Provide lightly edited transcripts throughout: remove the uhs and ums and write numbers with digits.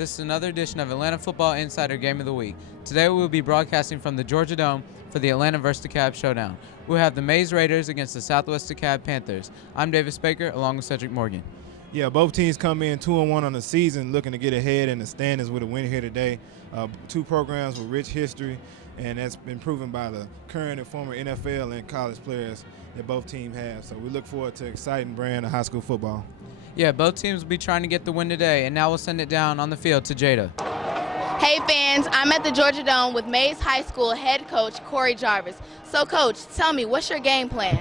This is another edition of Atlanta Football Insider Game of the Week. Today we will be broadcasting from the Georgia Dome for the Atlanta vs. Dekalb showdown. We'll have the Maize Raiders against the Southwest Dekalb Panthers. I'm Davis Baker along with Cedric Morgan. Yeah, both teams come in 2-1 on the season, looking to get ahead in the standings with a win here today. Two programs with rich history, and that's been proven by the current and former NFL and college players that both teams have. So we look forward to an exciting brand of high school football. Yeah, both teams will be trying to get the win today, and now we'll send it down on the field to Jada. Hey fans, I'm at the Georgia Dome with Maize High School head coach Corey Jarvis. So coach, tell me, what's your game plan?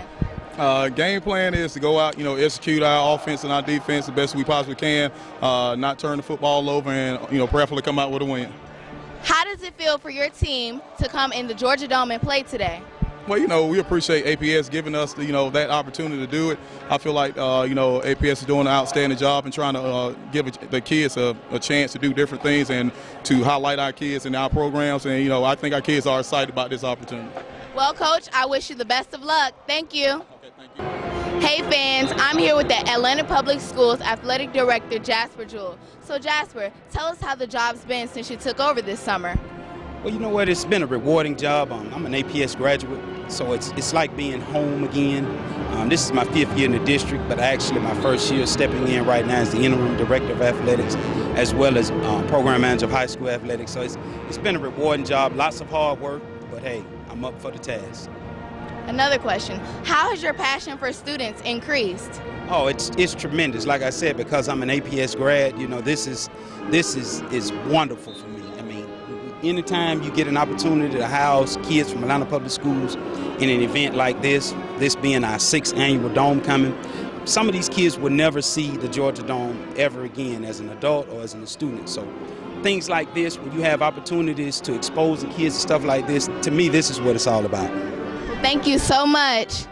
Game plan is to go out, execute our offense and our defense the best we possibly can, not turn the football over, and prayerfully come out with a win. How does it feel for your team to come in the Georgia Dome and play today? Well, we appreciate APS giving us, that opportunity to do it. I feel like, APS is doing an outstanding job and trying to give the kids a chance to do different things and to highlight our kids and our programs. And, I think our kids are excited about this opportunity. Well, Coach, I wish you the best of luck. Thank you. Okay, thank you. Hey fans, I'm here with the Atlanta Public Schools Athletic Director, Jasper Jewell. So Jasper, tell us how the job's been since you took over this summer. Well, you know what? It's been a rewarding job. I'm an APS graduate, so it's like being home again. This is my 5th year in the district, but actually my first year stepping in right now as the interim director of athletics, as well as program manager of high school athletics. So it's been a rewarding job, lots of hard work, but hey, I'm up for the task. Another question, how has your passion for students increased? Oh, it's tremendous. Like I said, because I'm an APS grad, this is wonderful for me. Anytime you get an opportunity to house kids from Atlanta Public Schools in an event like this being our 6th annual Domecoming, some of these kids will never see the Georgia Dome ever again as an adult or as a student. So things like this, when you have opportunities to expose the kids to stuff like this, to me, this is what it's all about. Well, thank you so much.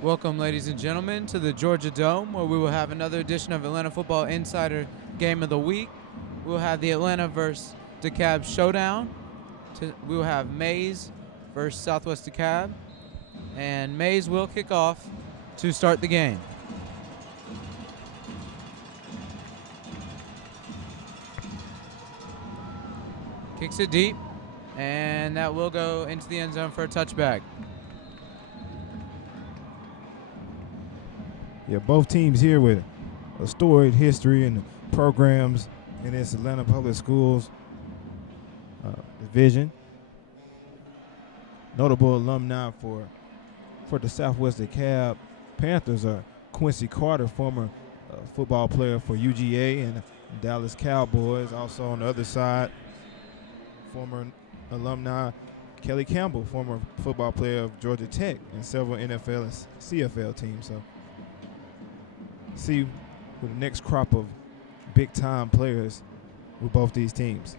Welcome, ladies and gentlemen, to the Georgia Dome, where we will have another edition of Atlanta Football Insider Game of the Week. We'll have the Atlanta vs. Dekalb showdown. We will have Maize versus Southwest Dekalb, and Maize will kick off to start the game. Kicks it deep, and that will go into the end zone for a touchback. Yeah, both teams here with a storied history and programs in this Atlanta Public Schools division. Notable alumni for the Southwest Dekalb Panthers are Quincy Carter, former football player for UGA and Dallas Cowboys. Also on the other side, former alumni Kelly Campbell, former football player of Georgia Tech and several NFL and CFL teams. So see with the next crop of big-time players with both these teams.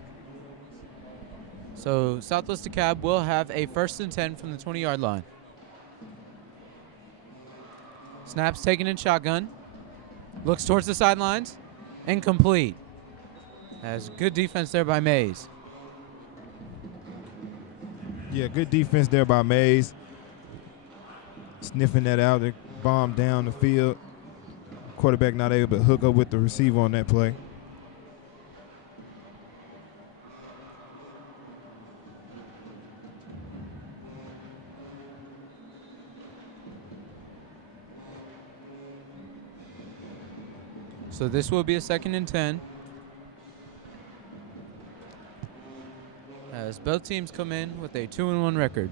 So Southwest Dekalb will have a 1st and 10 from the 20-yard line. Snaps taken in shotgun. Looks towards the sidelines. Incomplete. Has good defense there by Maize. Yeah, good defense there by Maize. Sniffing that out, the bomb down the field. Quarterback not able to hook up with the receiver on that play. So this will be a 2nd and 10. As both teams come in with a 2-1 record.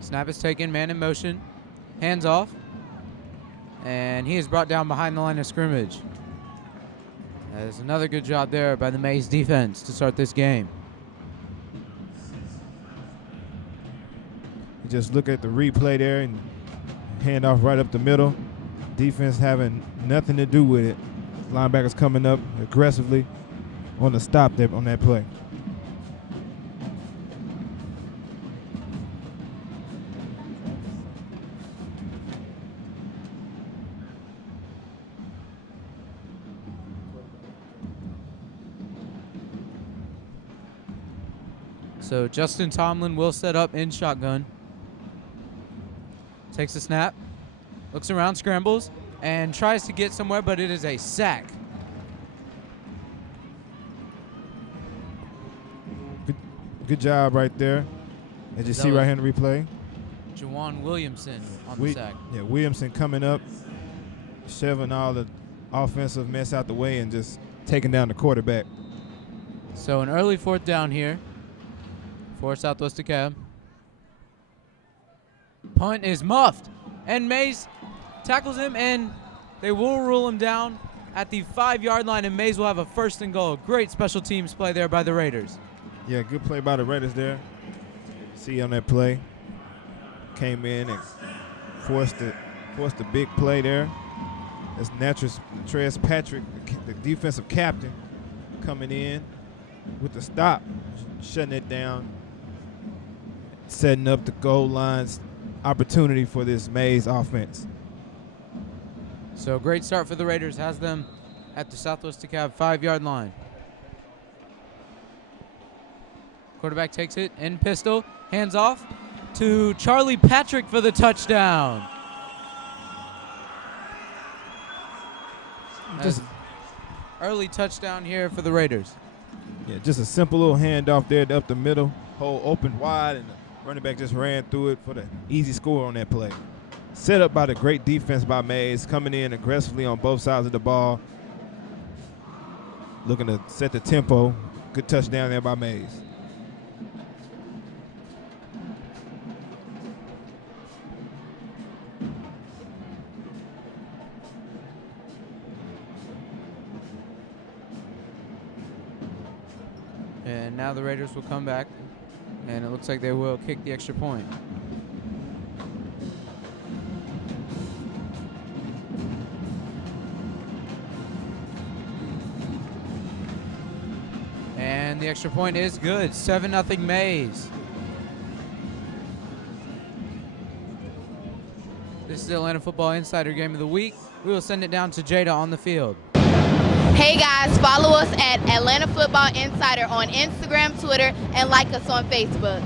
Snap is taken, man in motion, hands off, and he is brought down behind the line of scrimmage. There's another good job there by the Mays defense to start this game. You just look at the replay there and hand off right up the middle. Defense having nothing to do with it. Linebackers coming up aggressively on the stop there on that play. So Justin Tomlin will set up in shotgun. Takes a snap, looks around, scrambles, and tries to get somewhere, but it is a sack. Good job right there. As you see right here in the replay. Juwan Williamson on the sack. Yeah, Williamson coming up, shoving all the offensive mess out the way and just taking down the quarterback. So an early 4th down here for Southwest DeKalb. Punt is muffed, and Mays tackles him, and they will rule him down at the 5-yard line, and Mays will have a 1st and goal. Great special teams play there by the Raiders. Yeah, good play by the Raiders there. See on that play. Came in and forced the big play there. That's Natrez Patrick, the defensive captain, coming in with the stop, shutting it down, setting up the goal lines opportunity for this Mays offense. So great start for the Raiders, has them at the Southwest DeKalb 5-yard line. Quarterback takes it in pistol, hands off to Charlie Patrick for the touchdown. Just early touchdown here for the Raiders. Yeah, just a simple little handoff there up the middle, hole open wide, and the running back just ran through it for the easy score on that play. Set up by the great defense by Mays, coming in aggressively on both sides of the ball, looking to set the tempo. Good touchdown there by Mays. And now the Raiders will come back, and it looks like they will kick the extra point. And the extra point is good. 7-0 Mays. This is the Atlanta Football Insider Game of the Week. We will send it down to Jada on the field. Hey guys, follow us at Atlanta Football Insider on Instagram, Twitter, and like us on Facebook.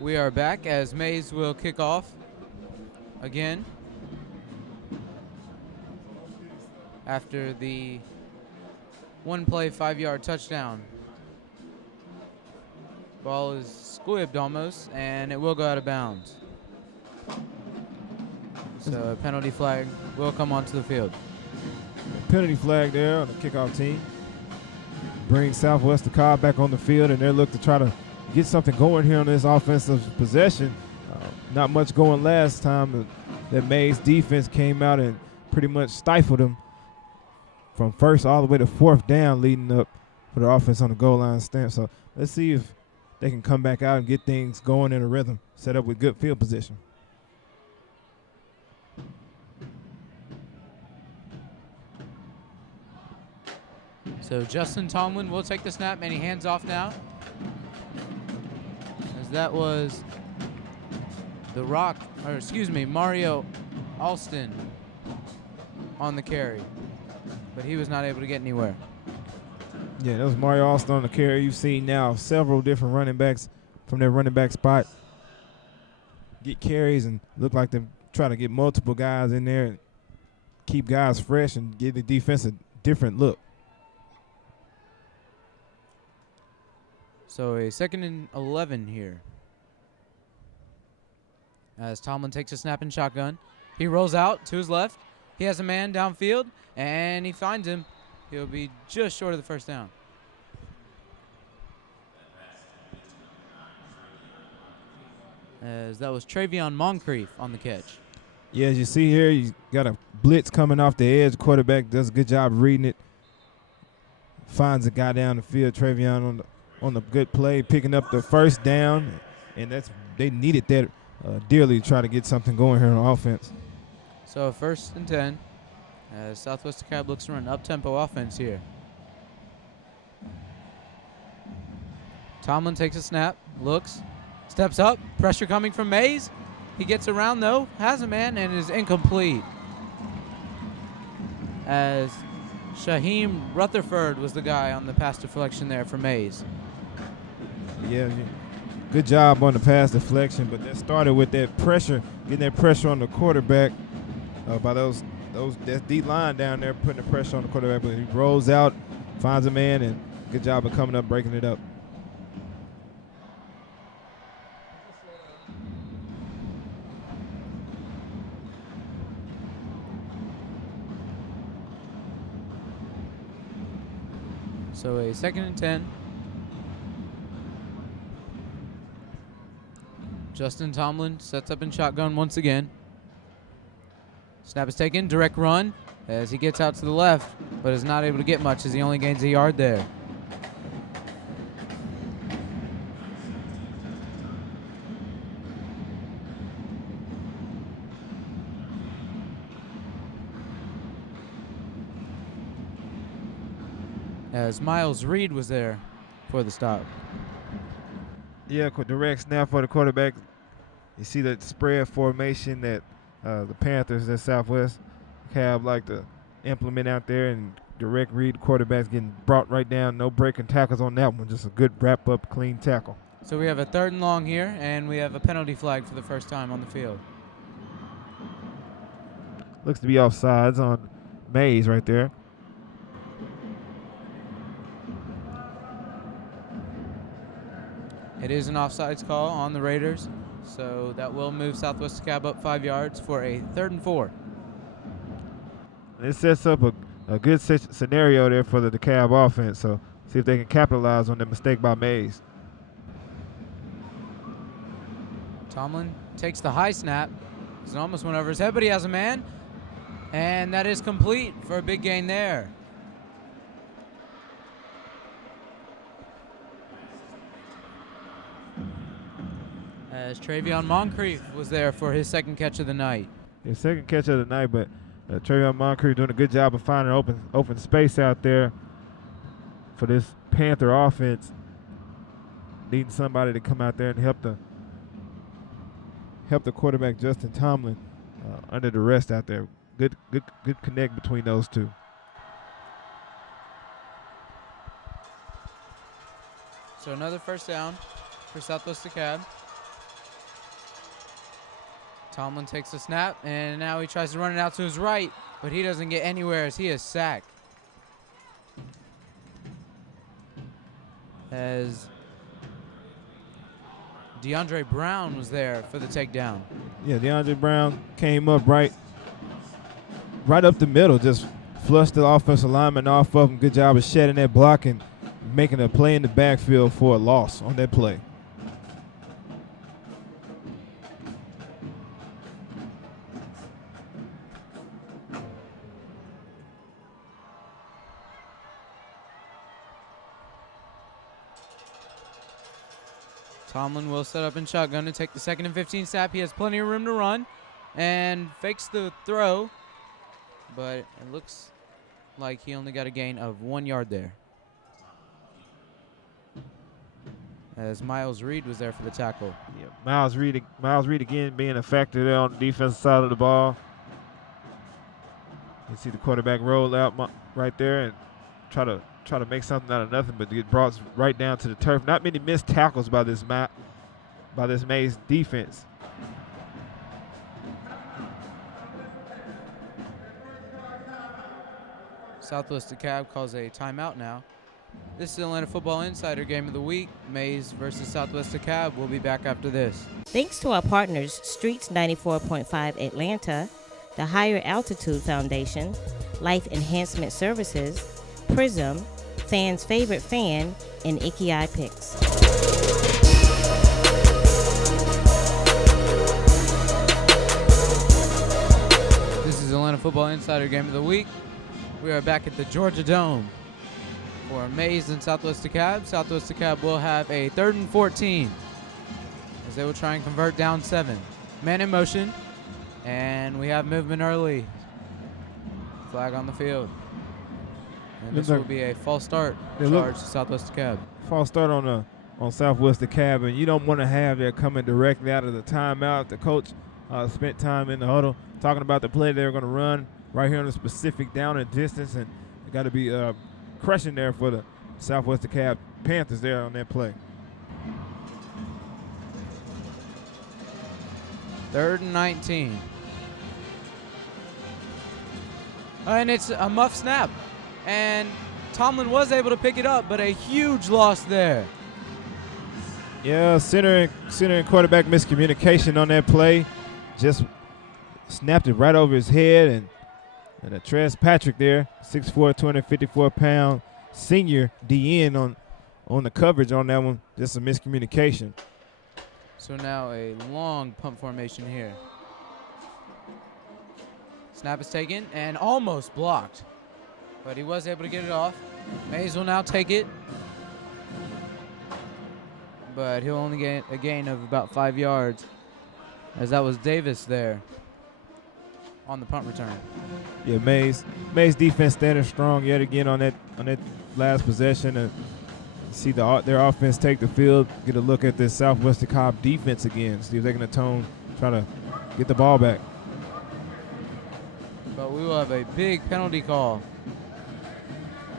We are back as Mays will kick off again after the 1-play 5-yard touchdown. Ball is squibbed almost, and it will go out of bounds. So a penalty flag will come onto the field. Penalty flag there on the kickoff team. Bring Southwest DeKalb back on the field, and they're looking to try to get something going here on this offensive possession. Not much going last time. That Mays defense came out and pretty much stifled them from 1st all the way to 4th down, leading up for the offense on the goal line stand. So let's see if they can come back out and get things going in a rhythm, set up with good field position. So Justin Tomlin will take the snap, and he hands off now. As that was Mario Alston on the carry, but he was not able to get anywhere. Yeah, that was Mario Alston on the carry. You've seen now several different running backs from their running back spot get carries and look like they're trying to get multiple guys in there and keep guys fresh and give the defense a different look. So a 2nd and 11 here. As Tomlin takes a snap in shotgun. He rolls out to his left. He has a man downfield, and he finds him. He'll be just short of the 1st down. as that was Travion Moncrief on the catch. Yeah, as you see here, you got a blitz coming off the edge. Quarterback does a good job reading it. Finds a guy down the field. Travion on the good play, picking up the first down, and they needed that dearly to try to get something going here on offense. So 1st and 10. As Southwest DeKalb looks to run up-tempo offense here. Tomlin takes a snap, looks, steps up, pressure coming from Mays. He gets around though, has a man, and is incomplete. As Shaheem Rutherford was the guy on the pass deflection there for Mays. Yeah, good job on the pass deflection, but that started with that pressure, getting that pressure on the quarterback by that D line down there putting the pressure on the quarterback. But he rolls out, finds a man, and good job of coming up, breaking it up. So a 2nd and 10. Justin Tomlin sets up in shotgun once again. Snap is taken, direct run as he gets out to the left, but is not able to get much as he only gains a yard there. As Miles Reed was there for the stop. Yeah, direct snap for the quarterback. You see that spread formation that the Panthers at Southwest DeKalb like to implement out there, and direct read quarterbacks getting brought right down. No breaking tackles on that one. Just a good wrap-up, clean tackle. So we have a 3rd and long here, and we have a penalty flag for the first time on the field. Looks to be offsides on Mays right there. It is an offsides call on the Raiders, so that will move Southwest DeKalb up 5 yards for a 3rd and 4. It sets up a good scenario there for the DeKalb offense, so see if they can capitalize on the mistake by Mays. Tomlin takes the high snap. It almost went over his head, but he has a man, and that is complete for a big gain there. As Travion Moncrief was there for his 2nd catch of the night. His 2nd catch of the night, but Travion Moncrief doing a good job of finding open space out there for this Panther offense. Needing somebody to come out there and help the quarterback Justin Tomlin under the rest out there. Good connect between those two. So another 1st down for Southwest DeKalb. Tomlin takes the snap, and now he tries to run it out to his right, but he doesn't get anywhere as he is sacked. As DeAndre Brown was there for the takedown. Yeah, DeAndre Brown came up right up the middle, just flushed the offensive lineman off of him. Good job of shedding that block and making a play in the backfield for a loss on that play. Tomlin will set up in shotgun to take the 2nd and 15 snap. He has plenty of room to run and fakes the throw, but it looks like he only got a gain of 1 yard there. As Miles Reed was there for the tackle. Yeah, Miles Reed again being a factor there on the defensive side of the ball. You see the quarterback roll out right there and try to make something out of nothing, but get brought right down to the turf. Not many missed tackles by this Mays defense. Southwest DeKalb calls a timeout now. This is the Atlanta Football Insider Game of the Week. Mays versus Southwest DeKalb. We'll be back after this. Thanks to our partners, Streets 94.5 Atlanta, the Higher Altitude Foundation, Life Enhancement Services, Prism, Fans' Favorite Fan, and Icky Eye Picks. Football Insider Game of the Week. We are back at the Georgia Dome for Maize and Southwest DeKalb. Southwest DeKalb will have a 3rd and 14 as they will try and convert down 7. Man in motion, and we have movement early. Flag on the field. And this will be a false start charge to Southwest DeKalb. False start on Southwest DeKalb, and you don't want to have that coming directly out of the timeout. The coach spent time in the huddle talking about the play they're going to run right here on the specific down and distance, and it got to be crushing there for the Southwest DeKalb Panthers there on that play. 3rd and 19. And it's a muff snap. And Tomlin was able to pick it up, but a huge loss there. Yeah, center and quarterback miscommunication on that play. Just snapped it right over his head, and a Trez Patrick there, 6'4", 254-pound senior DN on the coverage on that one. Just a miscommunication. So now a long punt formation here. Snap is taken and almost blocked, but he was able to get it off. Maize will now take it, but he'll only get a gain of about 5 yards, as that was Davis there on the punt return. Yeah, Maize defense standing strong yet again on that last possession. And see their offense take the field, get a look at this Southwest DeKalb defense again, see if they can atone, try to get the ball back. But we will have a big penalty call,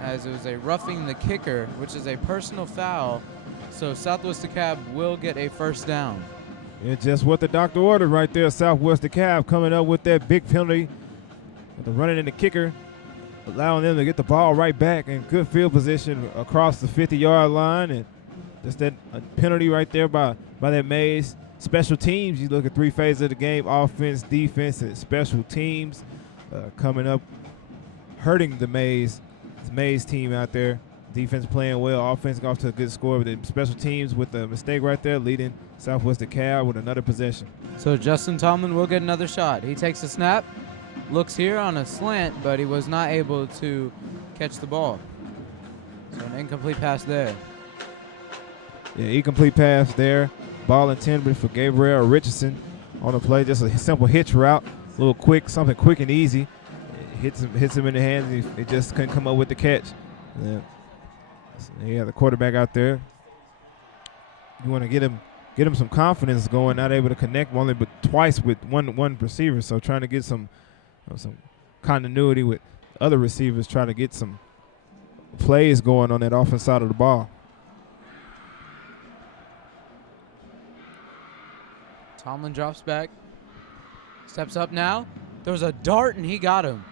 as it was a roughing the kicker, which is a personal foul. So Southwest DeKalb will get a 1st down. Yeah, just what the doctor ordered right there. Southwest DeKalb coming up with that big penalty, with the running in the kicker, allowing them to get the ball right back in good field position across the 50-yard line. And just that penalty right there by that Maize. Special teams, you look at 3 phases of the game: offense, defense, and special teams coming up, hurting the Maize team out there. Defense playing well, offense got off to a good score, but the special teams with the mistake right there, leading Southwest DeKalb with another possession. So Justin Tomlin will get another shot. He takes a snap, looks here on a slant, but he was not able to catch the ball. So an incomplete pass there. Yeah, incomplete pass there. Ball intended for Gabriel Richardson on the play. Just a simple hitch route, a little quick, something quick and easy. It hits him in the hands. He just couldn't come up with the catch. Yeah, the quarterback out there. You want to get him some confidence going. Not able to connect only but twice with one receiver. So trying to get some continuity with other receivers. Trying to get some plays going on that offense side of the ball. Tomlin drops back, steps up now. There's a dart and he got him.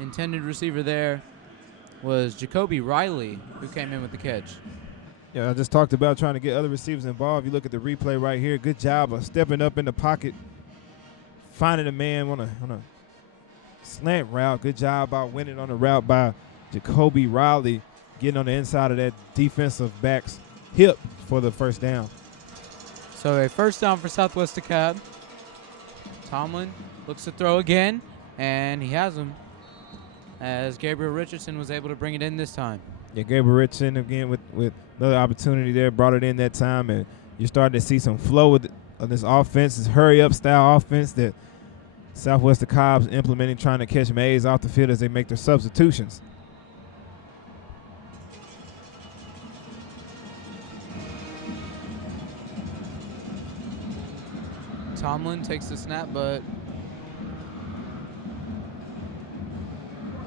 Intended receiver there was Jacoby Riley, who came in with the catch. Yeah, I just talked about trying to get other receivers involved. You look at the replay right here. Good job of stepping up in the pocket, finding a man on a slant route. Good job about winning on the route by Jacoby Riley, getting on the inside of that defensive back's hip for the 1st down. So a 1st down for Southwest DeKalb. Tomlin looks to throw again, and he has him, as Gabriel Richardson was able to bring it in this time. Yeah, Gabriel Richardson again with another opportunity there, brought it in that time, and you're starting to see some flow with this offense, this hurry-up style offense that Southwest DeKalb's implementing, trying to catch Maize off the field as they make their substitutions. Tomlin takes the snap, but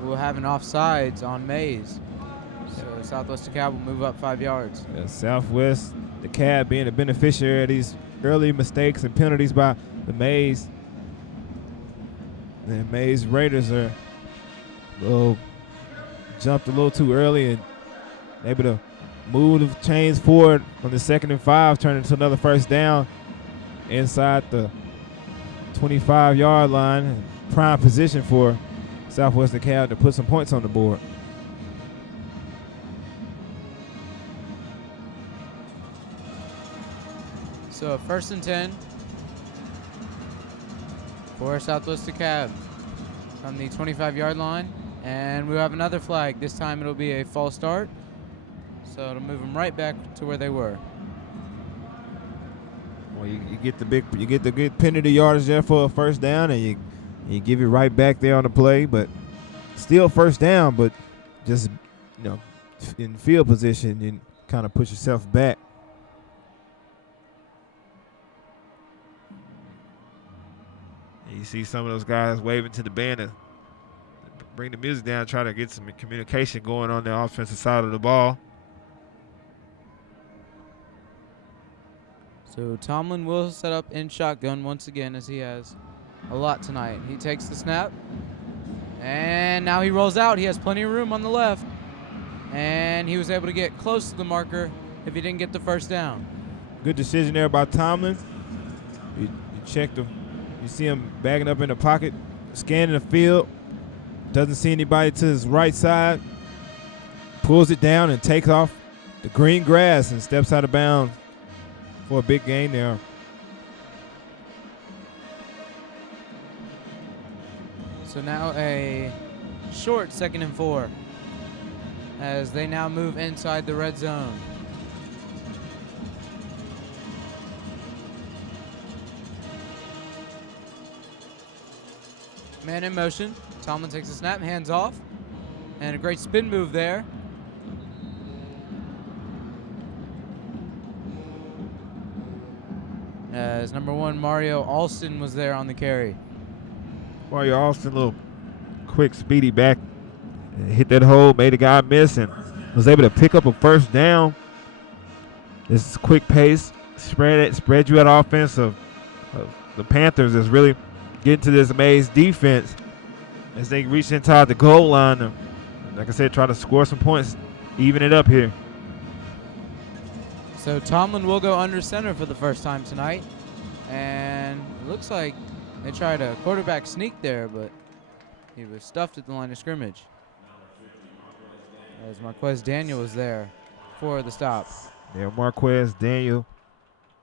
we'll have an offsides on Maize. So Southwest DeKalb will move up 5 yards. Yeah, Southwest DeKalb being the beneficiary of these early mistakes and penalties by the Maize. The Maize Raiders are jumped a little too early and able to move the chains forward on the 2nd and 5, turn into another 1st down inside the 25-yard line. Prime position for Southwest DeKalb to put some points on the board. So 1st and 10 for Southwest DeKalb from the 25-yard line. And we'll have another flag. This time it'll be a false start. So it'll move them right back to where they were. Well, you get the good penalty yardage there for a first down, and you give it right back there on the play, but still first down, but just in field position and kind of push yourself back. And you see some of those guys waving to the band to bring the music down, try to get some communication going on the offensive side of the ball. So Tomlin will set up in shotgun once again, as he has a lot tonight. He takes the snap, and now he rolls out. He has plenty of room on the left, and he was able to get close to the marker if he didn't get the first down. Good decision there by Tomlin. You check him. You see him bagging up in the pocket, scanning the field. Doesn't see anybody to his right side. Pulls it down and takes off the green grass and steps out of bounds for a big gain there. So now a short 2nd and 4 as they now move inside the red zone. Man in motion. Tomlin takes a snap, hands off, and a great spin move there. As number 1, Mario Alston, was there on the carry. Mario Alston, a little quick, speedy back. Hit that hole, made a guy miss, and was able to pick up a first down. This is quick pace, spread you out offense of the Panthers is really getting to this Mays defense as they reach inside the goal line. And like I said, try to score some points, even it up here. So Tomlin will go under center for the first time tonight. And it looks like they tried a quarterback sneak there, but he was stuffed at the line of scrimmage. As Marquez Daniel was there for the stop. Yeah, Marquez Daniel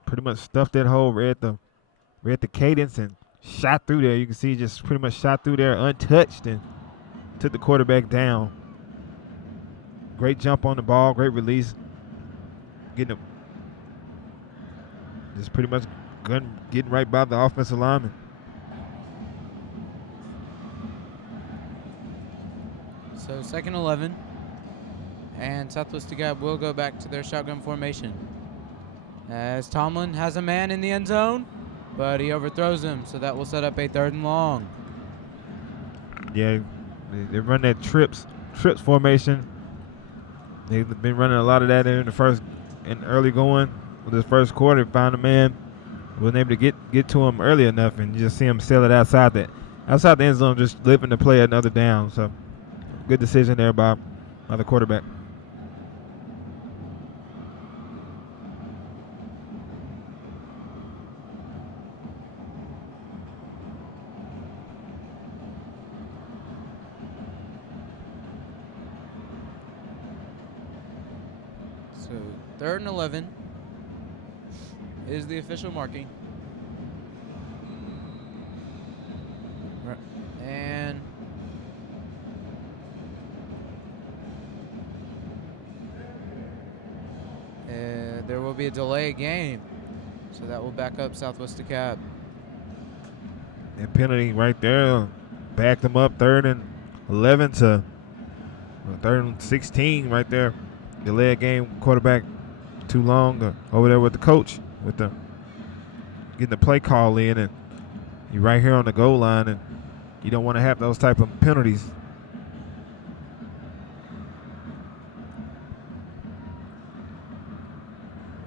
pretty much stuffed that hole, read the cadence and shot through there. You can see just pretty much shot through there untouched and took the quarterback down. Great jump on the ball, great release. Getting him just pretty much getting right by the offensive lineman. So 2nd 11, and Southwest DeKalb will go back to their shotgun formation. As Tomlin has a man in the end zone, but he overthrows him, so that will set up a 3rd and long. Yeah, they run that trips formation. They've been running a lot of that in early going with this first quarter. Found a man, wasn't able to get to him early enough, and you just see him sail it outside the end zone, just living to play another down. So good decision there by the quarterback. So 3rd and 11 is the official marking. And there will be a delay game, so that will back up Southwest DeKalb. That penalty right there backed them up 3rd and 11 to 3rd and 16 right there. Delay a game, quarterback too long over there with the coach getting the play call in, and you're right here on the goal line, and you don't want to have those type of penalties.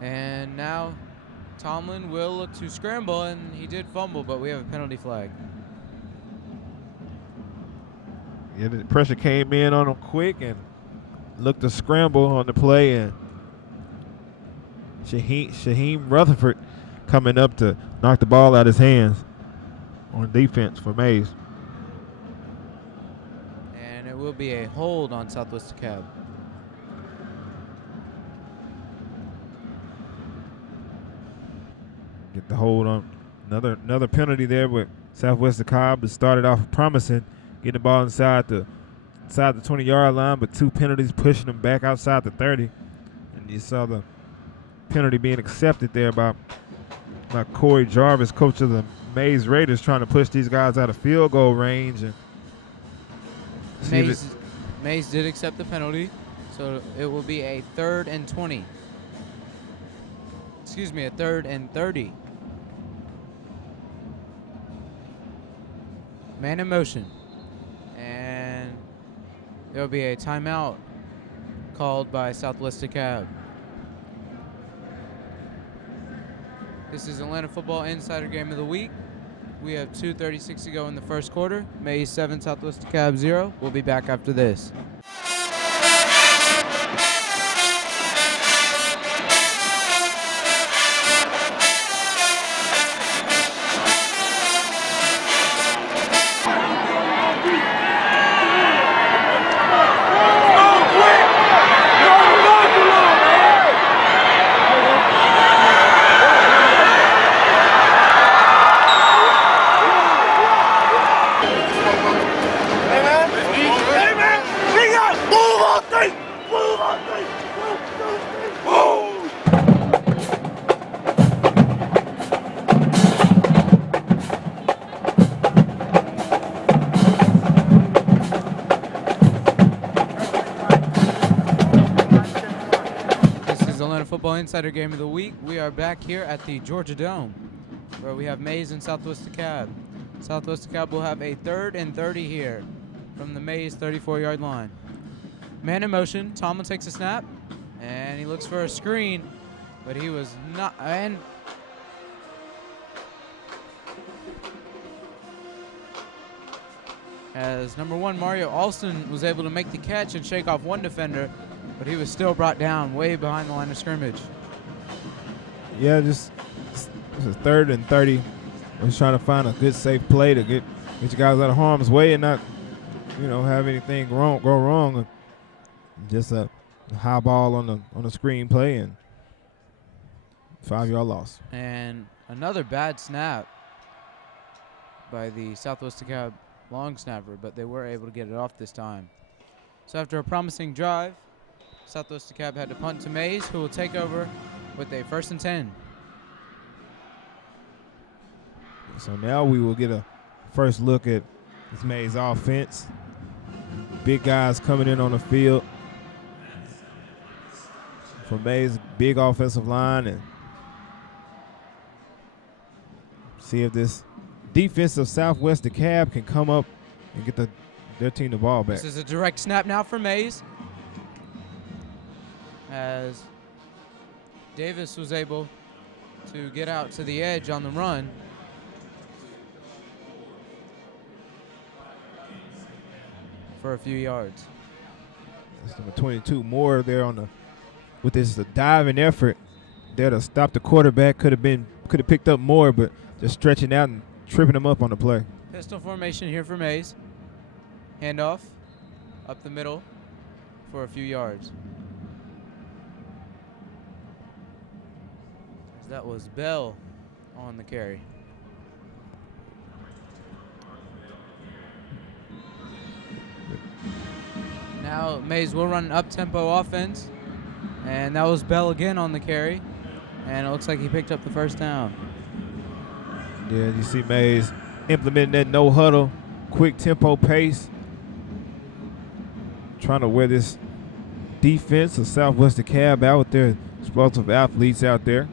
And now Tomlin will look to scramble, and he did fumble, but we have a penalty flag. Yeah, the pressure came in on him quick and looked to scramble on the play, and Shaheem Rutherford coming up to knock the ball out of his hands on defense for Mays. And it will be a hold on Southwest DeKalb. Get the hold on another penalty there, but Southwest Dekalb has started off promising, getting the ball inside the 20-yard line, but 2 penalties pushing them back outside the 30. And you saw the penalty being accepted there by Corey Jarvis, coach of the Mays Raiders, trying to push these guys out of field goal range. And Mays did accept the penalty, so it will be a 3rd and 20. Excuse me, a 3rd and 30. Man in motion. And there will be a timeout called by Southwest Dekalb. This is Atlanta Football Insider Game of the Week. We have 2:36 to go in the first quarter. Mays 7, Southwest Dekalb 0. We'll be back after this. Football Insider Game of the Week. We are back here at the Georgia Dome, where we have Mays and Southwest Dekalb. Southwest Dekalb will have a 3rd and 30 here from the Mays 34-yard line. Man in motion. Tomlin takes a snap, and he looks for a screen, but he was not. And as number 1, Mario Alston was able to make the catch and shake off one defender, but he was still brought down way behind the line of scrimmage. Yeah, this is 3rd and 30. We're just trying to find a good, safe play to get you guys out of harm's way and not, have anything go wrong. Just a high ball on the screen play and 5-yard loss. And another bad snap by the Southwest Dekalb long snapper, but they were able to get it off this time. So after a promising drive, Southwest Dekalb had to punt to Mays, who will take over with a 1st and 10. So now we will get a first look at this Mays offense. Big guys coming in on the field for Mays, big offensive line, and see if this defensive Southwest Dekalb can come up and get their team the ball back. This is a direct snap now for Mays, as Davis was able to get out to the edge on the run. For a few yards. That's number 22 Moore there with this diving effort there to stop the quarterback. Could have picked up more, but just stretching out and tripping him up on the play. Pistol formation here for Mays. Handoff up the middle for a few yards. That was Bell on the carry. Now Mays will run an up-tempo offense, and that was Bell again on the carry, and it looks like he picked up the 1st down. Yeah, you see Mays implementing that no-huddle, quick tempo pace, trying to wear this defense of Southwest Dekalb out with their explosive athletes out there.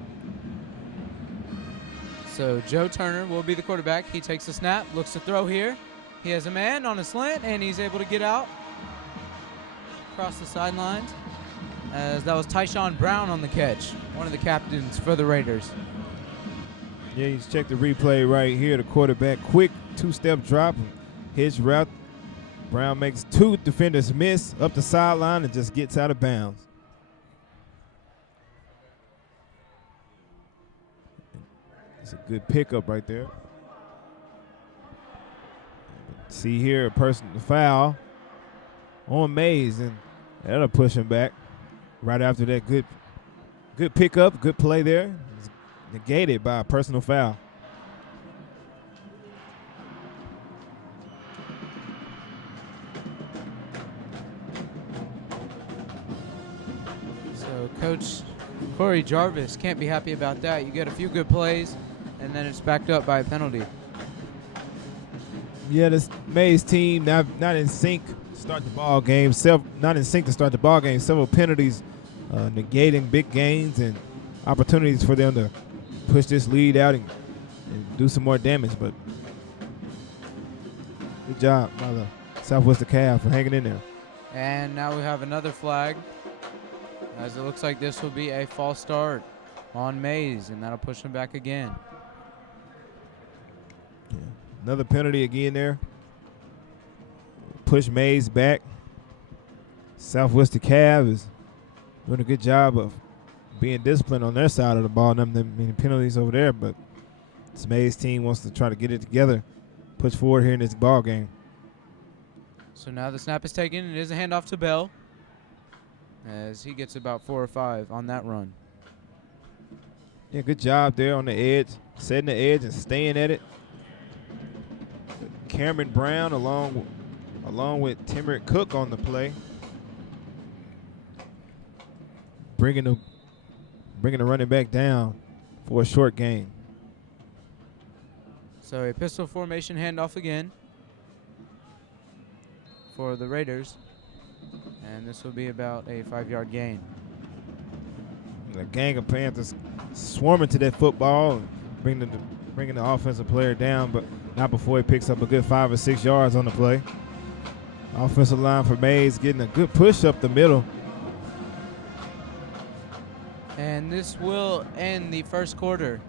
So Joe Turner will be the quarterback. He takes the snap, looks to throw here. He has a man on a slant, and he's able to get out across the sidelines, as that was Tyshawn Brown on the catch, one of the captains for the Raiders. Yeah, you check the replay right here. The quarterback, quick 2-step drop, hitch route. Brown makes 2 defenders miss up the sideline and just gets out of bounds. It's a good pickup right there. See here, a personal foul on Mays, and that'll push him back. Right after that good pickup, good play there. It's negated by a personal foul. So Coach Corey Jarvis can't be happy about that. You get a few good plays, and then it's backed up by a penalty. Yeah, this Mays team not in sync to start the ball game. Not in sync to start the ball game. Several penalties negating big gains and opportunities for them to push this lead out and do some more damage. But good job by the Southwest DeKalb for hanging in there. And now we have another flag, as it looks like this will be a false start on Mays, and that'll push them back again. Yeah. Another penalty again there. Push Mays back. Southwest DeKalb is doing a good job of being disciplined on their side of the ball. Them many penalties over there, but this Mays team wants to try to get it together, push forward here in this ball game. So now the snap is taken. It is a handoff to Bell, as he gets about 4 or 5 on that run. Yeah, good job there on the edge, setting the edge and staying at it. Cameron Brown along with Timerick Cook on the play, bringing the running back down for a short gain. So a pistol formation handoff again for the Raiders, and this will be about a 5-yard gain. The gang of Panthers swarming to that football and bringing the offensive player down, but not before he picks up a good 5 or 6 yards on the play. Offensive line for Mays getting a good push up the middle. And this will end the first quarter,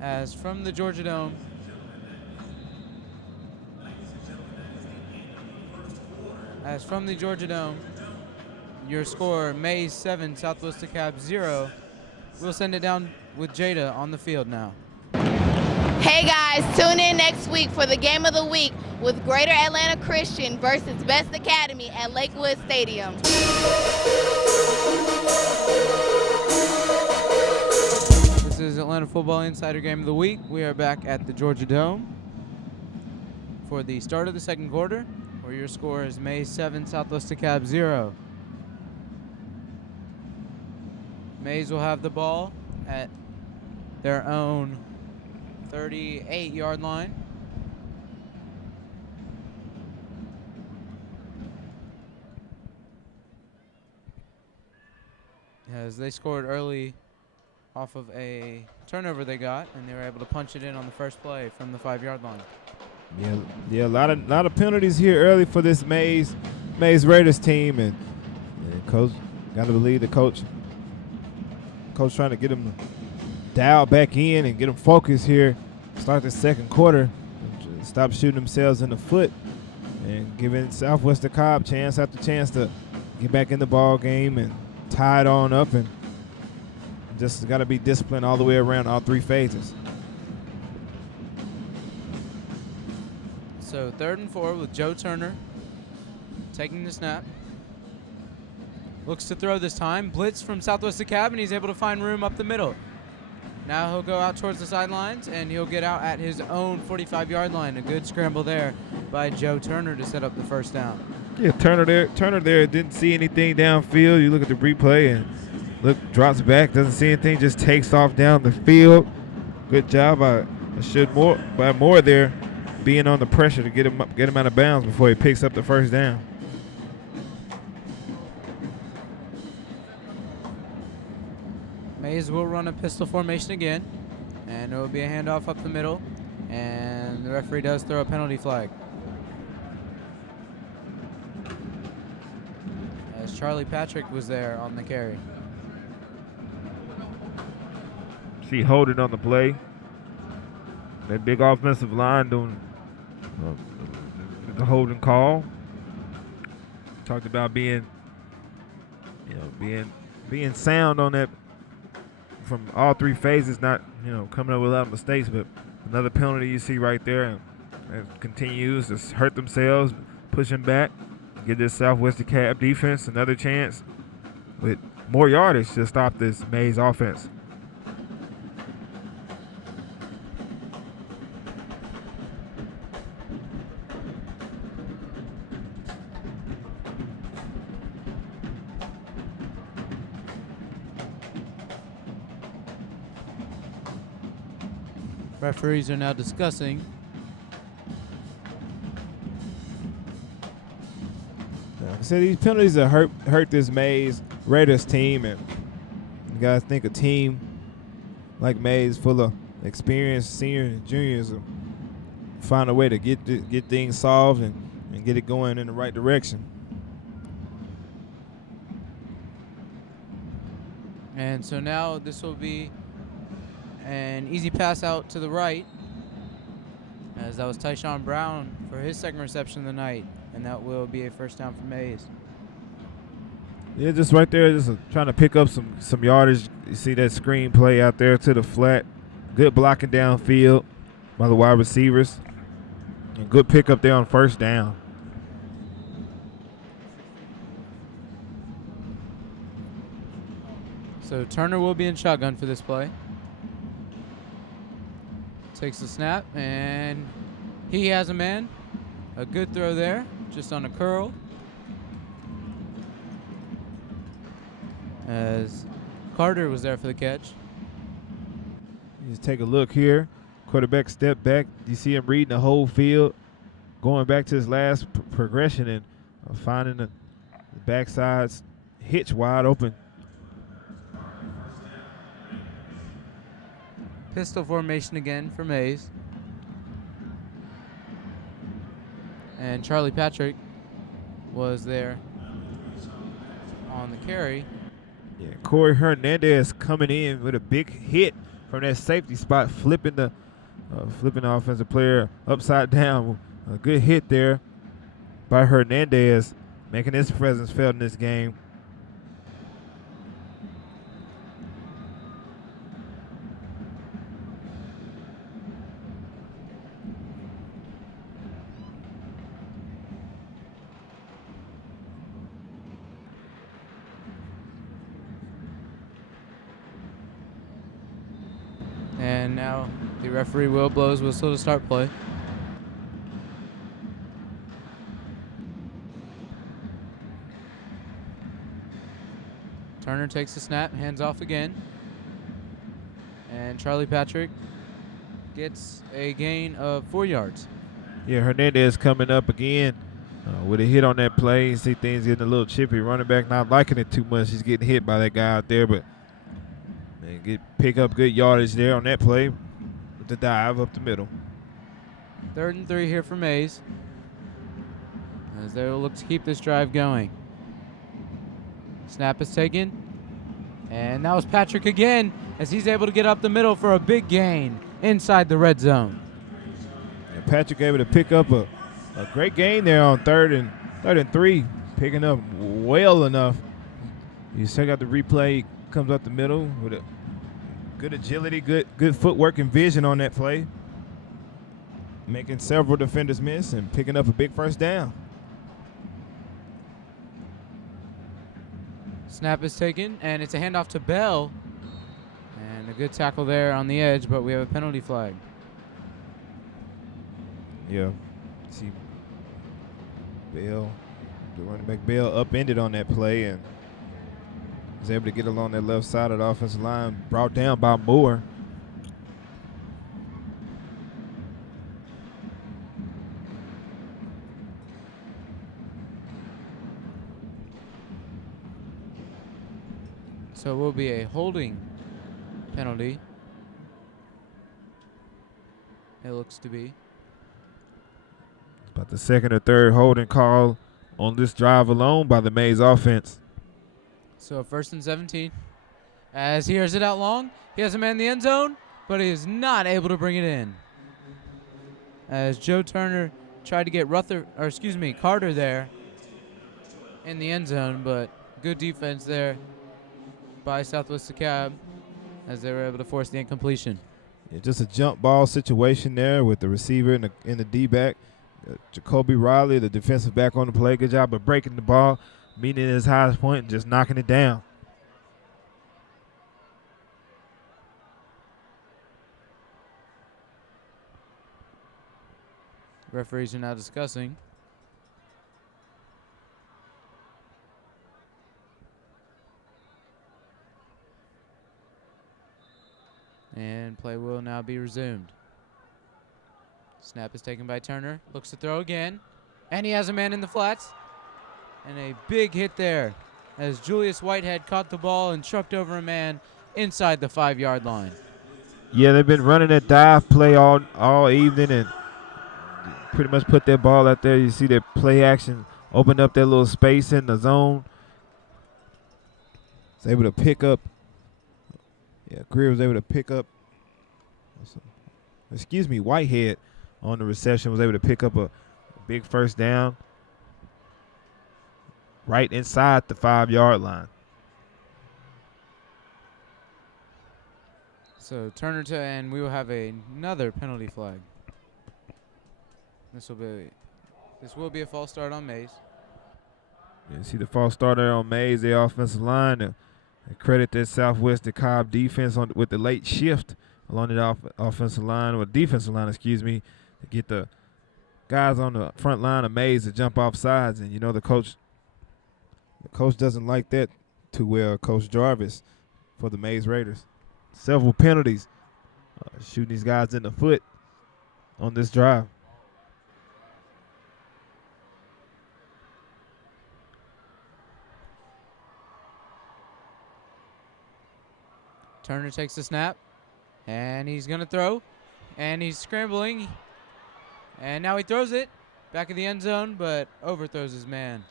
as from the Georgia Dome, your score, Mays 7, Southwest DeKalb 0. We'll send it down with Jada on the field now. Hey guys, tune in next week for the game of the week with Greater Atlanta Christian versus Best Academy at Lakewood Stadium. This is Atlanta Football Insider Game of the Week. We are back at the Georgia Dome for the start of the second quarter, where your score is Mays 7, Southwest DeKalb 0. Mays will have the ball at their own 38-yard line. As they scored early off of a turnover they got, and they were able to punch it in on the first play from the 5-yard line. Yeah, a lot of penalties here early for this Mays Raiders team, and coach got to believe the coach trying to get them to dial back in and get them focused here. Start the second quarter, stop shooting themselves in the foot, and giving Southwest DeKalb chance after chance to get back in the ball game and tie it on up, and just got to be disciplined all the way around all 3 phases. So 3rd and 4 with Joe Turner taking the snap. Looks to throw this time. Blitz from Southwest DeKalb, and he's able to find room up the middle. Now he'll go out towards the sidelines, and he'll get out at his own 45-yard line. A good scramble there by Joe Turner to set up the first down. Yeah, Turner there didn't see anything downfield. You look at the replay and drops back, doesn't see anything, just takes off down the field. Good job by Moore there, being on the pressure to get him out of bounds before he picks up the first down. Mays will run a pistol formation again, and it will be a handoff up the middle, and the referee does throw a penalty flag. As Charlie Patrick was there on the carry. See holding on the play. That big offensive line doing the holding call. Talked about being sound on that from all 3 phases, not coming up with a lot of mistakes. But another penalty you see right there, and it continues to hurt themselves, pushing back, give this Southwest DeKalb defense another chance with more yardage to stop this Mays offense. Referees are now discussing. Like I said, these penalties have hurt this Mays Raiders team, and you guys think a team like Mays, full of experienced seniors and juniors, will find a way to get things solved and get it going in the right direction. And so now this will be an easy pass out to the right, as that was Tyshawn Brown for his second reception of the night, and that will be a first down for Mays. Yeah, just right there, just trying to pick up some yardage. You see that screen play out there to the flat. Good blocking downfield by the wide receivers. And good pickup there on first down. So Turner will be in shotgun for this play. Takes the snap, and he has a man. A good throw there, just on a curl. As Carter was there for the catch. Just take a look here. Quarterback step back. You see him reading the whole field, going back to his last progression and finding the backsides hitch wide open. Pistol formation again for Mays. And Charlie Patrick was there on the carry. Yeah, Corey Hernandez coming in with a big hit from that safety spot, flipping the offensive player upside down. A good hit there by Hernandez, making his presence felt in this game. And now the referee will blow his whistle to start play. Turner takes the snap, hands off again. And Charlie Patrick gets a gain of 4 yards. Yeah, Hernandez coming up again with a hit on that play. You see things getting a little chippy. Running back not liking it too much. He's getting hit by that guy out there, but pick up good yardage there on that play with the dive up the middle. 3rd and 3 here for Mays, as they will look to keep this drive going. Snap is taken, and that was Patrick again, as he's able to get up the middle for a big gain inside the red zone. And Patrick able to pick up a great gain there on 3rd and 3, picking up well enough. You check out the replay, comes up the middle with a good agility, good footwork and vision on that play, making several defenders miss and picking up a big first down. Snap is taken, and it's a handoff to Bell. And a good tackle there on the edge, but we have a penalty flag. Yeah. See Bell, the running back Bell upended on that play and was able to get along that left side of the offensive line, brought down by Moore. So it will be a holding penalty. It looks to be. About the 2nd or 3rd holding call on this drive alone by the Mays offense. So 1st and 17. As he hears it out long, he has a man in the end zone, but he is not able to bring it in. As Joe Turner tried to get Carter there in the end zone, but good defense there by Southwest Dekalb as they were able to force the incompletion. Yeah, just a jump ball situation there with the receiver and the D-back. Jacoby Riley, the defensive back on the play. Good job of breaking the ball, meeting at his highest point and just knocking it down. Referees are now discussing. And play will now be resumed. Snap is taken by Turner. Looks to throw again. And he has a man in the flats. And a big hit there as Julius Whitehead caught the ball and trucked over a man inside the 5-yard line. Yeah, they've been running that dive play all evening and pretty much put that ball out there. You see that play action opened up that little space in the zone. Was able to pick up. Yeah, Greer was able to pick up. Whitehead on the reception was able to pick up a big first down right inside the 5-yard line. So Turner and we will have another penalty flag. This will be a false start on Mays. You see the false start there on Mays, the offensive line. They credit that Southwest Dekalb defense with the late shift along the offensive line, or defensive line, to get the guys on the front line of Mays to jump off sides. And, the coach doesn't like that too well, Coach Jarvis, for the Mays Raiders. Several penalties, shooting these guys in the foot on this drive. Turner takes the snap, and he's going to throw, and he's scrambling, and now he throws it back in the end zone, but overthrows his man.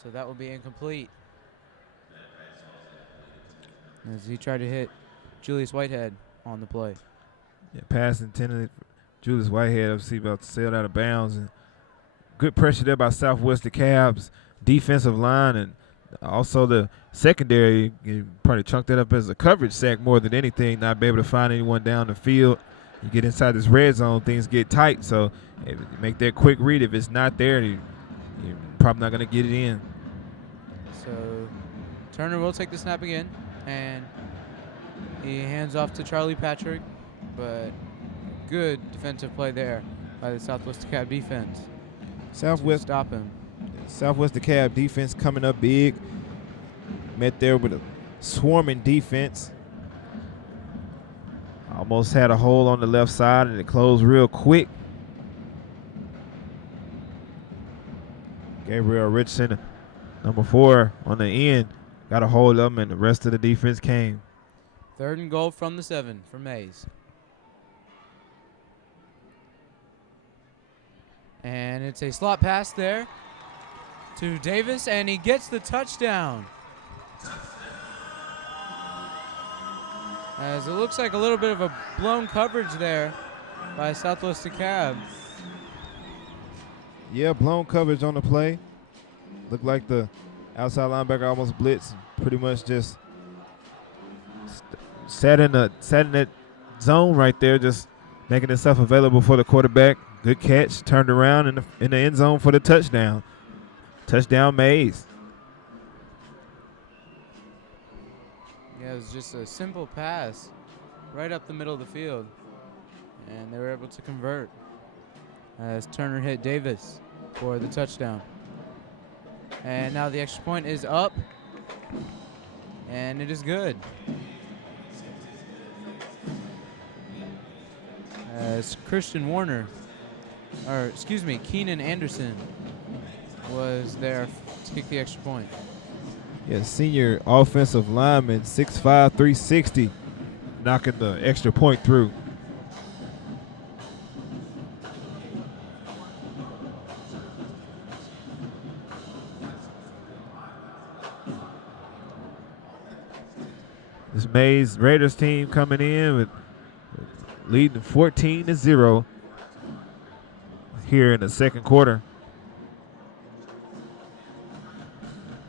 So that will be incomplete as he tried to hit Julius Whitehead on the play. Yeah, pass intended for Julius Whitehead, obviously about to sail out of bounds. And good pressure there by Southwest DeKalb's defensive line, and also the secondary. You probably chunked that up as a coverage sack more than anything, not be able to find anyone down the field. You get inside this red zone, things get tight, so make that quick read. If it's not there, you're probably not going to get it in. So Turner will take the snap again, and he hands off to Charlie Patrick, but good defensive play there by the Southwest DeKalb defense. Southwest stop him. Southwest DeKalb defense coming up big. Met there with a swarming defense. Almost had a hole on the left side, and it closed real quick. Gabriel Richardson, number 4 on the end, got a hold of him, and the rest of the defense came. 3rd and goal from the 7 for Mays. And it's a slot pass there to Davis, and he gets the touchdown. As it looks like a little bit of a blown coverage there by Southwest DeKalb. Yeah, blown coverage on the play. Looked like the outside linebacker almost blitzed, pretty much just sat in that zone right there, just making itself available for the quarterback. Good catch, turned around in the end zone for the touchdown. Touchdown Mays. Yeah, it was just a simple pass right up the middle of the field, and they were able to convert as Turner hit Davis for the touchdown. And now the extra point is up, and it is good. As Keenan Anderson was there to kick the extra point. Yeah, senior offensive lineman, 6'5", 360, knocking the extra point through. This Mays Raiders team coming in with leading 14-0 here in the second quarter.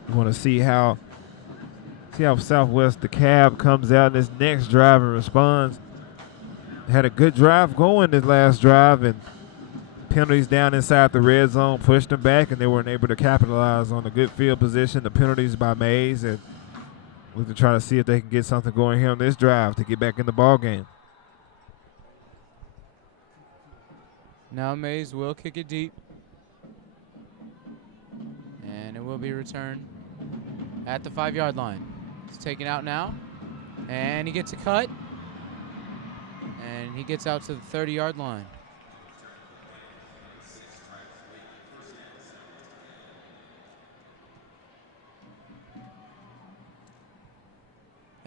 You want to see how Southwest DeKalb comes out in this next drive and responds. They had a good drive going this last drive, and penalties down inside the red zone pushed them back, and they weren't able to capitalize on the good field position. The penalties by Mays, and we're to try to see if they can get something going here on this drive to get back in the ball game. Now Mays will kick it deep, and it will be returned at the 5-yard line. It's taken out now, and he gets a cut, and he gets out to the 30-yard line.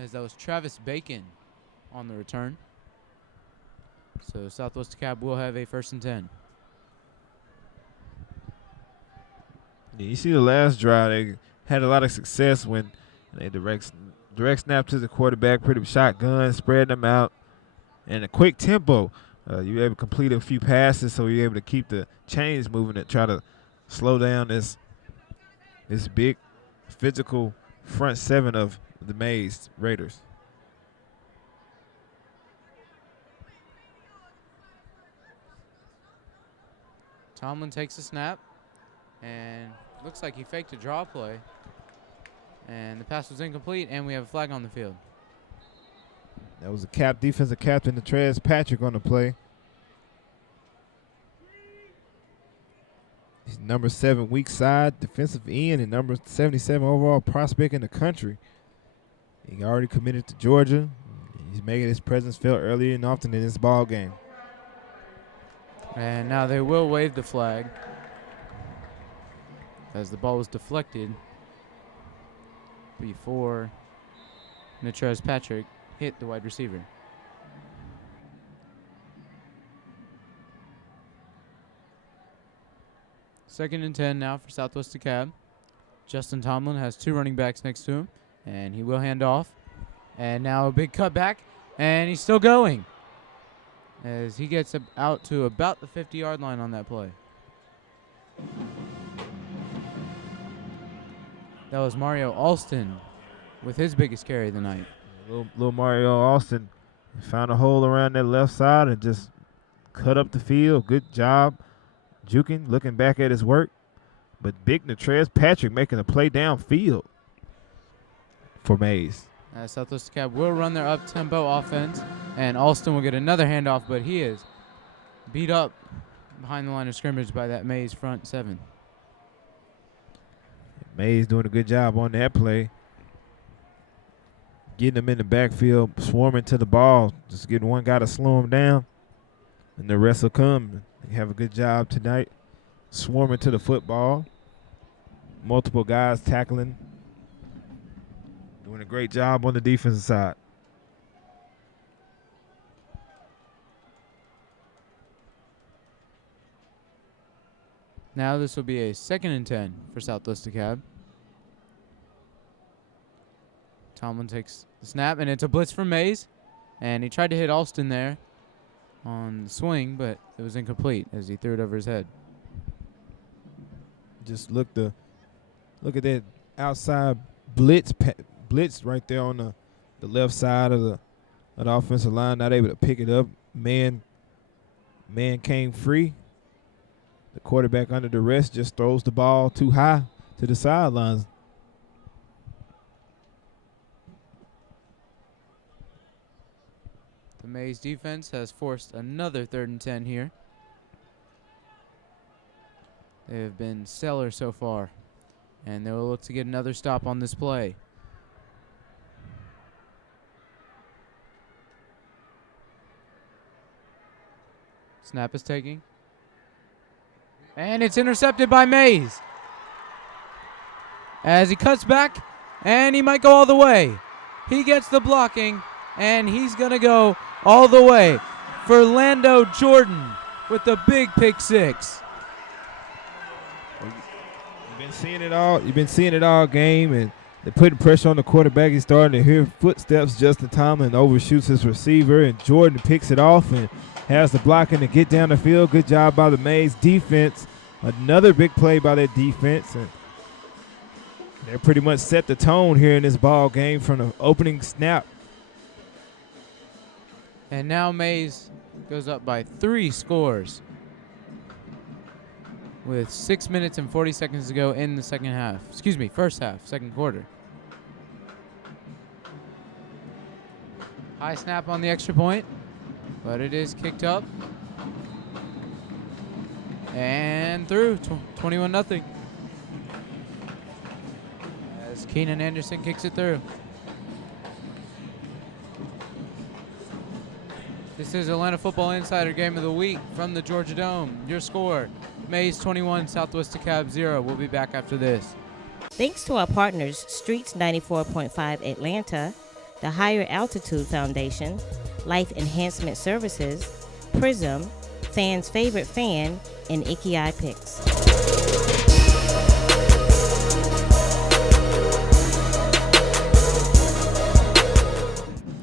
as that was Travis Bacon on the return. So Southwest DeKalb will have a 1st and 10. Yeah, you see the last drive, they had a lot of success when they direct snap to the quarterback, pretty shotgun, spread them out, and a quick tempo. You were able to complete a few passes, so you're able to keep the chains moving and try to slow down this big physical front seven of the Mays Raiders. Tomlin takes a snap, and looks like he faked a draw play. And the pass was incomplete, and we have a flag on the field. That was the defensive captain, Dekalb Patrick, on the play. He's number 7 weak side defensive end and number 77 overall prospect in the country. He already committed to Georgia. He's making his presence felt early and often in this ball game. And now they will wave the flag as the ball was deflected before Dekalb Patrick hit the wide receiver. Second and 10 now for Southwest DeKalb. Justin Tomlin has 2 running backs next to him, and he will hand off. And now a big cutback, and he's still going as he gets out to about the 50-yard line on that play. That was Mario Alston with his biggest carry of the night. Little Mario Alston found a hole around that left side and just cut up the field. Good job juking, looking back at his work. But big Dekalb Patrick making a play downfield for Mays. Southwest DeKalb will run their up-tempo offense, and Alston will get another handoff, but he is beat up behind the line of scrimmage by that Mays front 7. Mays doing a good job on that play. Getting him in the backfield, swarming to the ball, just getting one guy to slow him down, and the rest will come. They have a good job tonight, swarming to the football. Multiple guys tackling. Doing a great job on the defensive side. Now this will be a 2nd and 10 for Southwest DeKalb. Tomlin takes the snap, and it's a blitz from Mays. And he tried to hit Alston there on the swing, but it was incomplete as he threw it over his head. Just look at that outside blitz right there on the left side of the offensive line. Not able to pick it up. Man came free. The quarterback under duress just throws the ball too high to the sidelines. The Mays defense has forced another 3rd and 10 here. They have been stellar so far, and they will look to get another stop on this play. Snap is taking. And it's intercepted by Mays as he cuts back, and he might go all the way. He gets the blocking, and he's going to go all the way for Lando Jordan with the big pick 6. You've been seeing it all game, and they're putting pressure on the quarterback. He's starting to hear footsteps. Justin Tomlin overshoots his receiver, and Jordan picks it off and has the blocking to get down the field. Good job by the Mays defense. Another big play by their defense. And they pretty much set the tone here in this ball game from the opening snap. And now Mays goes up by 3 scores with 6 minutes and 40 seconds to go in the first half, second quarter. High snap on the extra point, but it is kicked up and through 21-0 as Keenan Anderson kicks it through. This is Atlanta Football Insider Game of the Week from the Georgia Dome. Your score, Mays 21, Southwest DeKalb 0. We'll be back after this. Thanks to our partners, Streets 94.5 Atlanta, the Higher Altitude Foundation, Life Enhancement Services, Prism, Fans' Favorite Fan, and Iki Picks.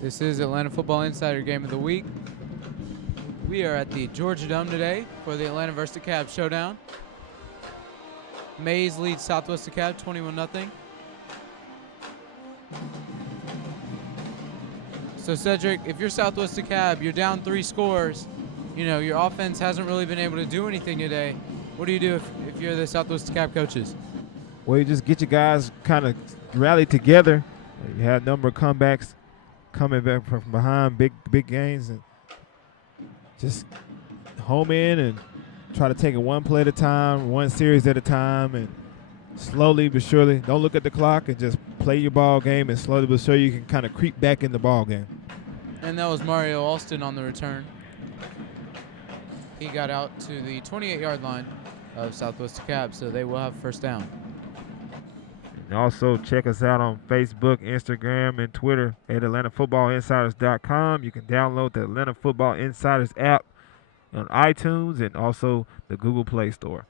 This is Atlanta Football Insider Game of the Week. We are at the Georgia Dome today for the Atlanta vs. Dekalb showdown. Mays leads Southwest Dekalb 21-0. So Cedric, if you're Southwest Dekalb, you're down 3 scores. You know, your offense hasn't really been able to do anything today. What do you do if you're the Southwest Dekalb coaches? Well, you just get your guys kind of rallied together. You had a number of comebacks coming back from behind, big gains, and just home in and try to take it one play at a time, one series at a time, and slowly but surely, don't look at the clock and just play your ball game, and slowly but surely you can kind of creep back in the ball game. And that was Mario Alston on the return. He got out to the 28-yard line of Southwest Dekalb, so they will have first down. And also check us out on Facebook, Instagram, and Twitter at AtlantaFootballInsiders.com. You can download the Atlanta Football Insiders app on iTunes and also the Google Play Store.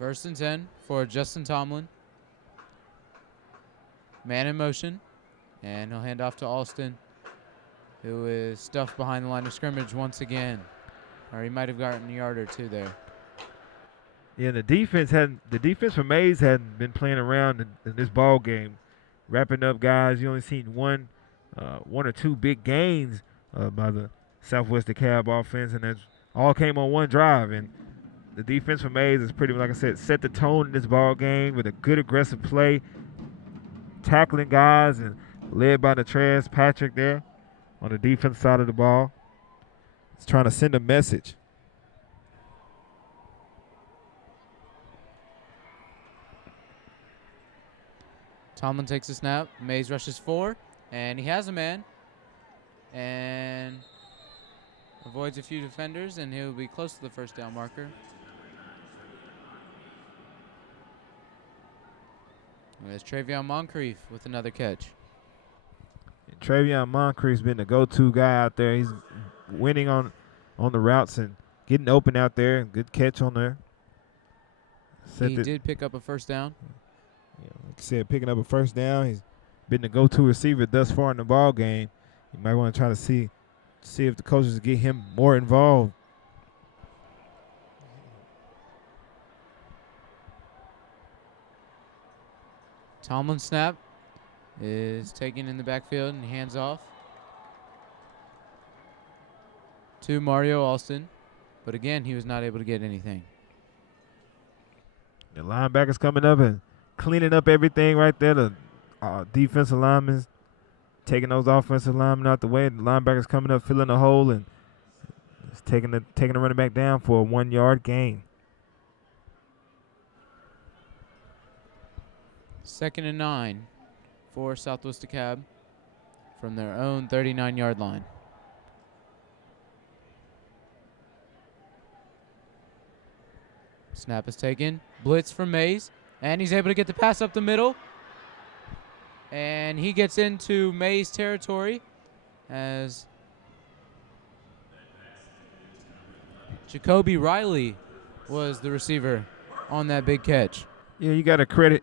First and 10 for Justin Tomlin. Man in motion. And he'll hand off to Alston, who is stuffed behind the line of scrimmage once again. Or he might have gotten a yard or two there. Yeah, the defense for Mays hadn't been playing around in this ball game, wrapping up guys. You only seen one or two big gains by the Southwest Dekalb offense, and that all came on one drive. And the defense for Mays is pretty, like I said, set the tone in this ball game with a good aggressive play, tackling guys, and led by Natrez Patrick there on the defense side of the ball. It's trying to send a message. Tomlin takes a snap. Mays rushes 4, and he has a man. And avoids a few defenders, and he'll be close to the first down marker. And there's Travion Moncrief with another catch. Travion Moncrief's been the go-to guy out there. He's winning on the routes and getting open out there. Good catch on there. He did pick up a first down. Yeah, like I said, picking up a first down. He's been the go-to receiver thus far in the ball game. You might want to try to see if the coaches get him more involved. Tomlin snap is taken in the backfield and hands off to Mario Alston. But again, he was not able to get anything. The linebackers coming up and cleaning up everything right there. The defensive linemen taking those offensive linemen out the way. The linebackers coming up, filling the hole, and just taking the running back down for a 1-yard gain. 2nd and 9 for Southwest Dekalb from their own 39-yard line. Snap is taken. Blitz from Mays. And he's able to get the pass up the middle. And he gets into Mays territory as Jacoby Riley was the receiver on that big catch. Yeah, you got to credit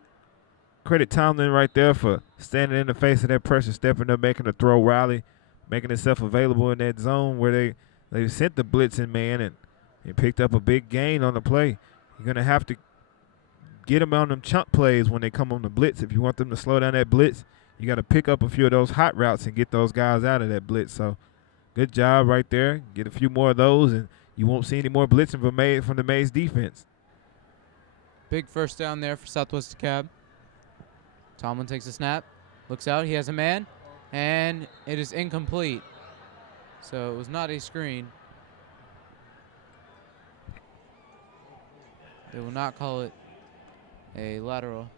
Tomlin right there for standing in the face of that pressure, stepping up, making a throw. Riley making himself available in that zone where they sent the blitz in man and picked up a big gain on the play. You're going to have to get them on them chunk plays when they come on the blitz. If you want them to slow down that blitz, you got to pick up a few of those hot routes and get those guys out of that blitz. So good job right there. Get a few more of those, and you won't see any more blitzing from the Mays defense. Big first down there for Southwest Dekalb. Tomlin takes a snap, looks out, he has a man, and it is incomplete. So it was not a screen. They will not call it a lateral.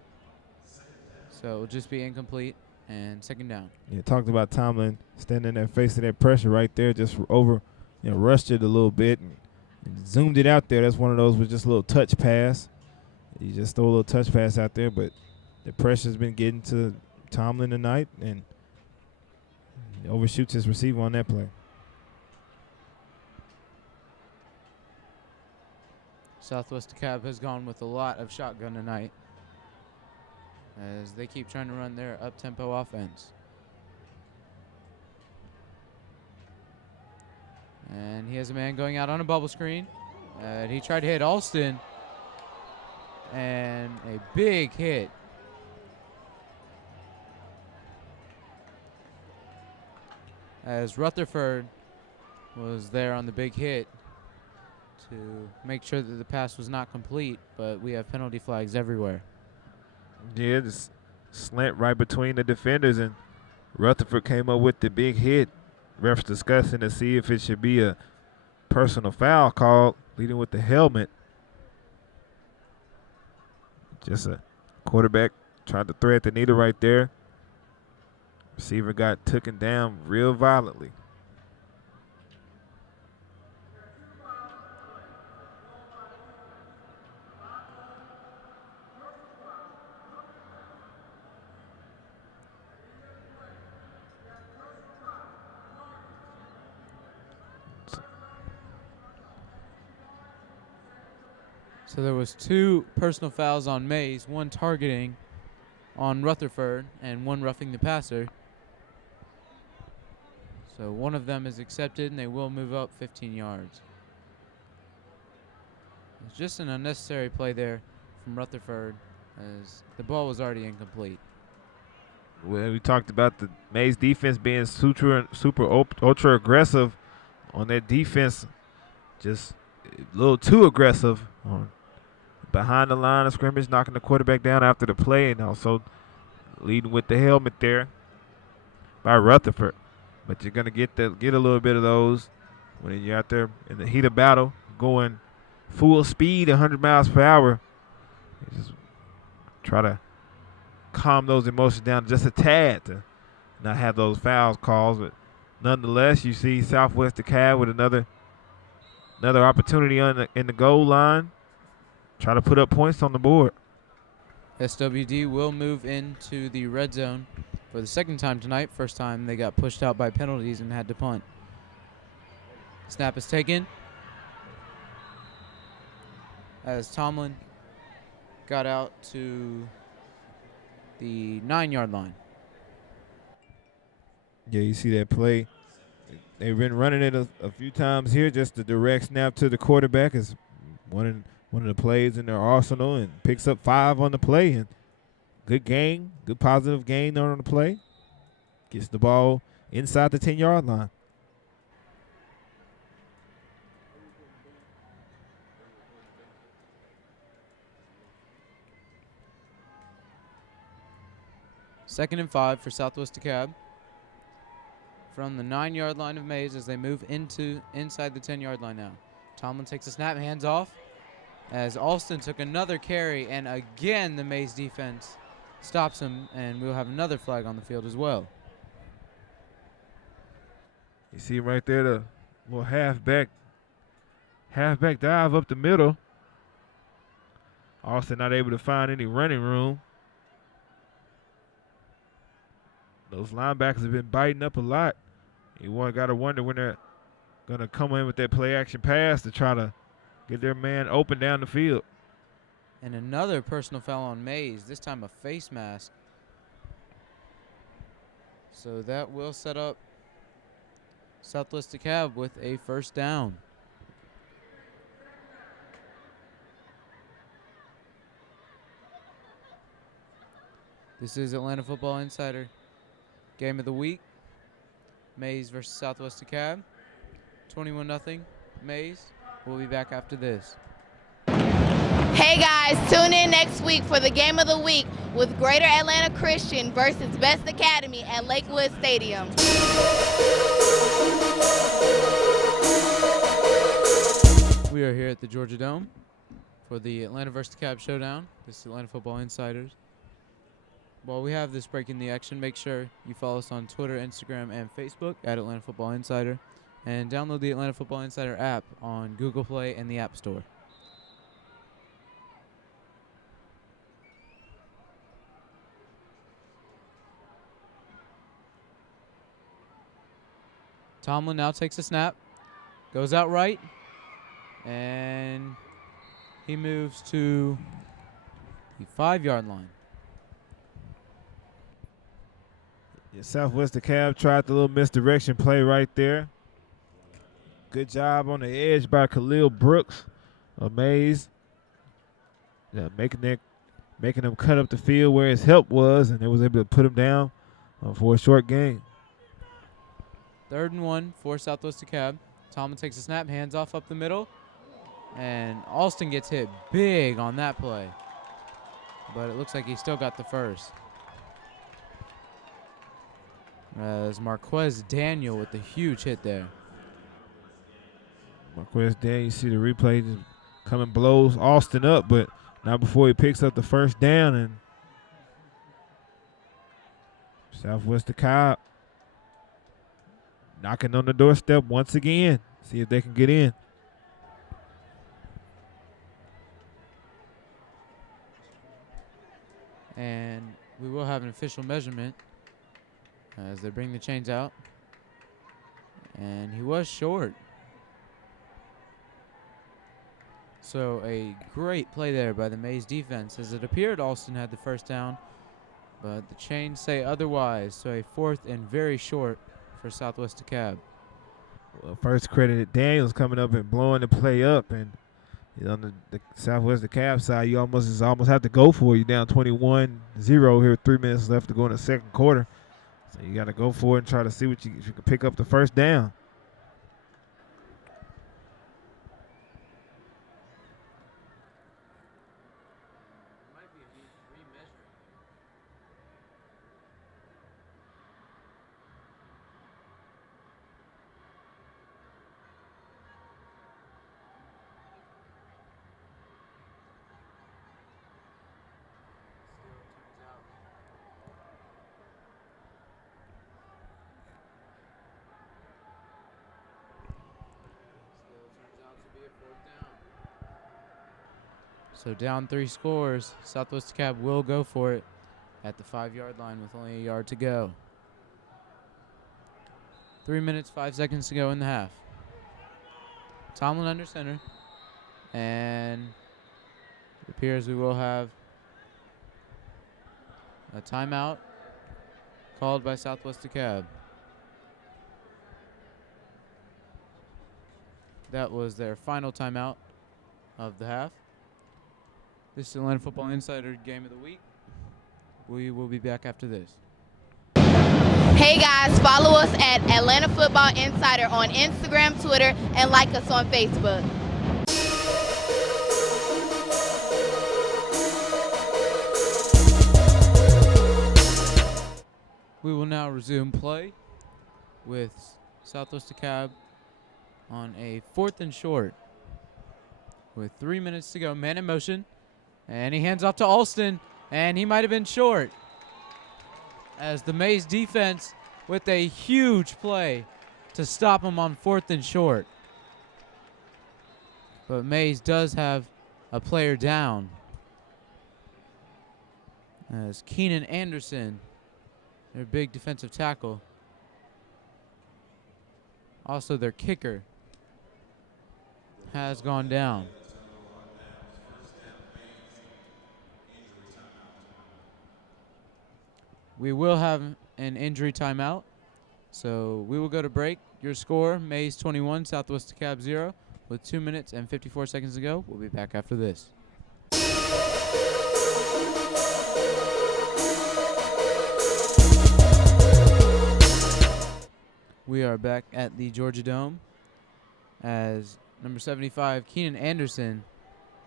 So it will just be incomplete and 2nd down. Yeah, talked about Tomlin standing in the face of that pressure right there, just rushed it a little bit and zoomed it out there. That's one of those with just a little touch pass. He just throw a little touch pass out there, but the pressure's been getting to Tomlin tonight, and he overshoots his receiver on that play. Southwest DeKalb has gone with a lot of shotgun tonight as they keep trying to run their up-tempo offense. And he has a man going out on a bubble screen. And he tried to hit Alston. And a big hit. As Rutherford was there on the big hit to make sure that the pass was not complete, but we have penalty flags everywhere. Yeah, just slant right between the defenders, and Rutherford came up with the big hit. Refs discussing to see if it should be a personal foul called, leading with the helmet. Just a quarterback tried to thread the needle right there. Receiver got taken down real violently. So there was 2 personal fouls on Mays, 1 targeting on Rutherford and 1 roughing the passer. So one of them is accepted, and they will move up 15 yards. It's just an unnecessary play there from Rutherford as the ball was already incomplete. Well, we talked about the Mays defense being super ultra aggressive on their defense, just a little too aggressive on behind the line of scrimmage, knocking the quarterback down after the play, and also leading with the helmet there by Rutherford. But you're gonna get a little bit of those when you're out there in the heat of battle, going full speed, 100 miles per hour. You just try to calm those emotions down just a tad to not have those fouls calls. But nonetheless, you see Southwest DeKalb with another opportunity in the goal line. Try to put up points on the board. SWD will move into the red zone for the second time tonight. First time they got pushed out by penalties and had to punt. Snap is taken as Tomlin got out to the 9-yard line. Yeah, you see that play. They've been running it a few times here. Just the direct snap to the quarterback is one of the plays in their arsenal, and picks up 5 on the play. And good gain, good positive gain on the play. Gets the ball inside the 10-yard line. Second and 5 for Southwest DeKalb from the 9-yard line of Mays as they move inside the 10-yard line now. Tomlin takes a snap, hands off, as Alston took another carry, and again the Mays defense stops him, and we'll have another flag on the field as well. You see right there the little halfback dive up the middle. Alston not able to find any running room. Those linebackers have been biting up a lot. You got to wonder when they're going to come in with that play action pass to try to get their man open down the field. And another personal foul on Mays, this time a face mask. So that will set up Southwest DeKalb with a first down. This is Atlanta Football Insider Game of the Week. Mays versus Southwest DeKalb. 21-0 Mays. We'll be back after this. Hey guys, tune in next week for the Game of the Week with Greater Atlanta Christian versus Best Academy at Lakewood Stadium. We are here at the Georgia Dome for the Atlanta versus DeKalb showdown. This is Atlanta Football Insiders. While we have this breaking the action, make sure you follow us on Twitter, Instagram, and Facebook at Atlanta Football Insider. and download the Atlanta Football Insider app on Google Play and the App Store. Tomlin now takes a snap, goes out right, and he moves to the 5-yard line. Yeah, Southwest DeKalb tried the little misdirection play right there. Good job on the edge by Khalil Brooks of Mays. Yeah, making him cut up the field where his help was, and they was able to put him down for a short gain. 3rd and 1 for Southwest DeKalb. Tomlin takes a snap, hands off up the middle, and Alston gets hit big on that play. But it looks like he still got the first. As Marquez Daniel with the huge hit there. Marquez Daniel, you see the replay, just coming blows Alston up, but not before he picks up the first down, and Southwest DeKalb knocking on the doorstep once again. See if they can get in. And we will have an official measurement as they bring the chains out. And he was short. So a great play there by the Mays defense, as it appeared Alston had the first down, but the chains say otherwise. So a 4th and very short for Southwest DeKalb. Well, first credited Daniels coming up and blowing the play up, and on the Southwest DeKalb side, you almost have to go for it. You're down 21-0 here, 3 minutes left to go in the second quarter. So you got to go for it and try to see if you can pick up the first down. So down 3 scores. Southwest DeKalb will go for it at the 5-yard line with only a yard to go. 3 minutes, 5 seconds to go in the half. Tomlin under center. And it appears we will have a timeout called by Southwest DeKalb. That was their final timeout of the half. This is Atlanta Football Insider Game of the Week. We will be back after this. Hey guys, follow us at Atlanta Football Insider on Instagram, Twitter, and like us on Facebook. We will now resume play with Southwest DeKalb on a 4th and short with 3 minutes to go. Man in motion. And he hands off to Alston, and he might have been short. As the Mays defense with a huge play to stop him on 4th and short. But Mays does have a player down. As Keenan Anderson, their big defensive tackle, also their kicker, has gone down. We will have an injury timeout, so we will go to break. Your score, Mays 21, Southwest DeKalb 0, with 2 minutes and 54 seconds to go. We'll be back after this. We are back at the Georgia Dome as number 75, Keenan Anderson,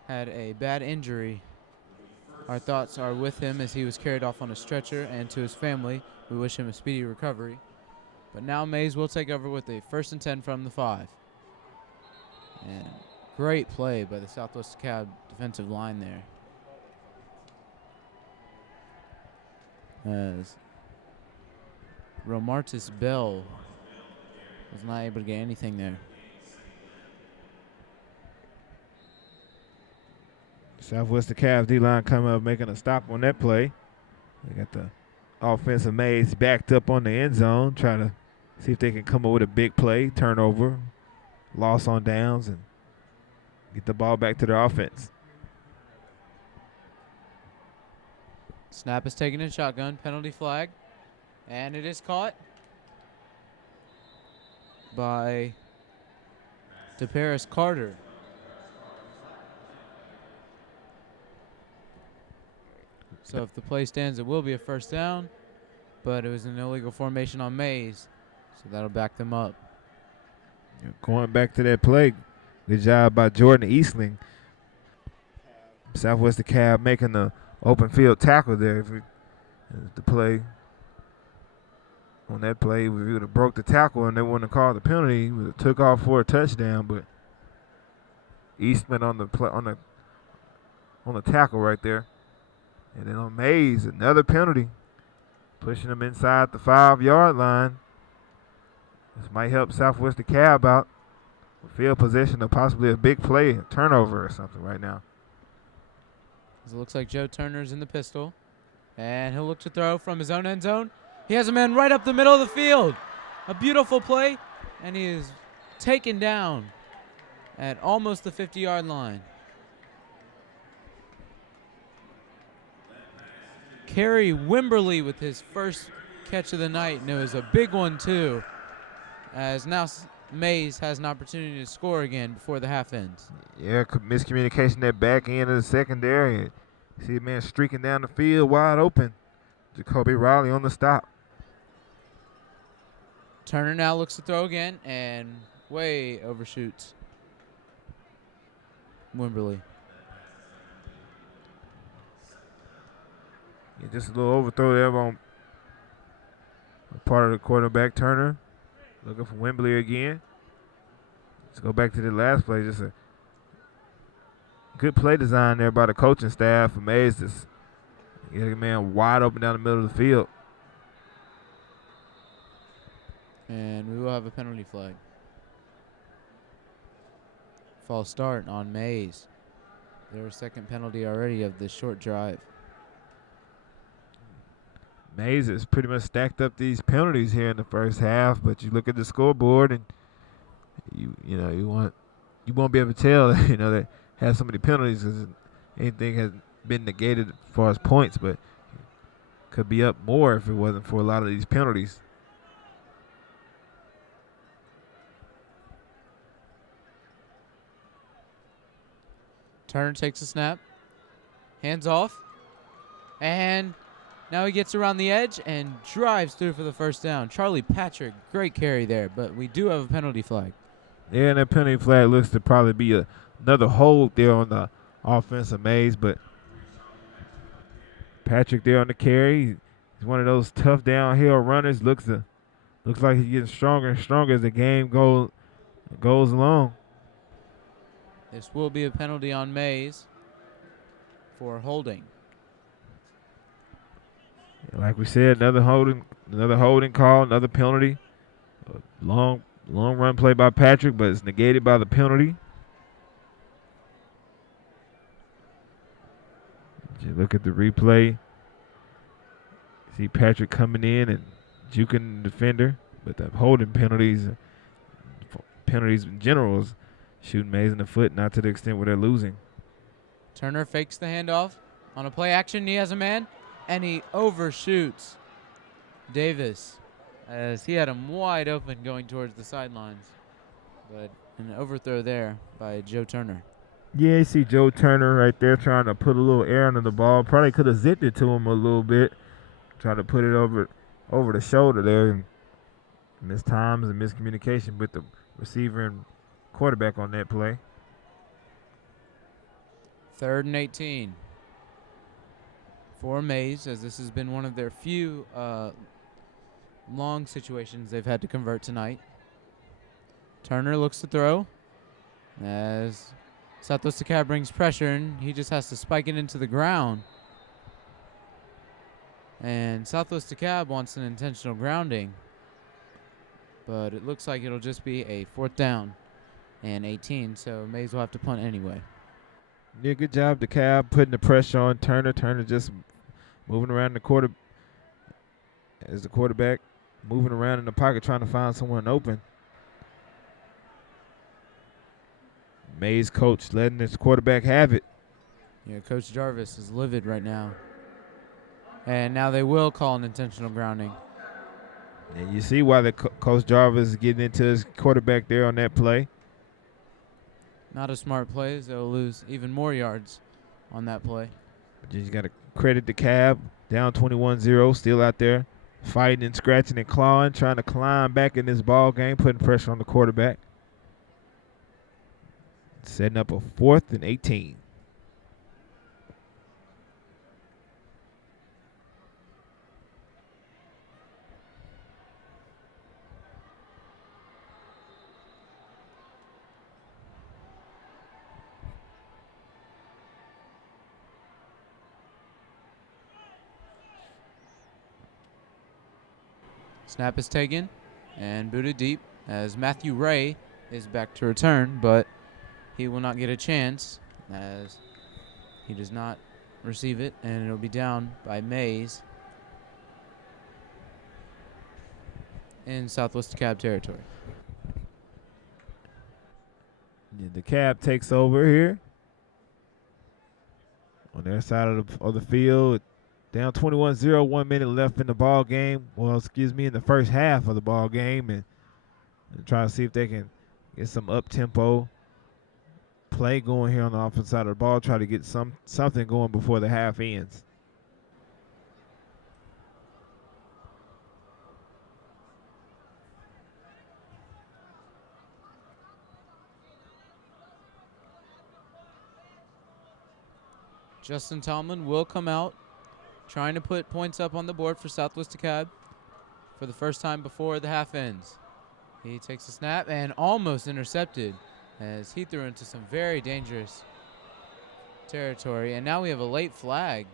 had a bad injury. Our thoughts are with him as he was carried off on a stretcher, and to his family, we wish him a speedy recovery. But now Mays will take over with a 1st and 10 from the 5. And great play by the Southwest DeKalb defensive line there. As Romartis Bell Was not able to get anything there. Southwest DeKalb D-line coming up making a stop on that play. They got the offensive Mays backed up on the end zone, trying to see if they can come up with a big play, turnover, loss on downs, and get the ball back to their offense. Snap is taken in shotgun, penalty flag, and it is caught by DeParis Carter. So if the play stands, it will be a first down, but it was an illegal formation on Mays, so that'll back them up. Going back to that play, good job by Jordan Eastling. Southwest DeKalb making the open field tackle there. If the play on that play, we would have broke the tackle and they wouldn't have called the penalty. We would have took off for a touchdown, but Eastman on the play, on the tackle right there. And then on Mays, another penalty, pushing them inside the 5-yard line. This might help Southwest DeKalb out. Field possession of possibly a big play, a turnover or something right now. It looks like Joe Turner's in the pistol, and he'll look to throw from his own end zone. He has a man right up the middle of the field. A beautiful play, and he is taken down at almost the 50-yard line. Kerry Wimberly with his first catch of the night, and it was a big one too, as now Mays has an opportunity to score again before the half ends. Yeah, miscommunication at back end of the secondary. See a man streaking down the field wide open. Jacoby Riley on the stop. Turner now looks to throw again and way overshoots Wimberly. Yeah, just a little overthrow there on part of the quarterback, Turner. Looking for Wimberly again. Let's go back to the last play. Just a good play design there by the coaching staff. Amazed to get a man wide open down the middle of the field. And we will have a penalty flag. False start on Mays. Their second penalty already of this short drive. Mays has pretty much stacked up these penalties here in the first half, but you look at the scoreboard and you won't be able to tell that has so many penalties because anything has been negated as far as points, but could be up more if it wasn't for a lot of these penalties. Turner takes a snap, hands off, and now he gets around the edge and drives through for the first down. Charlie Patrick, great carry there, but we do have a penalty flag. Yeah, and that penalty flag looks to probably be another hold there on the offensive Mays, but Patrick there on the carry. He's one of those tough downhill runners. Looks like he's getting stronger and stronger as the game goes along. This will be a penalty on Mays for holding. Like we said, another holding call, another penalty. A long run play by Patrick, but it's negated by the penalty. You look at the replay. See Patrick coming in and juking the defender, but the holding penalties in general is shooting Mays in the foot, not to the extent where they're losing. Turner fakes the handoff on a play action. He has a man, and he overshoots Davis as he had him wide open going towards the sidelines. But an overthrow there by Joe Turner. Yeah, you see Joe Turner right there trying to put a little air under the ball. Probably could have zipped it to him a little bit. Trying to put it over the shoulder there. And missed times and miscommunication with the receiver and quarterback on that play. 3rd and 18 for Mays, as this has been one of their few long situations they've had to convert tonight. Turner looks to throw as Southwest DeKalb brings pressure, and he just has to spike it into the ground. And Southwest DeKalb wants an intentional grounding. but it looks like it'll just be a 4th down and 18, so Mays will have to punt anyway. Yeah, good job, Dekalb, putting the pressure on Turner. Turner just moving around the quarter as the quarterback, moving around in the pocket trying to find someone open. Mays coach letting his quarterback have it. Yeah, Coach Jarvis is livid right now. And now they will call an intentional grounding. And you see why the Coach Jarvis is getting into his quarterback there on that play. Not a smart play, as they'll lose even more yards on that play. But you just got to credit Dekalb, down 21-0, still out there fighting and scratching and clawing, trying to climb back in this ball game, putting pressure on the quarterback. Setting up a 4th and 18. Snap is taken and booted deep as Matthew Ray is back to return, but he will not get a chance as he does not receive it, and it'll be down by Mays in Southwest DeKalb territory. Yeah, Dekalb takes over here on their side of the field. Down 21-0, 1 minute left in the ball game. Well, excuse me, in the first half of the ball game, and try to see if they can get some up-tempo play going here on the offensive side of the ball. Try to get something going before the half ends. Justin Tomlin will come out, trying to put points up on the board for Southwest DeKalb for the first time before the half ends. He takes a snap and almost intercepted as he threw into some very dangerous territory. And now we have a late flag.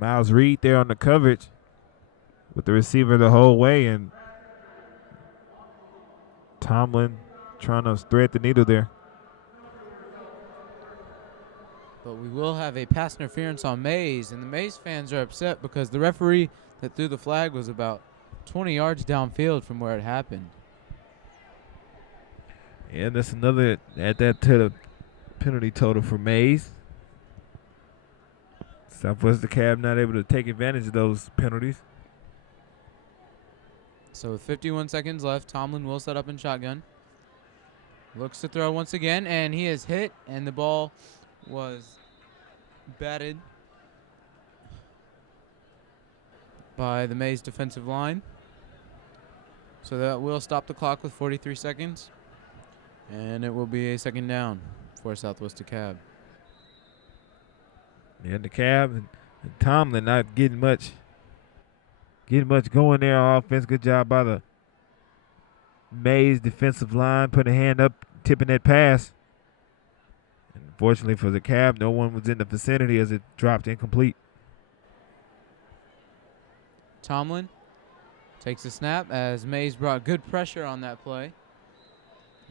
Miles Reed there on the coverage with the receiver the whole way, and Tomlin trying to thread the needle there. But we will have a pass interference on Mays, and the Mays fans are upset because the referee that threw the flag was about 20 yards downfield from where it happened. And that's another, add that to the penalty total for Mays. Southwest DeKalb not able to take advantage of those penalties. So with 51 seconds left, Tomlin will set up in shotgun. Looks to throw once again, and he is hit, and the ball was batted by the Mays defensive line. So that will stop the clock with 43 seconds. And it will be a 2nd down for Southwest DeKalb. Yeah, DeKalb and Tomlin not getting much going there on offense. Good job by the Mays defensive line, putting a hand up, tipping that pass. Unfortunately for DeKalb, no one was in the vicinity as it dropped incomplete. Tomlin takes a snap as Mays brought good pressure on that play.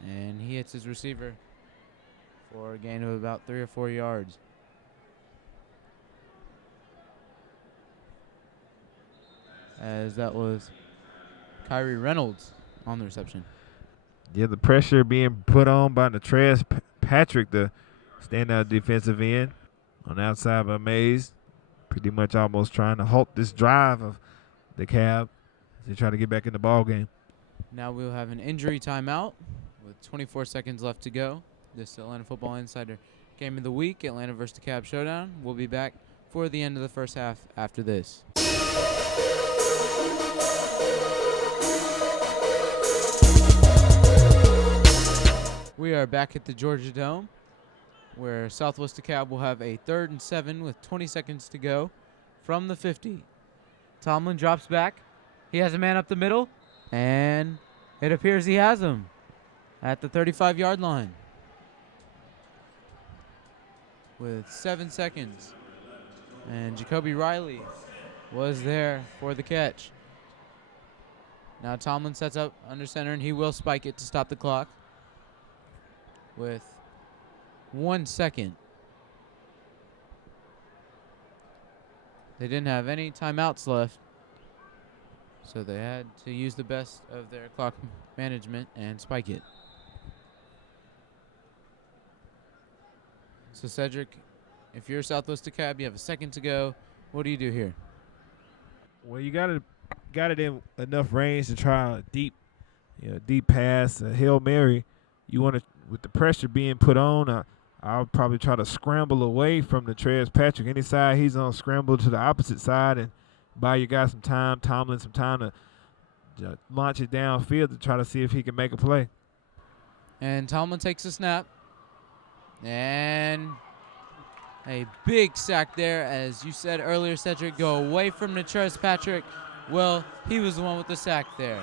And he hits his receiver for a gain of about 3 or 4 yards. As that was Kyrie Reynolds on the reception. Yeah, the pressure being put on by Natrez Patrick, the standout defensive end, on the outside by Mays. Pretty much almost trying to halt this drive of DeKalb as they try to get back in the ball game. Now we'll have an injury timeout with 24 seconds left to go. This Atlanta Football Insider Game of the Week, Atlanta vs. DeKalb Showdown. We'll be back for the end of the first half after this. We are back at the Georgia Dome, where Southwest DeKalb will have a 3rd and 7 with 20 seconds to go from the 50. Tomlin drops back. He has a man up the middle, and it appears he has him at the 35-yard line with 7 seconds And Jacoby Riley was there for the catch. Now Tomlin sets up under center, and he will spike it to stop the clock with 1 second. They didn't have any timeouts left, so they had to use the best of their clock management and spike it. So Cedric, if you're Southwest DeKalb, you have a second to go. What do you do here? Well, you got it in enough range to try a deep pass, a Hail Mary. You want to, with the pressure being put on, I'll probably try to scramble away from the Trez Patrick. Any side he's on, scramble to the opposite side and buy your guy some time, Tomlin some time to launch it downfield to try to see if he can make a play. And Tomlin takes a snap. And a big sack there, as you said earlier, Cedric, go away from the Trez Patrick. Well, he was the one with the sack there.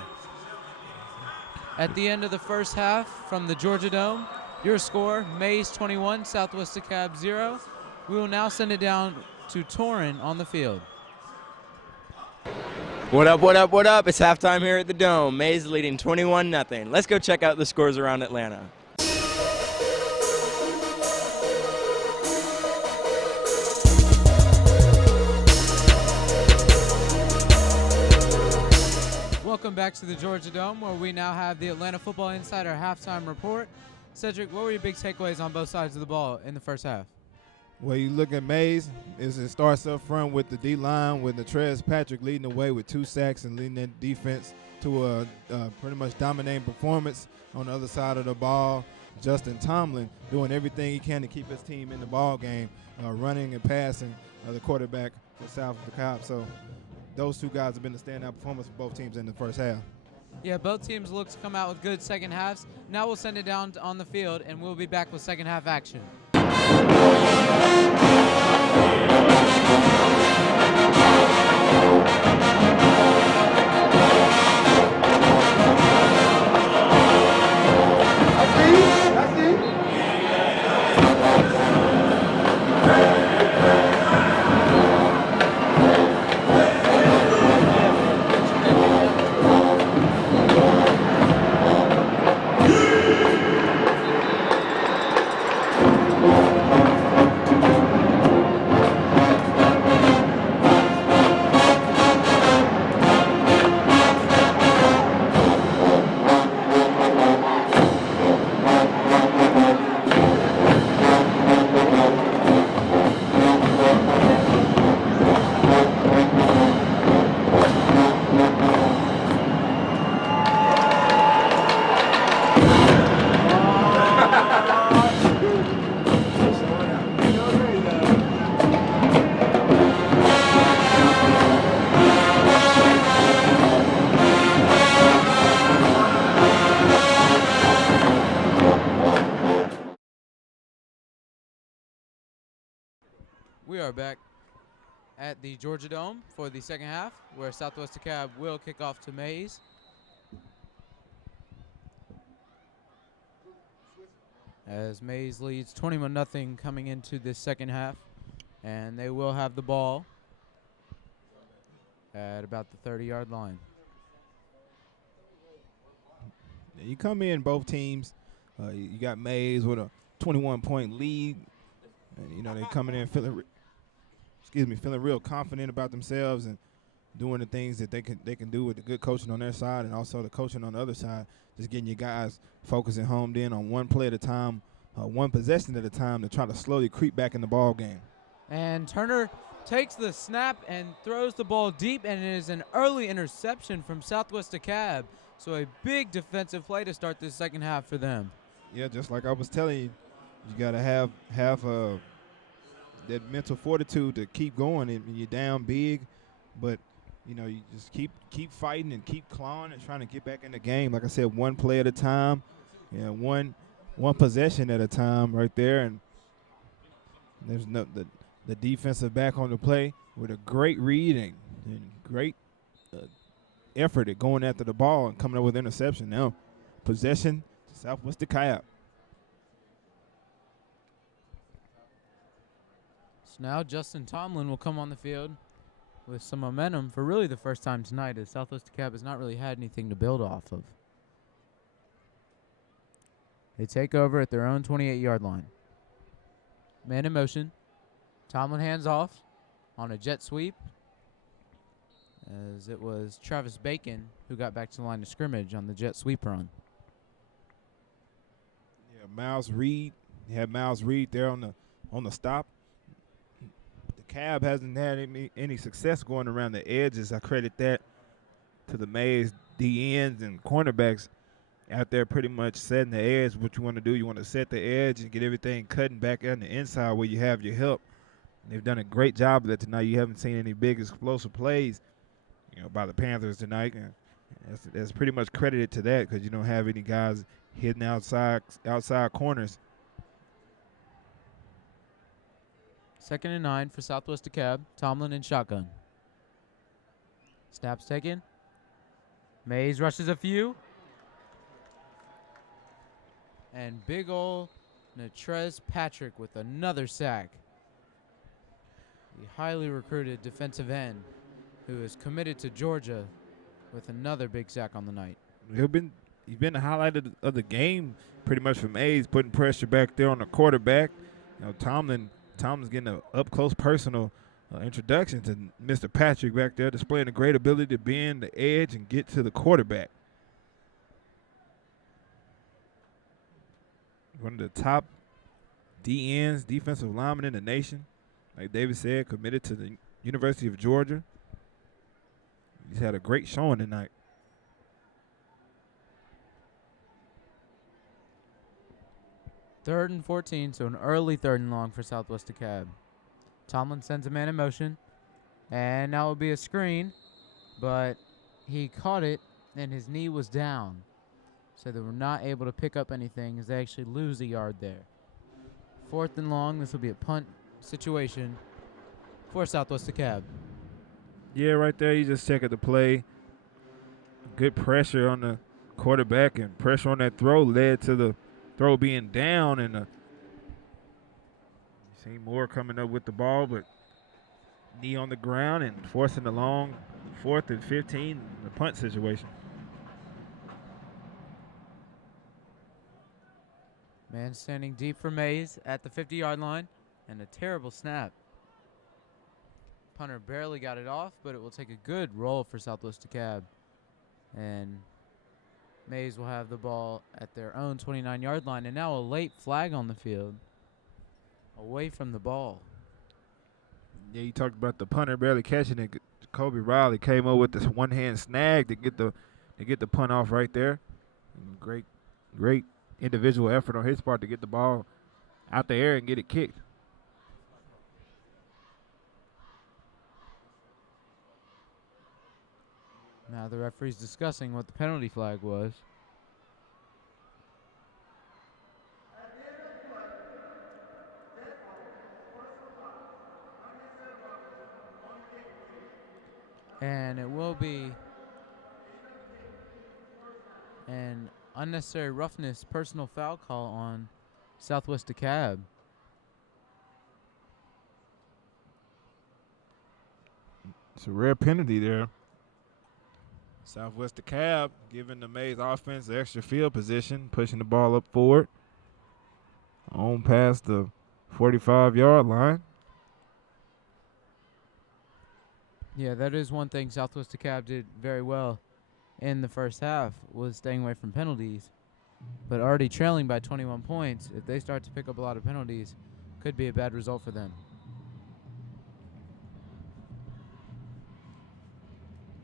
At the end of the first half from the Georgia Dome, your score, Mays 21, Southwest DeKalb 0. We will now send it down to Torrin on the field. What up, what up, what up? It's halftime here at the Dome. Mays leading 21-0. Let's go check out the scores around Atlanta. Welcome back to the Georgia Dome, where we now have the Atlanta Football Insider halftime report. Cedric, what were your big takeaways on both sides of the ball in the first half? Well, you look at Mays, it starts up front with the D-line, with the Trez Patrick leading the way with 2 sacks and leading that defense to a pretty much dominating performance. On the other side of the ball, Justin Tomlin doing everything he can to keep his team in the ball game, running and passing the quarterback for South DeKalb. So those two guys have been the standout performance for both teams in the first half. Yeah, both teams look to come out with good second halves. Now we'll send it down on the field, and we'll be back with second half action. We are back at the Georgia Dome for the second half, where Southwest DeKalb will kick off to Mays. As Mays leads 21-0 coming into this second half, and they will have the ball at about the 30-yard line. You come in, both teams, you got Mays with a 21-point lead. And, they're coming in feeling real confident about themselves and doing the things that they can do with the good coaching on their side and also the coaching on the other side. Just getting your guys focused and homed in on one play at a time, one possession at a time to try to slowly creep back in the ball game. And Turner takes the snap and throws the ball deep, and it is an early interception from Southwest DeKalb. So a big defensive play to start this second half for them. Yeah, just like I was telling you, you got to have that mental fortitude to keep going, and you're down big, but you just keep fighting and keep clawing and trying to get back in the game. Like I said, one play at a time, one possession at a time right there, and there's the defensive back on the play with a great read and great effort at going after the ball and coming up with interception. Now possession to Southwest DeKalb. So now Justin Tomlin will come on the field with some momentum for really the first time tonight, as Southwest DeKalb has not really had anything to build off of. They take over at their own 28-yard line. Man in motion. Tomlin hands off on a jet sweep, as it was Travis Bacon who got back to the line of scrimmage on the jet sweep run. Yeah, Miles Reed. You had Miles Reed there on the stop. The Cab hasn't had any success going around the edges. I credit that to the Mays D ends and cornerbacks out there pretty much setting the edge. What you want to do, you want to set the edge and get everything cutting back on the inside where you have your help. And they've done a great job of that tonight. You haven't seen any big explosive plays, by the Panthers tonight. And that's pretty much credited to that, because you don't have any guys hitting outside corners. 2nd and 9 for Southwest DeKalb. Tomlin in shotgun. Snaps taken. Mays rushes a few. And big ol' Natrez Patrick with another sack. The highly recruited defensive end who is committed to Georgia with another big sack on the night. He's been the highlight of the game pretty much for Mays, putting pressure back there on the quarterback. Tomlin's getting an up-close personal introduction to Mr. Patrick back there, displaying a great ability to bend the edge and get to the quarterback. One of the top DNs, defensive linemen in the nation. Like David said, committed to the University of Georgia. He's had a great showing tonight. Third and 14, so an early 3rd and long for Southwest DeKalb. Tomlin sends a man in motion, and now it will be a screen, but he caught it, and his knee was down. So they were not able to pick up anything as they actually lose a yard there. 4th and long, this will be a punt situation for Southwest DeKalb. Yeah, right there, you just check at the play. Good pressure on the quarterback, and pressure on that throw led to the throw being down, and you see Moore coming up with the ball, but knee on the ground and forcing the long 4th and 15, the punt situation. Man standing deep for Mays at the 50-yard line, and a terrible snap. Punter barely got it off, but it will take a good roll for Southwest DeKalb. And Mays will have the ball at their own 29-yard line, and now a late flag on the field away from the ball. Yeah, you talked about the punter barely catching it. Kobe Riley came up with this one-hand snag to get the punt off right there. And great individual effort on his part to get the ball out the air and get it kicked. Now the referee's discussing what the penalty flag was. And it will be an unnecessary roughness personal foul call on Southwest DeKalb. It's a rare penalty there. Southwest DeKalb giving the Mays offense the extra field position, pushing the ball up forward, on past the 45-yard line. Yeah, that is one thing Southwest DeKalb did very well in the first half, was staying away from penalties. But already trailing by 21 points, if they start to pick up a lot of penalties, could be a bad result for them.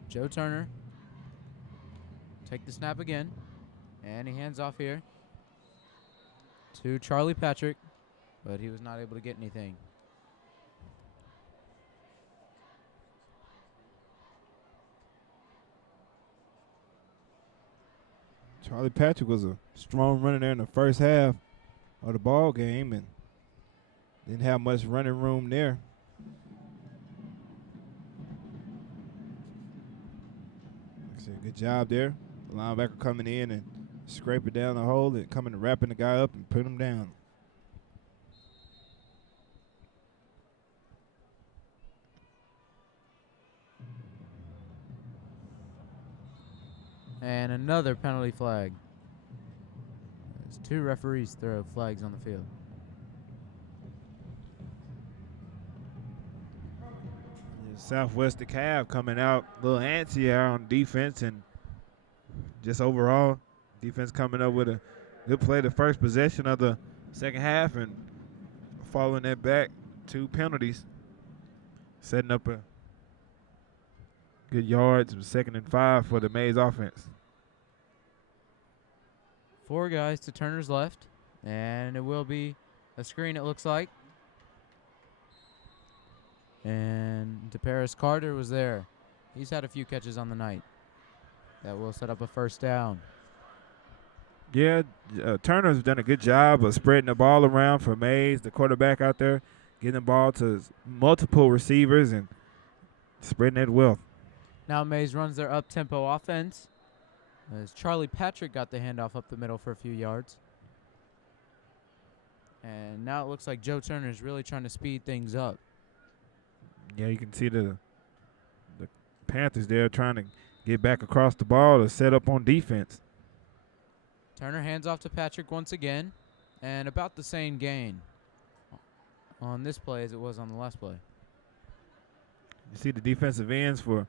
Joe Turner, take the snap again, and he hands off here to Charlie Patrick, but he was not able to get anything. Charlie Patrick was a strong runner there in the first half of the ball game and didn't have much running room there. Like I said, good job there. The linebacker coming in and scraping down the hole and coming and wrapping the guy up and putting him down. And another penalty flag. There's 2 referees throw flags on the field. Southwest DeKalb coming out a little antsy on defense, and just overall defense coming up with a good play the first possession of the second half and following that back 2 penalties, setting up a good yards, 2nd and 5 for the Mays offense. 4 guys to Turner's left, and it will be a screen, it looks like. And DeParis Carter was there. He's had a few catches on the night. That will set up a first down. Yeah, Turner's done a good job of spreading the ball around for Mays, the quarterback out there, getting the ball to multiple receivers and spreading that wealth. Now Mays runs their up-tempo offense, as Charlie Patrick got the handoff up the middle for a few yards. And now it looks like Joe Turner is really trying to speed things up. Yeah, you can see the Panthers there trying to get back across the ball to set up on defense. Turner hands off to Patrick once again, and about the same gain on this play as it was on the last play. You see the defensive ends for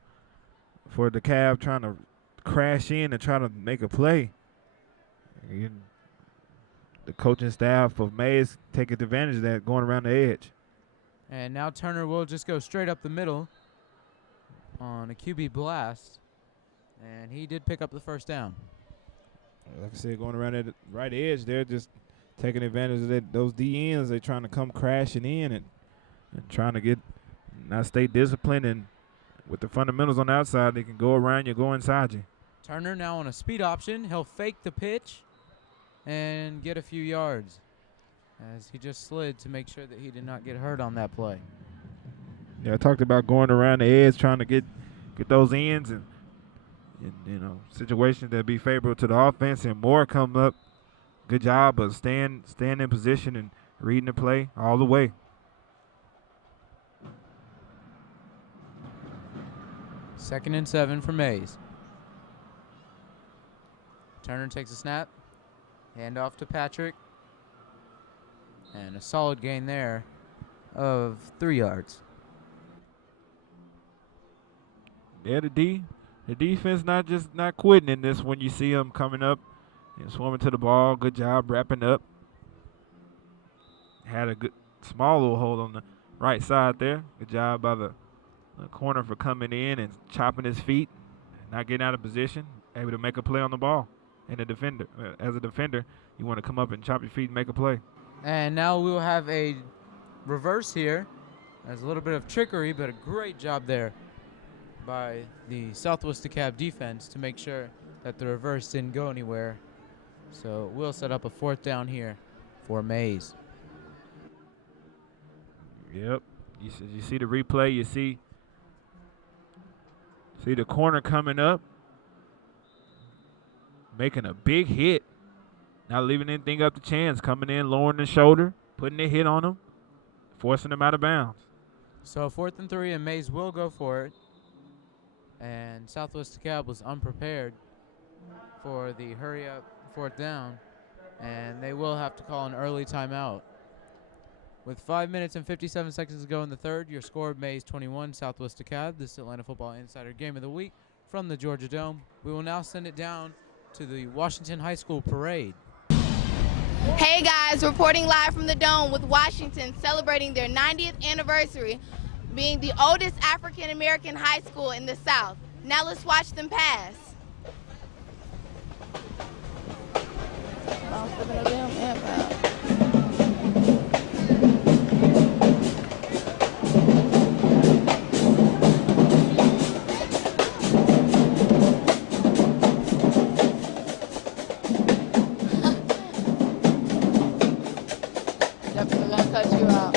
DeKalb trying to crash in and try to make a play. And the coaching staff of Mays taking advantage of that, going around the edge. And now Turner will just go straight up the middle on a QB blast, and he did pick up the first down. Like I said, going around that right edge, they're just taking advantage of those DNs. They're trying to come crashing in and trying to not stay disciplined, and with the fundamentals on the outside, they can go around you, go inside you. Turner now on a speed option. He'll fake the pitch and get a few yards, as he just slid to make sure that he did not get hurt on that play. Yeah, I talked about going around the edge, trying to get those ends and situations that be favorable to the offense, and more come up. Good job of staying in position and reading the play all the way. Second and 7 for Mays. Turner takes a snap. Hand off to Patrick. And a solid gain there of 3 yards. Yeah, the defense not quitting in this when you see them coming up and swarming to the ball. Good job wrapping up. Had a good small little hold on the right side there. Good job by the corner for coming in and chopping his feet, not getting out of position, able to make a play on the ball. And as a defender, you want to come up and chop your feet and make a play. And now we'll have a reverse here. There's a little bit of trickery, but a great job there by the Southwest DeKalb defense to make sure that the reverse didn't go anywhere. So we'll set up a 4th down here for Mays. Yep. You see the replay. You see the corner coming up, making a big hit, not leaving anything up to chance, coming in, lowering the shoulder, putting a hit on him, forcing him out of bounds. So 4th and 3, and Mays will go for it. And Southwest DeKalb was unprepared for the hurry-up 4th down, and they will have to call an early timeout. With 5 minutes and 57 seconds to go in the third, your score, Mays 21, Southwest DeKalb. This is Atlanta Football Insider Game of the Week from the Georgia Dome. We will now send it down to the Washington High School Parade. Hey guys, reporting live from the Dome with Washington celebrating their 90th anniversary, being the oldest African American high school in the South. Now let's watch them pass. Definitely gonna cut you out.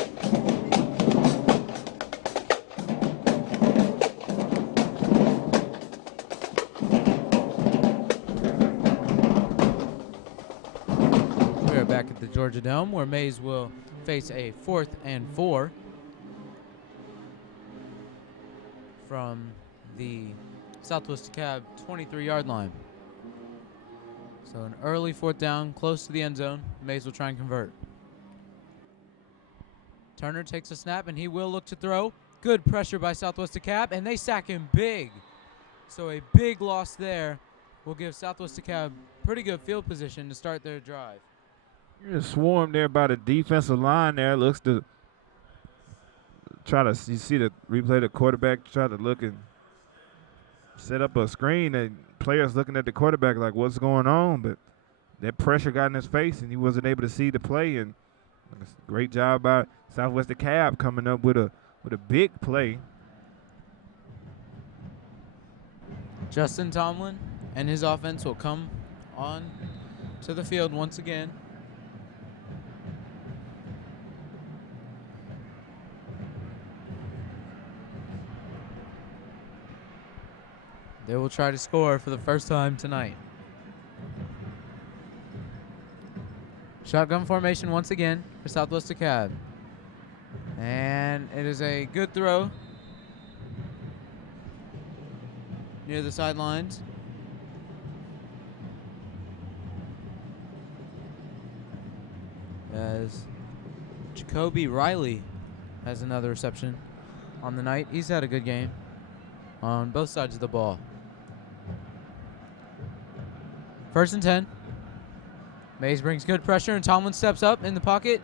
We're back at the Georgia Dome, where Mays will face a 4th and 4 from the Southwest DeKalb 23-yard line. So an early 4th down, close to the end zone. Mays will try and convert. Turner takes a snap, and he will look to throw. Good pressure by Southwest DeKalb, and they sack him big. So a big loss there will give Southwest DeKalb pretty good field position to start their drive. You're swarmed there by the defensive line there. Looks to try to, you see the replay, the quarterback try to look and set up a screen, and players looking at the quarterback like, what's going on? But that pressure got in his face, and he wasn't able to see the play. And great job by Southwest DeKalb coming up with a big play. Justin Tomlin and his offense will come on to the field once again. They will try to score for the first time tonight. Shotgun formation once again for Southwest DeKalb. And it is a good throw near the sidelines. As Jacoby Riley has another reception on the night. He's had a good game on both sides of the ball. 1st and 10. Mays brings good pressure, and Tomlin steps up in the pocket,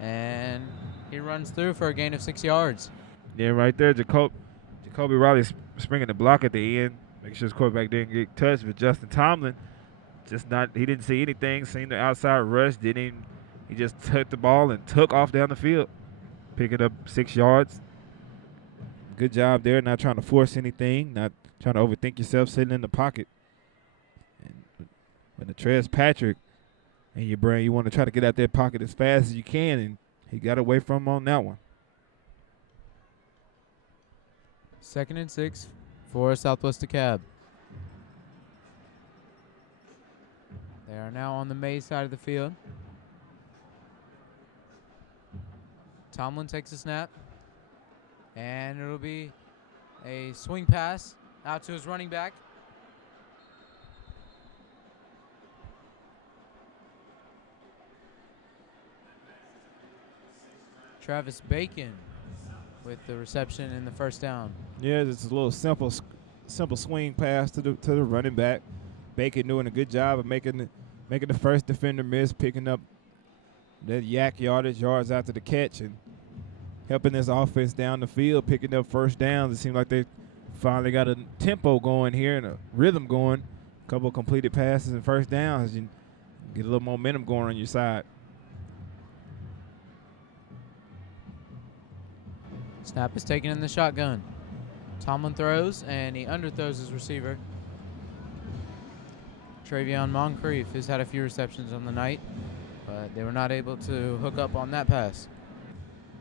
and he runs through for a gain of 6 yards. Yeah, right there, Jacoby Riley springing the block at the end. Make sure his quarterback didn't get touched, but Justin Tomlin he didn't see anything, seen the outside rush, he just took the ball and took off down the field, picking up 6 yards. Good job there, not trying to force anything, not trying to overthink yourself, sitting in the pocket. And when the Trez Patrick and your brain, you want to try to get out that pocket as fast as you can, and he got away from him on that one. 2nd and 6 for Southwest DeKalb. They are now on the Mays side of the field. Tomlin takes a snap, and it'll be a swing pass out to his running back. Travis Bacon with the reception in the 1st down. Yeah, it's a little simple swing pass to the running back. Bacon doing a good job of making the first defender miss, picking up that yards after the catch, and helping this offense down the field, picking up 1st downs. It seemed like they finally got a tempo going here and a rhythm going. A couple of completed passes and 1st downs, and get a little momentum going on your side. Snap is taken in the shotgun. Tomlin throws, and he underthrows his receiver. Travion Moncrief has had a few receptions on the night, but they were not able to hook up on that pass.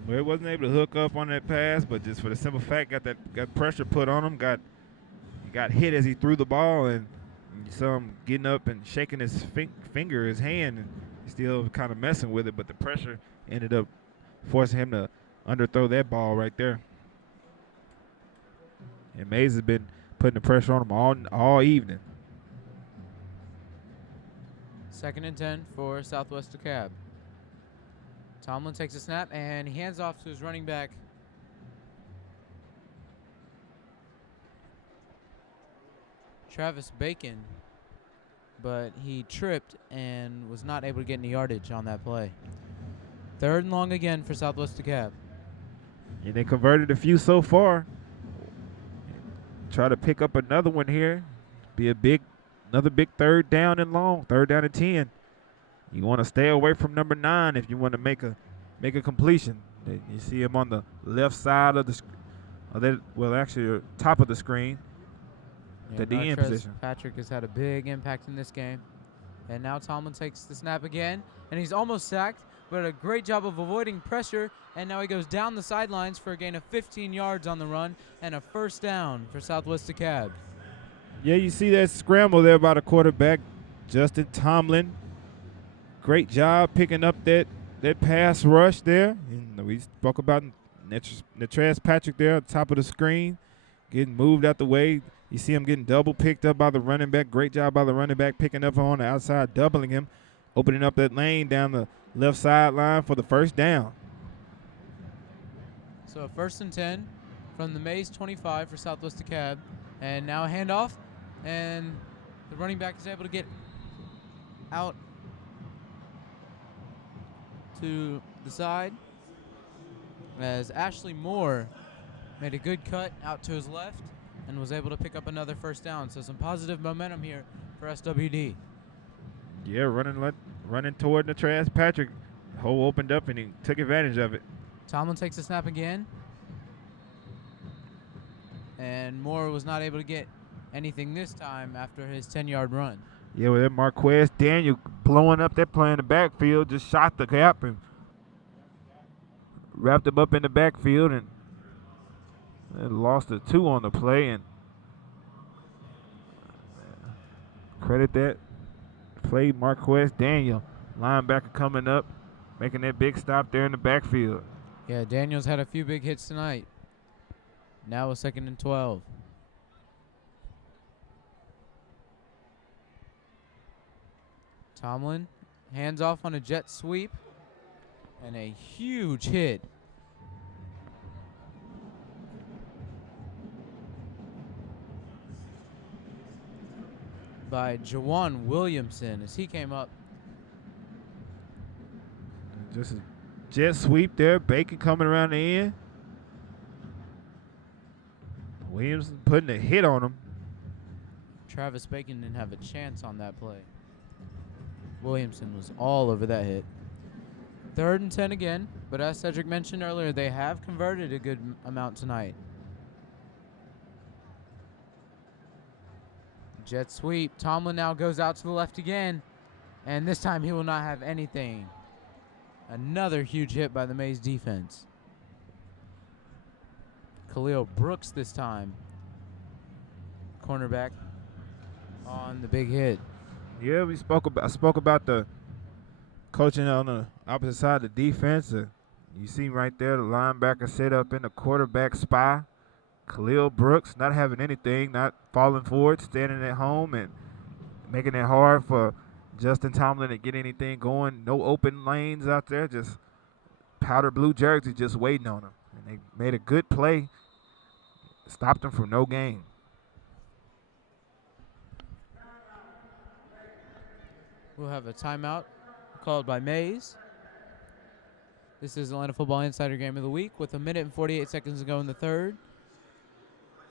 Well, he wasn't able to hook up on that pass, but just for the simple fact, got pressure put on him, got hit as he threw the ball, and you saw him getting up and shaking his his hand, and still kind of messing with it, but the pressure ended up forcing him to underthrow that ball right there. And Mays has been putting the pressure on him all evening. 2nd and 10 for Southwest DeKalb. Tomlin takes a snap, and he hands off to his running back. Travis Bacon, but he tripped and was not able to get any yardage on that play. 3rd and long again for Southwest DeKalb. And they converted a few so far. Try to pick up another one here. Be another big 3rd down and long, 3rd down and 10. You want to stay away from number 9 if you want to make a completion. You see him on the left side of the top of the screen. Yeah, The DN position. Patrick has had a big impact in this game. And now Tomlin takes the snap again, and he's almost sacked, but a great job of avoiding pressure, and now he goes down the sidelines for a gain of 15 yards on the run and a 1st down for Southwest DeKalb. Yeah, you see that scramble there by the quarterback, Justin Tomlin. Great job picking up that pass rush there. And we spoke about Natrez Patrick there on top of the screen, getting moved out the way, You see him getting double picked up by the running back. Great job by the running back picking up on the outside, doubling him, opening up that lane down the left sideline for the first down. So 1st and 10 from the Mays 25 for Southwest DeKalb. And now a handoff, and the running back is able to get out to the side as Ashley Moore made a good cut out to his left and was able to pick up another first down. So some positive momentum here for SWD. Yeah, running toward the trash. Patrick, hole opened up and he took advantage of it. Tomlin takes the snap again. And Moore was not able to get anything this time after his 10-yard run. Yeah, with that Marquez Daniel blowing up that play in the backfield, just shot the gap and wrapped him up in the backfield and lost a 2 on the play. And credit that play, Marquez Daniel, linebacker coming up, making that big stop there in the backfield. Yeah, Daniels had a few big hits tonight. Now a 2nd and 12. Tomlin hands off on a jet sweep and a huge hit. By Jawan Williamson as he came up. Just a jet sweep there. Bacon coming around the end. Williamson putting a hit on him. Travis Bacon didn't have a chance on that play. Williamson was all over that hit. 3rd and 10 again, but as Cedric mentioned earlier, they have converted a good amount tonight. Jet sweep. Tomlin now goes out to the left again, and this time he will not have anything. Another huge hit by the Mays defense. Khalil Brooks this time. Cornerback on the big hit. Yeah, I spoke about the coaching on the opposite side of the defense. You see right there the linebacker set up in the quarterback spy. Khalil Brooks not having anything, not falling forward, standing at home and making it hard for Justin Tomlin to get anything going. No open lanes out there, just powder blue jersey just waiting on him. And they made a good play, stopped him from no gain. We'll have a timeout called by Mays. This is Atlanta Football Insider Game of the Week with 1 minute and 48 seconds to go in the 3rd.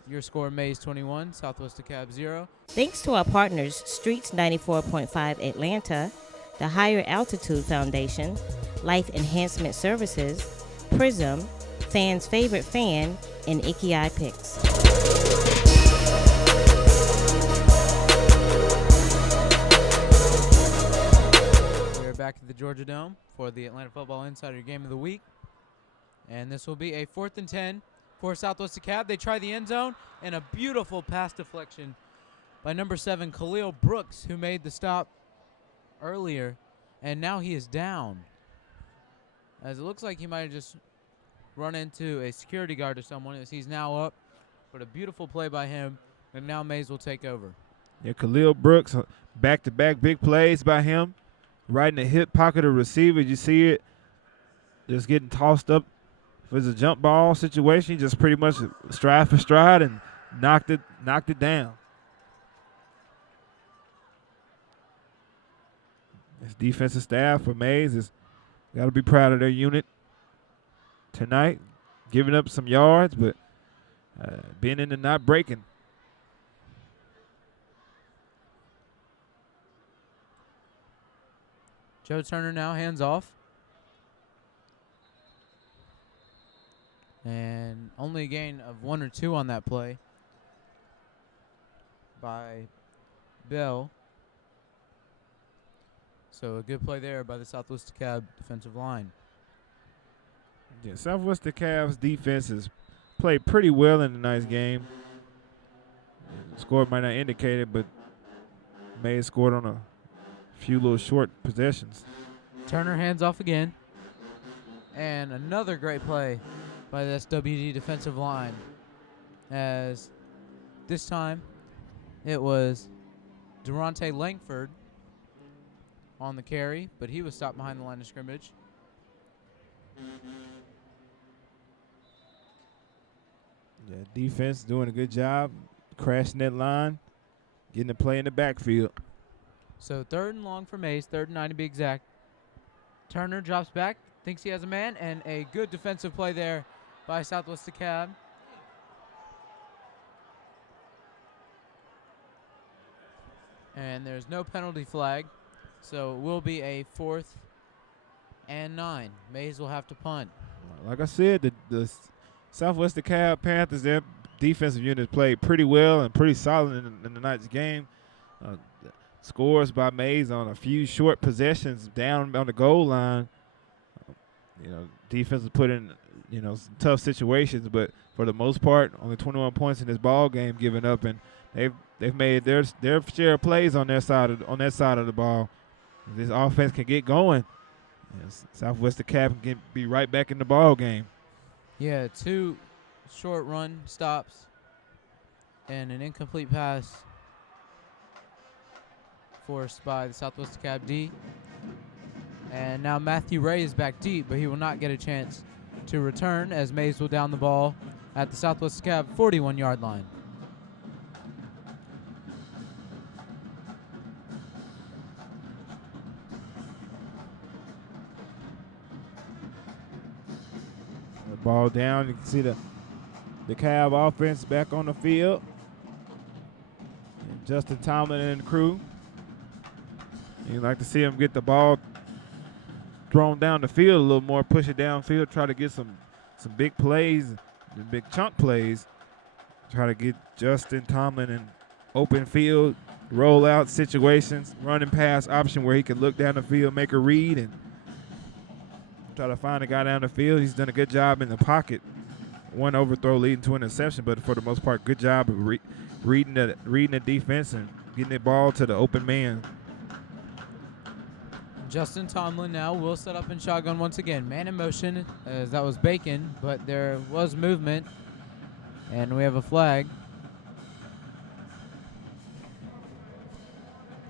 Your score, Mays 21, Southwest DeKalb 0. Thanks to our partners, Streets 94.5 Atlanta, the Higher Altitude Foundation, Life Enhancement Services, Prism, Fans' Favorite Fan, and Icky Eye Picks. We are back at the Georgia Dome for the Atlanta Football Insider Game of the Week. And this will be a 4th and 10 for Southwest DeKalb. They try the end zone, and a beautiful pass deflection by number 7, Khalil Brooks, who made the stop earlier, and now he is down. As it looks like he might have just run into a security guard or someone, as he's now up. But a beautiful play by him, and now Mays will take over. Yeah, Khalil Brooks, back-to-back big plays by him. Right in the hip pocket of receiver, you see it, just getting tossed up. If it's a jump ball situation, just pretty much stride for stride and knocked it down. This defensive staff for Mays has got to be proud of their unit tonight, giving up some yards, but being in and not breaking. Joe Turner now hands off. And only a gain of 1 or 2 on that play by Bell. So a good play there by the Southwest DeKalb defensive line. Yeah, Southwest DeKalb's defense has played pretty well in tonight's game. The score might not indicate it, but Mays scored on a few little short possessions. Turner hands off again. And another great play by the SWD defensive line as This time it was Durante Langford on the carry, but he was stopped behind the line of scrimmage. Yeah, defense doing a good job crashing that line, getting the play in the backfield. So 3rd and long for Mays, 3rd and 9 to be exact. Turner drops back, thinks he has a man, and a good defensive play there by Southwest DeKalb. And there's no penalty flag, so it will be a 4th and 9. Mays will have to punt. Like I said, the Southwest DeKalb Panthers, their defensive unit played pretty well and pretty solid in the night's game. Scores by Mays on a few short possessions down on the goal line. Defense was put in, some tough situations, but for the most part, only 21 points in this ball game given up, and they've made their share of plays on that side of the ball. If this offense can get going, Southwest DeKalb can be right back in the ball game. Yeah, 2 short run stops and an incomplete pass forced by the Southwest DeKalb D. And now Matthew Ray is back deep, but he will not get a chance to return as Mays will down the ball at the Southwest DeKalb 41-yard line. The ball down, you can see the DeKalb offense back on the field. And Justin Tomlin and the crew. You'd like to see him get the ball thrown down the field a little more, push it downfield, try to get some big plays, big chunk plays. Try to get Justin Tomlin in open field, rollout situations, running pass option where he can look down the field, make a read, and try to find a guy down the field. He's done a good job in the pocket. One overthrow leading to an interception, but for the most part, good job of reading the defense and getting the ball to the open man. Justin Tomlin now will set up in shotgun once again. Man in motion, as that was Bacon, but there was movement, and we have a flag.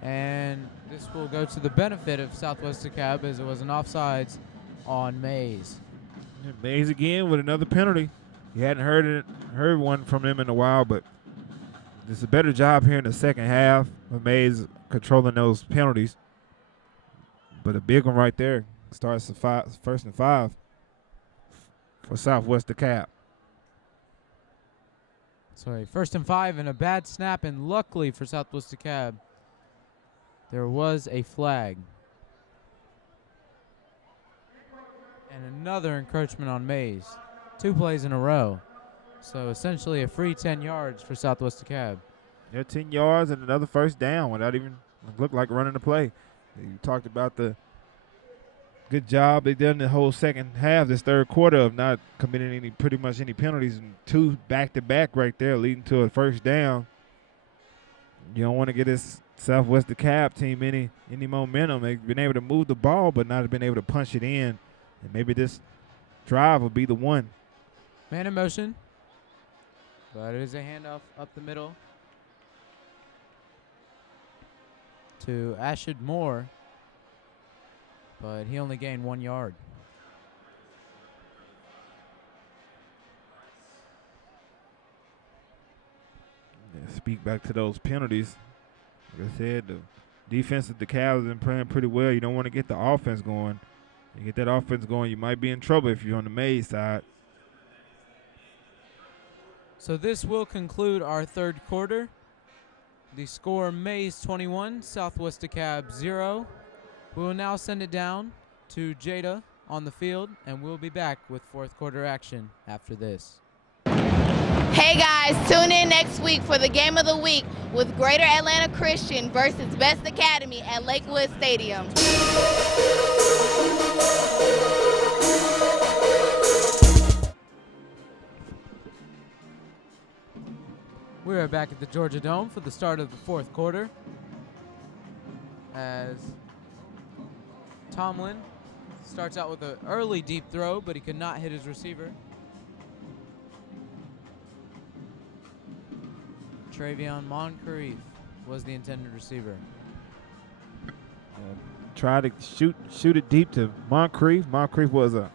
And this will go to the benefit of Southwest DeKalb as it was an offsides on Mays. And Mays again with another penalty. You hadn't heard one from him in a while, but it's a better job here in the second half of Mays controlling those penalties. But a big one right there starts the 1st and 5 for Southwest DeKalb. So a 1st and 5 and a bad snap, and luckily for Southwest DeKalb, there was a flag. And another encroachment on Mays. 2 plays in a row. So essentially a free 10 yards for Southwest DeKalb. Yeah, 10 yards and another first down without even look like running the play. You talked about the good job they did in the whole second half, this third quarter, of not committing pretty much any penalties, and 2 back-to-back right there leading to a first down. You don't want to get this Southwest DeKalb team any momentum. They've been able to move the ball but not been able to punch it in, and maybe this drive will be the one. Man in motion, but it is a handoff up the middle to Ashid Moore, but he only gained 1 yard. Yeah, speak back to those penalties. Like I said, the defense of DeKalb has been playing pretty well. You don't want to get the offense going. You get that offense going, you might be in trouble if you're on the Mays side. So this will conclude our third quarter. The score, Mays 21, Southwest DeKalb 0. We will now send it down to Jada on the field, and we'll be back with fourth quarter action after this. Hey guys, tune in next week for the game of the week with Greater Atlanta Christian versus Best Academy at Lakewood Stadium. We are back at the Georgia Dome for the start of the fourth quarter, as Tomlin starts out with an early deep throw, but he could not hit his receiver. Travion Moncrief was the intended receiver. Try to shoot it deep to Moncrief. Moncrief was the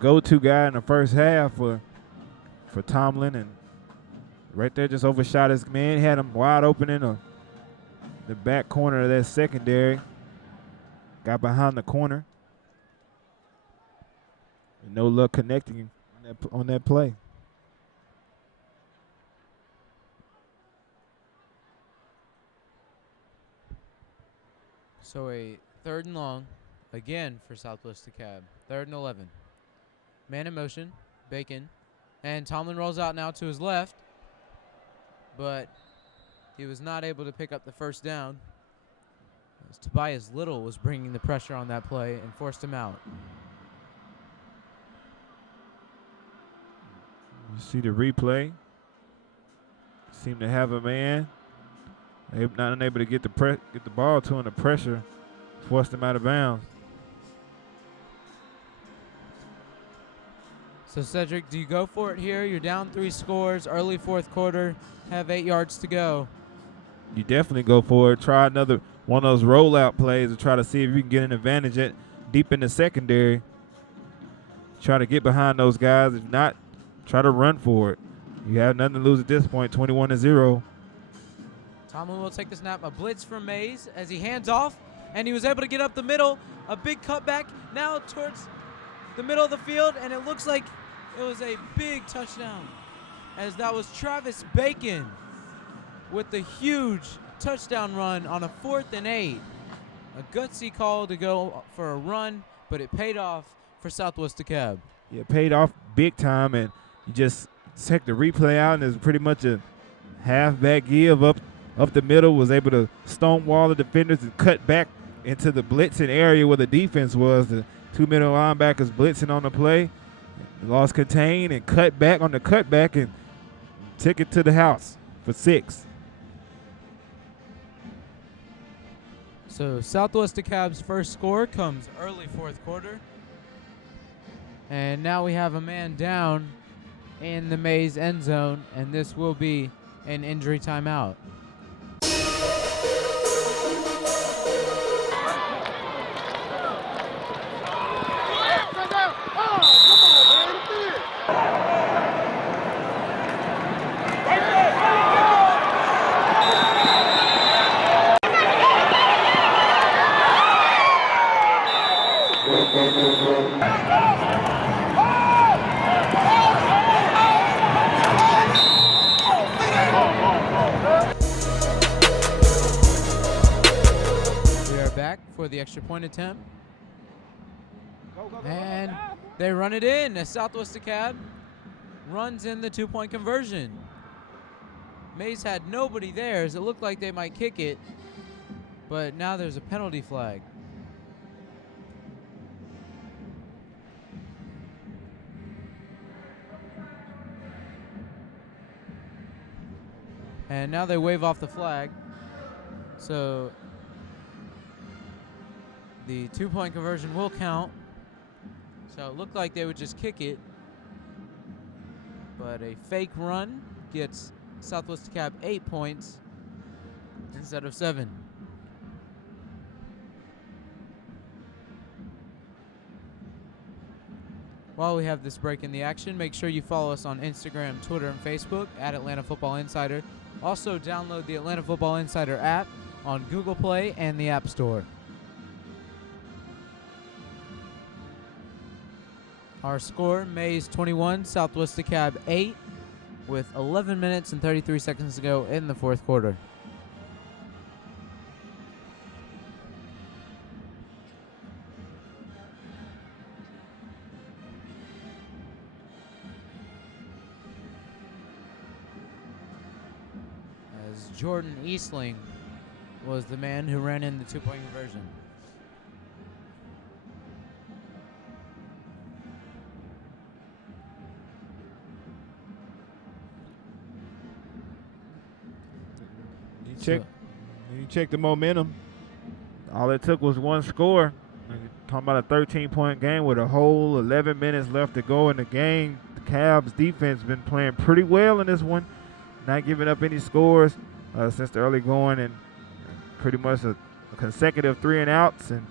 go-to guy in the first half for Tomlin, and right there just overshot his man. Had him wide open in the back corner of that secondary. Got behind the corner. And no luck connecting on that play. So a 3rd and long, again for Southwest DeKalb. 3rd and 11. Man in motion, Bacon. And Tomlin rolls out now to his left. But he was not able to pick up the first down, as Tobias Little was bringing the pressure on that play and forced him out. You see the replay. Seem to have a man. Not unable to get the ball to him. The pressure forced him out of bounds. So Cedric, do you go for it here? You're down 3 scores, early 4th quarter, have 8 yards to go. You definitely go for it. Try another one of those rollout plays to try to see if you can get an advantage at deep in the secondary. Try to get behind those guys. If not, try to run for it. You have nothing to lose at this point, 21-0. Tomlin will take the snap. A blitz from Mays as he hands off, and he was able to get up the middle. A big cutback now towards the middle of the field, and it looks like it was a big touchdown, as that was Travis Bacon with the huge touchdown run on a 4th and 8. A gutsy call to go for a run, but it paid off for Southwest DeKalb. Yeah, it paid off big time, and you just check the replay out, and it's pretty much a halfback give up the middle, was able to stonewall the defenders and cut back into the blitzing area where the defense was. The 2 middle linebackers blitzing on the play, lost contain and cut back on the cutback and took it to the house for 6. So Southwest DeKalb's first score comes early 4th quarter. And now we have a man down in the Mays end zone, and this will be an injury timeout. For the extra point attempt. And they run it in as Southwest DeKalb runs in the 2-point conversion. Mays had nobody there, as it looked like they might kick it, but now there's a penalty flag. And now they wave off the flag. So the 2-point conversion will count. So it looked like they would just kick it, but a fake run gets Southwest DeKalb 8 points instead of 7. While we have this break in the action, make sure you follow us on Instagram, Twitter, and Facebook at Atlanta Football Insider. Also download the Atlanta Football Insider app on Google Play and the App Store. Our score, Mays 21, Southwest DeKalb 8, with 11 minutes and 33 seconds to go in the 4th quarter. As Jordan Eastling was the man who ran in the 2-point conversion. You check the momentum. All it took was one score. You're talking about a 13-point game with a whole 11 minutes left to go in the game. The Cavs defense been playing pretty well in this one. not giving up any scores since the early going, and pretty much a consecutive 3-and-outs and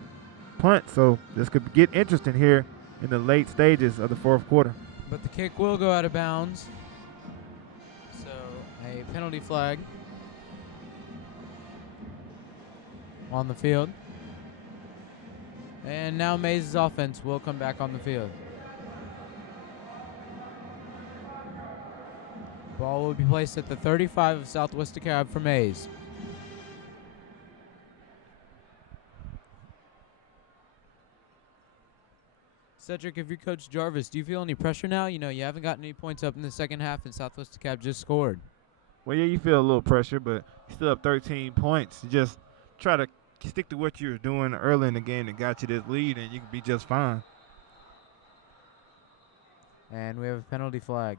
punt. So this could get interesting here in the late stages of the fourth quarter. But the kick will go out of bounds. So a penalty flag on the field. And now Mays' offense will come back on the field. Ball will be placed at the 35 of Southwest DeKalb for Mays. Cedric, if you're Coach Jarvis, do you feel any pressure now? You know, you haven't gotten any points up in the second half, and Southwest DeKalb just scored. Well, yeah, you feel a little pressure, but you're still up 13 points. You just try to stick to what you were doing early in the game that got you this lead, and you can be just fine. And we have a penalty flag.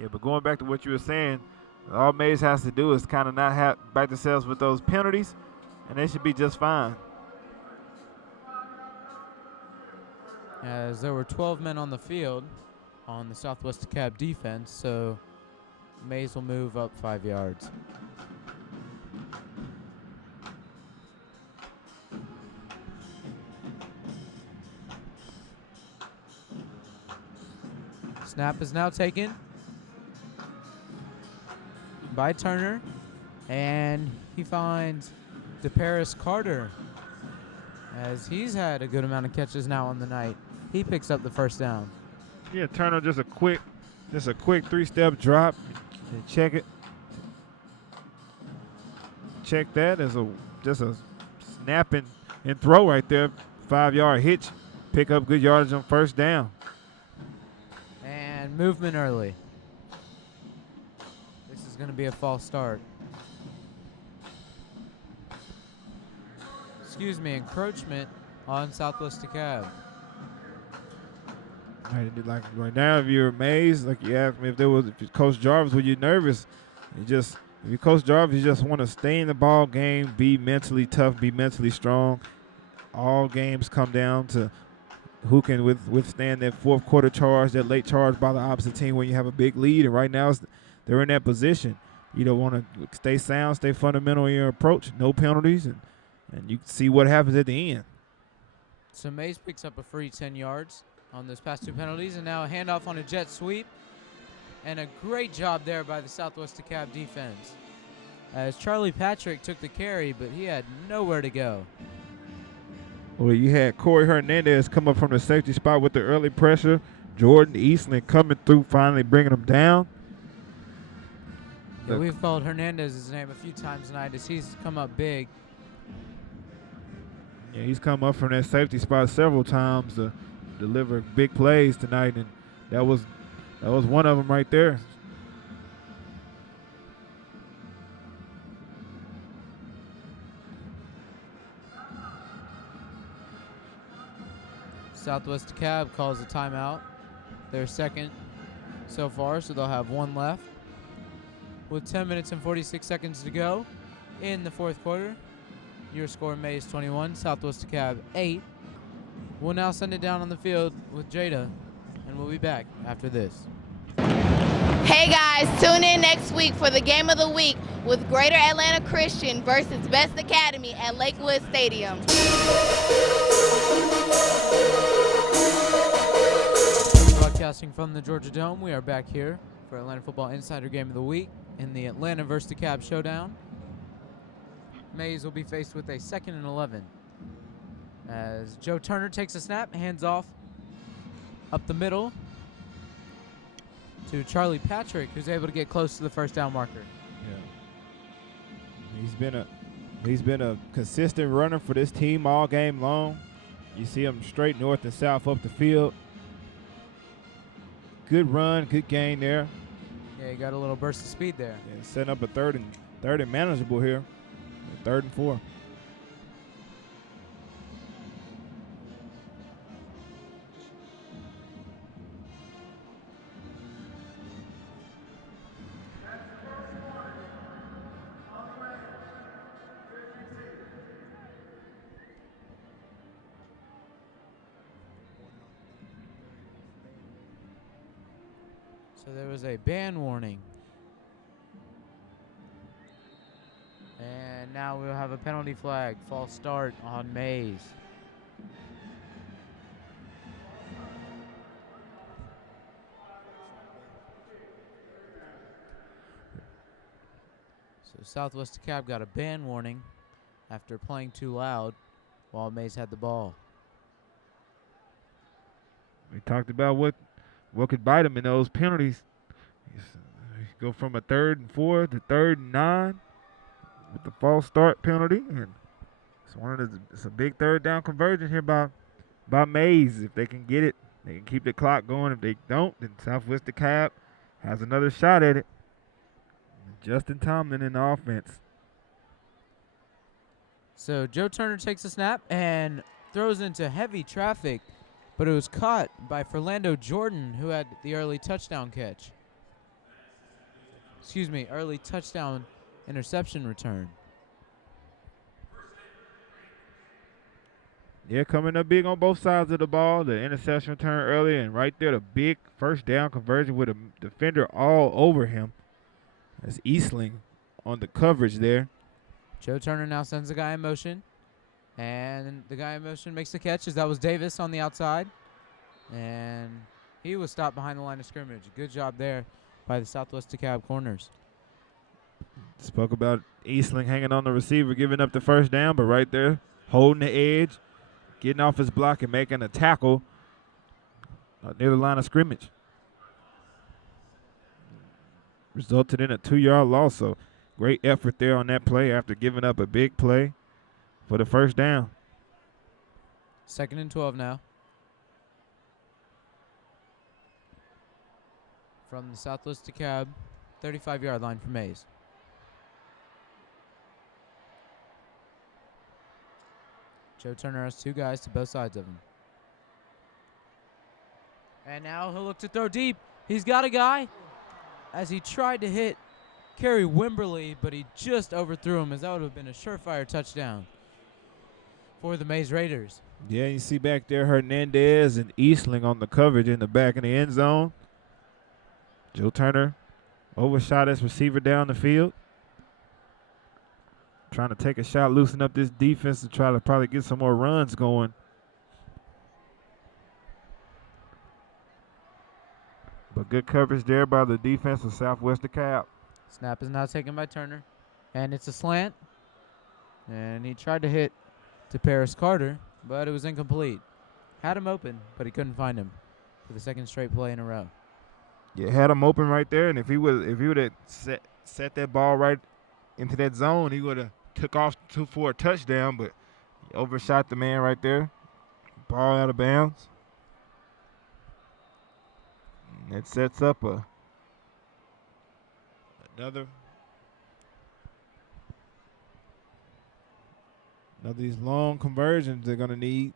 Yeah, but going back to what you were saying, all Mays has to do is kind of not back themselves with those penalties, and they should be just fine. As there were 12 men on the field on the Southwest DeKalb defense, so Mays will move up 5 yards. Snap is now taken by Turner, and he finds DeParis Carter, as he's had a good amount of catches now on the night. He picks up the first down. Yeah, Turner just a quick 3-step drop and check it. Check that as just a snap and throw right there. 5-yard hitch. Pick up good yardage on first down. And movement early. This is going to be a false start. Excuse me, encroachment on Southwest DeKalb. Right now, if you're amazed, like you asked me if Coach Jarvis, were you nervous? If you're Coach Jarvis, you just want to stay in the ball game, be mentally tough, be mentally strong. All games come down to who can withstand that fourth quarter charge, that late charge by the opposite team when you have a big lead. And right now, they're in that position. You don't want to stay sound, stay fundamental in your approach, no penalties, and you can see what happens at the end. So Mays picks up a free 10 yards on those past two penalties, and now a handoff on a jet sweep. And a great job there by the Southwest DeKalb defense, as Charlie Patrick took the carry, but he had nowhere to go. Well, you had Corey Hernandez come up from the safety spot with the early pressure. Jordan Eastland coming through, finally bringing him down. Yeah, we've called Hernandez's name a few times tonight as he's come up big. Yeah, he's come up from that safety spot several times to deliver big plays tonight, and that was one of them right there. Southwest DeKalb calls a timeout. Their second so far, so they'll have one left. With 10 minutes and 46 seconds to go in the fourth quarter, your score, Mays 21, Southwest DeKalb 8. We'll now send it down on the field with Jada, and we'll be back after this. Hey guys, tune in next week for the game of the week with Greater Atlanta Christian versus Best Academy at Lakewood Stadium. Broadcasting from the Georgia Dome, we are back here for Atlanta Football Insider Game of the Week in the Atlanta vs. DeKalb showdown. Mays will be faced with a 2nd and 11 as Joe Turner takes a snap, hands off up the middle to Charlie Patrick, who's able to get close to the first down marker. Yeah, he's been a consistent runner for this team all game long. You see him straight north and south up the field. Good run, good gain there. Yeah, he got a little burst of speed there. Yeah, setting up a third and manageable here. 3rd and 4. So there was a ban warning. And now we'll have a penalty flag. False start on Mays. So Southwest DeKalb got a ban warning after playing too loud while Mays had the ball. We talked about what could bite him in those penalties. Go from a 3rd and 4 to 3rd and 9 with the false start penalty, and it's a big 3rd down conversion here by Mays. If they can get it, they can keep the clock going. If they don't, then Southwest DeKalb has another shot at it. Justin Tomlin in the offense. So Joe Turner takes a snap and throws into heavy traffic, but it was caught by Philando Jordan, who had the early touchdown catch. Excuse me, early touchdown interception return. Yeah, coming up big on both sides of the ball. The interception return early, and right there the big 1st down conversion with a defender all over him. That's Eastling on the coverage there. Joe Turner now sends the guy in motion, and the guy in motion makes the catch, as that was Davis on the outside, and he was stopped behind the line of scrimmage. Good job there by the Southwest DeKalb corners. Spoke about Eastling hanging on the receiver, giving up the 1st down, but right there, holding the edge, getting off his block and making a tackle near the line of scrimmage. Resulted in a 2-yard loss, so great effort there on that play after giving up a big play for the 1st down. 2nd and 12 now. From the Southwest DeKalb 35-yard line for Mays. Joe Turner has 2 guys to both sides of him. And now he'll look to throw deep. He's got a guy as he tried to hit Kerry Wimberly, but he just overthrew him, as that would have been a surefire touchdown for the Mays Raiders. Yeah, you see back there Hernandez and Eastling on the coverage in the back of the end zone. Joe Turner overshot his receiver down the field. Trying to take a shot, loosen up this defense to try to probably get some more runs going. But good coverage there by the defense of Southwest DeKalb. Snap is now taken by Turner, and it's a slant. And he tried to hit to Paris Carter, but it was incomplete. Had him open, but he couldn't find him for the 2nd straight play in a row. Yeah, had him open right there, and if he would have set that ball right into that zone, he would have took off for a touchdown, but he overshot the man right there. Ball out of bounds. And it sets up another of these long conversions they're going to need.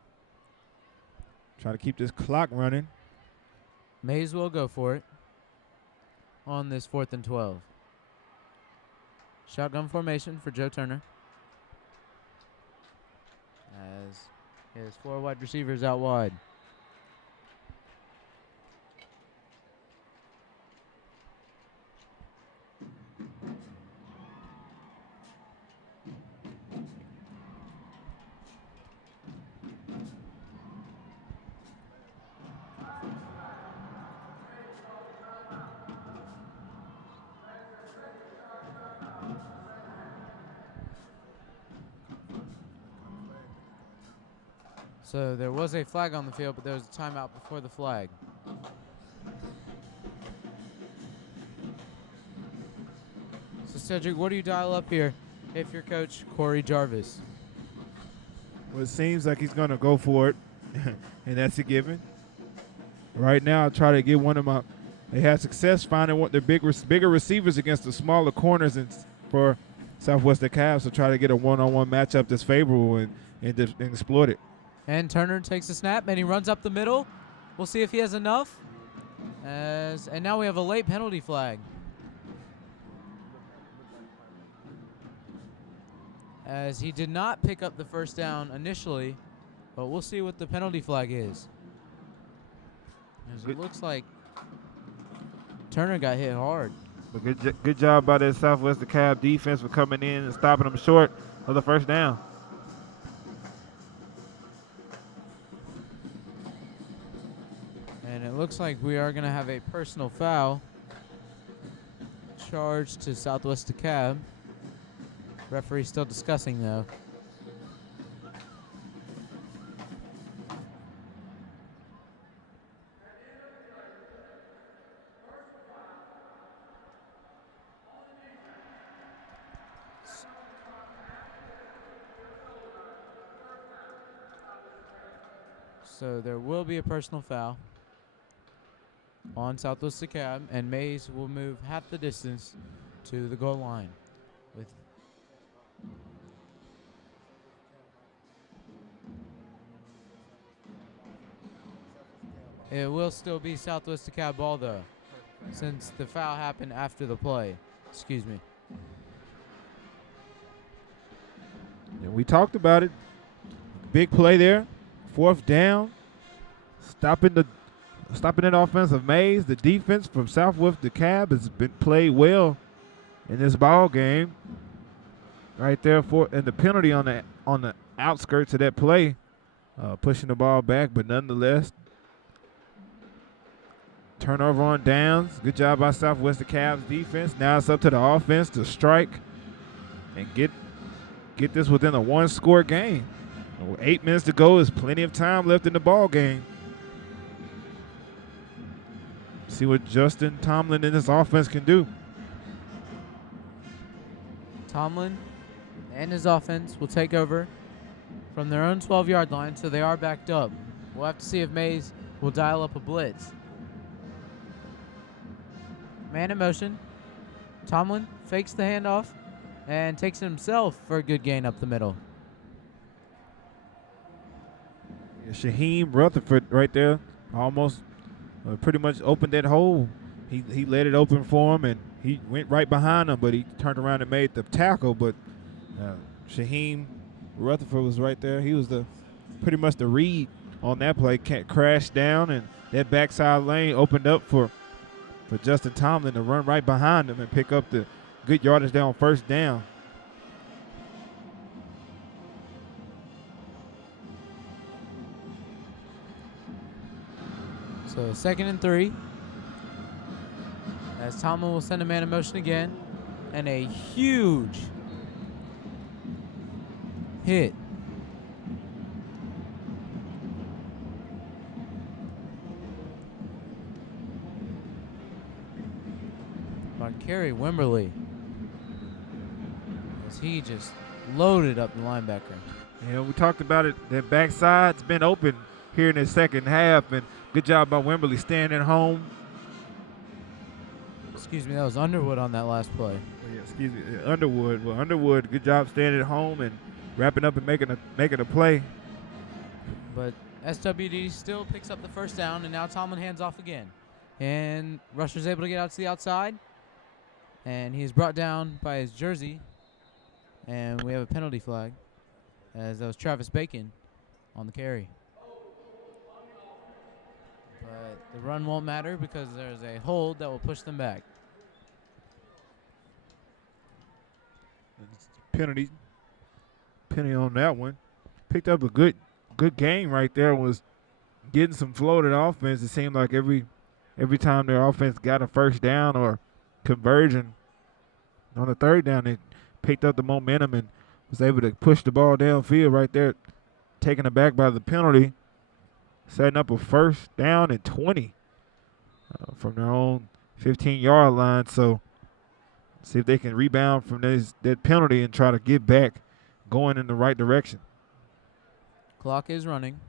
Try to keep this clock running. May as well go for it on this 4th and 12. Shotgun formation for Joe Turner, as his 4 wide receivers out wide. So there was a flag on the field, but there was a timeout before the flag. So Cedric, what do you dial up here if you're Coach Corey Jarvis? Well, it seems like he's going to go for it, and that's a given. Right now, I'll try to get one of my – they had success finding the bigger receivers against the smaller corners for Southwest DeKalb, so try to get a one-on-one matchup that's favorable and exploit it. And Turner takes a snap, and he runs up the middle. We'll see if he has enough. And now we have a late penalty flag. As he did not pick up the 1st down initially, but we'll see what the penalty flag is. As it looks like Turner got hit hard. But good job by that Southwest DeKalb defense for coming in and stopping them short of the first down. And it looks like we are going to have a personal foul charged to Southwest DeKalb. Referee still discussing, though. So there will be a personal foul on Southwest DeKalb, and Mays will move half the distance to the goal line. With it will still be Southwest DeKalb ball, though, since the foul happened after the play. Excuse me. And we talked about it. Big play there. 4th down. Stopping that offensive Mays. The defense from Southwest DeKalb has been played well in this ball game. Right there and the penalty on the outskirts of that play, pushing the ball back, but nonetheless, turnover on downs. Good job by Southwest DeKalb's defense. Now it's up to the offense to strike and get this within a 1-score game. With 8 minutes to go, there's plenty of time left in the ball game. See what Justin Tomlin and his offense can do. Tomlin and his offense will take over from their own 12-yard line, so they are backed up. We'll have to see if Mays will dial up a blitz. Man in motion. Tomlin fakes the handoff and takes it himself for a good gain up the middle. Yeah, Shaheem Rutherford right there almost pretty much opened that hole. He let it open for him, and he went right behind him, but he turned around and made the tackle. But Shaheem Rutherford was right there. He was pretty much the read on that play. Crashed down, and that backside lane opened up for Justin Tomlin to run right behind him and pick up the good yardage down 1st down. So 2nd and 3. As Tomlin will send a man in motion again. And a huge hit. By Kerry Wimberly. As he just loaded up the linebacker. Yeah, we talked about it. That backside's been open here in the second half, and good job by Wimberly staying at home. Excuse me, that was Underwood on that last play. Oh, yeah, excuse me, Underwood. Well, Underwood, good job staying at home and wrapping up and making a play. But SWD still picks up the 1st down, and now Tomlin hands off again. And Rusher's able to get out to the outside. And he is brought down by his jersey. And we have a penalty flag, as that was Travis Bacon on the carry. But the run won't matter because there's a hold that will push them back. Penalty on that one. Picked up a good game right there. Was getting some floated offense. It seemed like every time their offense got a 1st down or conversion on the 3rd down, they picked up the momentum and was able to push the ball downfield right there, taken aback by the penalty, setting up a 1st down and 20 from their own 15-yard line. So see if they can rebound from that penalty and try to get back going in the right direction. Clock is running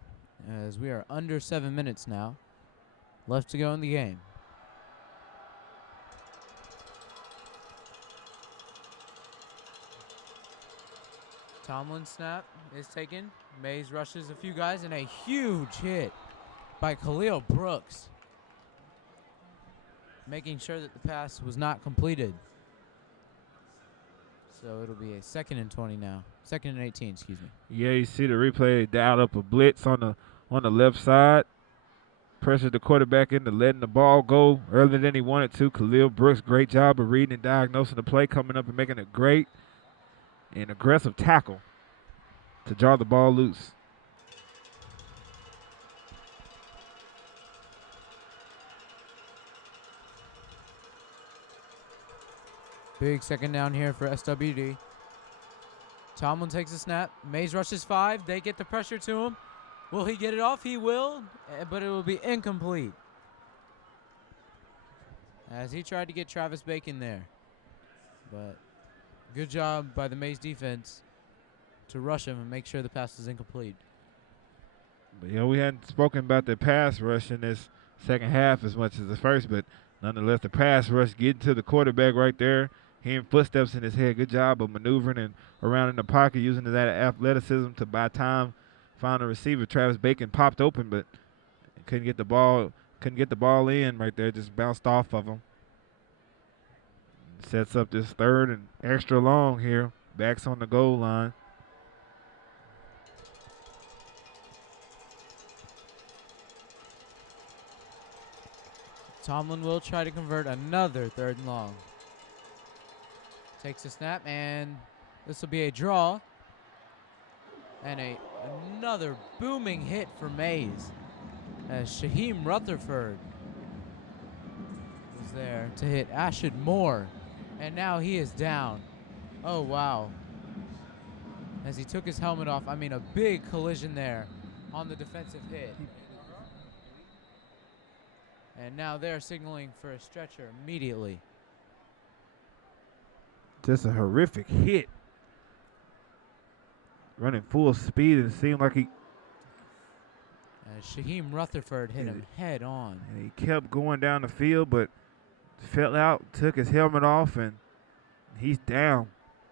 as we are under 7 minutes now left to go in the game. Tomlin's snap is taken. Mays rushes a few guys, and a huge hit by Khalil Brooks, making sure that the pass was not completed. So it'll be a 2nd and 20 now. 2nd and 18, excuse me. Yeah, you see the replay, they dialed up a blitz on the left side. pressured the quarterback into letting the ball go earlier than he wanted to. Khalil Brooks, great job of reading and diagnosing the play, coming up and making a great and aggressive tackle to draw the ball loose. Big second down here for SWD. Tomlin takes a snap. Mays rushes 5. They get the pressure to him. Will he get it off? He will, but it will be incomplete. As he tried to get Travis Bacon there. But good job by the Mays defense to rush him and make sure the pass is incomplete. But, we hadn't spoken about the pass rush in this second half as much as the first, but nonetheless, the pass rush getting to the quarterback right there, hearing footsteps in his head. Good job of maneuvering and around in the pocket, using that athleticism to buy time, find a receiver. Travis Bacon popped open, but couldn't get the ball in right there. Just bounced off of him. Sets up this third and extra long here. Backs on the goal line. Tomlin will try to convert another 3rd and long. Takes a snap, and this will be a draw. And another booming hit for Mays, as Shaheem Rutherford was there to hit Ashid Moore. And now he is down. Oh, wow. As he took his helmet off, I mean, a big collision there on the defensive hit. And now they're signaling for a stretcher immediately. Just a horrific hit. Running full speed, and it seemed like he Shaheem Rutherford hit him head on. And he kept going down the field, but fell out, took his helmet off, and he's down.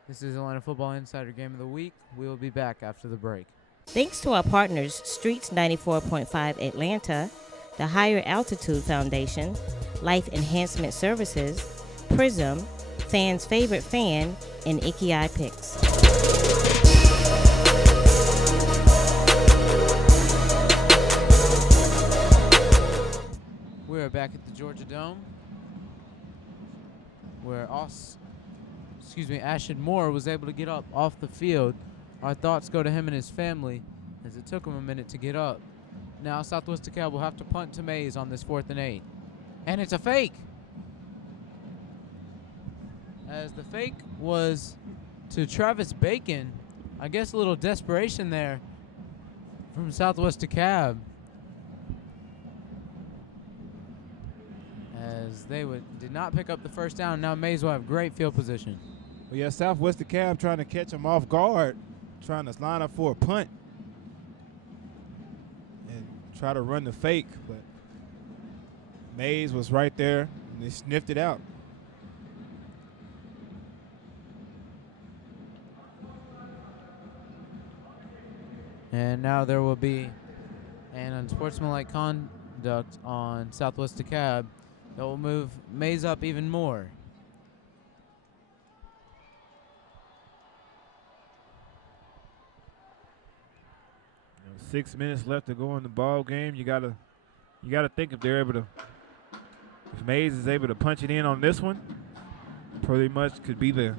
This is Atlanta Football Insider Game of the Week. We will be back after the break. Thanks to our partners, Streets 94.5 Atlanta, the Higher Altitude Foundation, Life Enhancement Services, Prism, Fans' Favorite Fan, and Icky Eye Picks. We are back at the Georgia Dome, where Ashid Moore was able to get up off the field. Our thoughts go to him and his family, as it took him a minute to get up. Now Southwest Dekalb will have to punt to Mays on this 4th and 8. And it's a fake. As the fake was to Travis Bacon. I guess a little desperation there from Southwest Dekalb, as they did not pick up the first down. Now Mays will have great field position. Well, yeah, Southwest Dekalb trying to catch him off guard, trying to line up for a punt and try to run the fake, but Mays was right there, and they sniffed it out. And now there will be an unsportsmanlike conduct on Southwest Dekalb that will move Mays up even more. You know, 6 minutes left to go in the ball game. You gotta think if Mays is able to punch it in on this one, pretty much could be the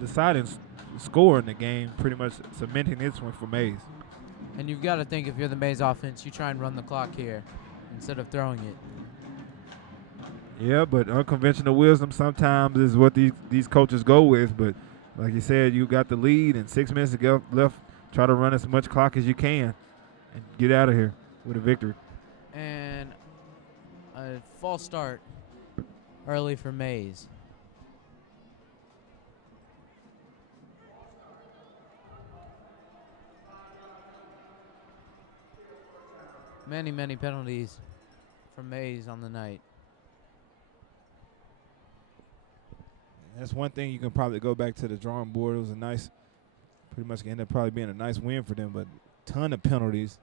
deciding score in the game, pretty much cementing this one for Mays. And you've got to think, if you're the Mays offense, you try and run the clock here instead of throwing it. Yeah, but unconventional wisdom sometimes is what these coaches go with. But like you said, you got the lead and 6 minutes to go left. Try to run as much clock as you can and get out of here with a victory. And a false start early for Mays. Many, many penalties from Mays on the night. That's one thing you can probably go back to the drawing board. It was a nice, pretty much ended up probably being a nice win for them, but ton of penalties.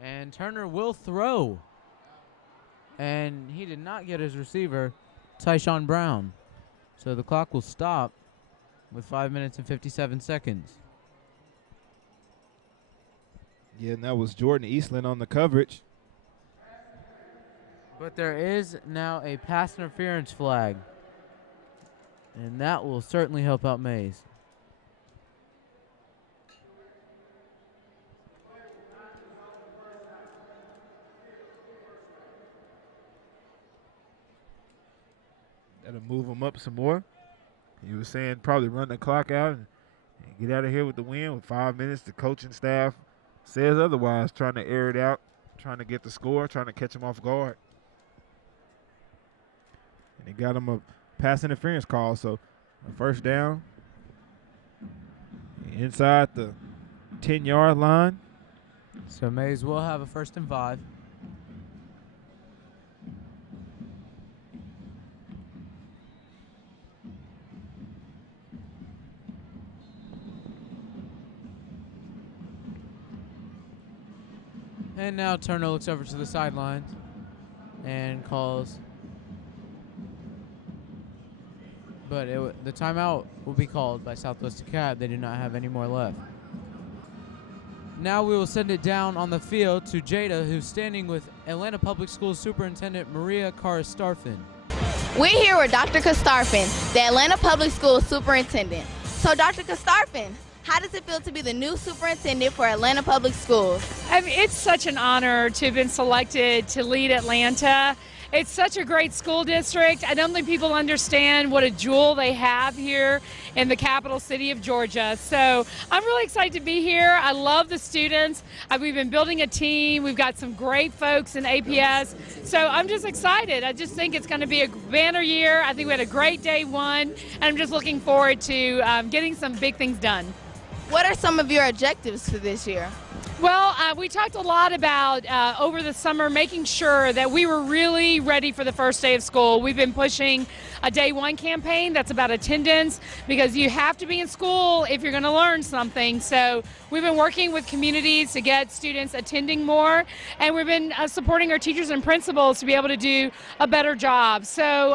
And Turner will throw. And he did not get his receiver, Tyshawn Brown. So the clock will stop with 5 minutes and 57 seconds. Yeah, and that was Jordan Eastland on the coverage. But there is now a pass interference flag, and that will certainly help out Mays. That'll move them up some more. You were saying probably run the clock out and get out of here with the win with 5 minutes. The coaching staff says otherwise, trying to air it out, trying to get the score, trying to catch them off guard. And they got them a pass interference call, so a first down inside the 10-yard line. So Mays will have a 1st and 5. And now Turner looks over to the sidelines and calls. But the timeout will be called by Southwest DeKalb. They do not have any more left. Now we will send it down on the field to Jada, who's standing with Atlanta Public Schools Superintendent Maria Karastarfin. We're here with Dr. Kastarfin, the Atlanta Public Schools Superintendent. So Dr. Kastarfin, how does it feel to be the new superintendent for Atlanta Public Schools? I mean, it's such an honor to have been selected to lead Atlanta. It's such a great school district. I don't think people understand what a jewel they have here in the capital city of Georgia. So I'm really excited to be here. I love the students. We've been building a team. We've got some great folks in APS. So I'm just excited. I just think it's going to be a banner year. I think we had a great day one, and I'm just looking forward to getting some big things done. What are some of your objectives for this year? Well, we talked a lot about over the summer making sure that we were really ready for the first day of school. We've been pushing a day one campaign that's about attendance, because you have to be in school if you're going to learn something. So we've been working with communities to get students attending more, and we've been supporting our teachers and principals to be able to do a better job. So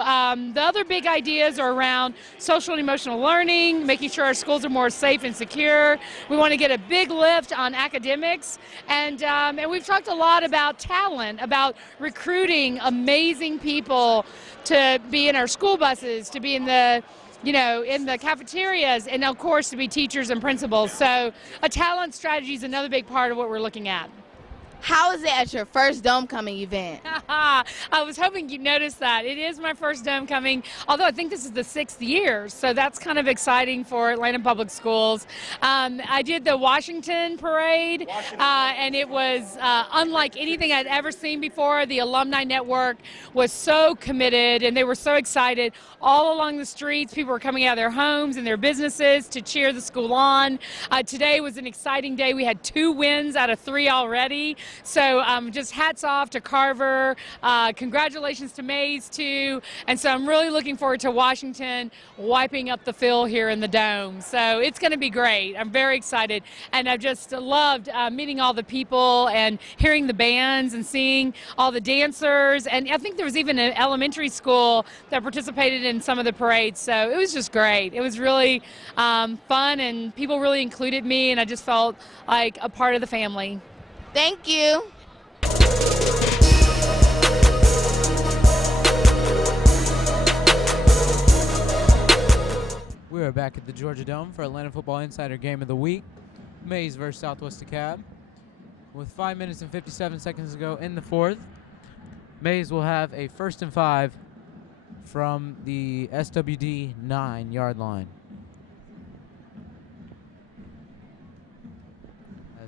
the other big ideas are around social and emotional learning, making sure our schools are more safe and secure. We want to get a big lift on academics, and we've talked a lot about talent, about recruiting amazing people to be in our school buses, to be in the in the cafeterias, and of course to be teachers and principals. So a talent strategy is another big part of what we're looking at. How is it at your first Domecoming event? I was hoping you'd notice that. It is my first Domecoming, although I think this is the 6th year, so that's kind of exciting for Atlanta Public Schools. I did the Washington Parade, and it was unlike anything I'd ever seen before. The Alumni Network was so committed, and they were so excited. All along the streets, people were coming out of their homes and their businesses to cheer the school on. Today was an exciting day. We had 2 wins out of 3 already. So just hats off to Carver. Congratulations to Mays, too. And so I'm really looking forward to Washington wiping up the fill here in the Dome. So it's going to be great. I'm very excited. And I've just loved meeting all the people and hearing the bands and seeing all the dancers. And I think there was even an elementary school that participated in some of the parades. So it was just great. It was really fun, and people really included me, and I just felt like a part of the family. Thank you. We are back at the Georgia Dome for Atlanta Football Insider Game of the Week. Mays versus Southwest DeKalb. With 5 minutes and 57 seconds to go in the 4th, Mays will have a 1st and 5 from the SWD 9-yard line.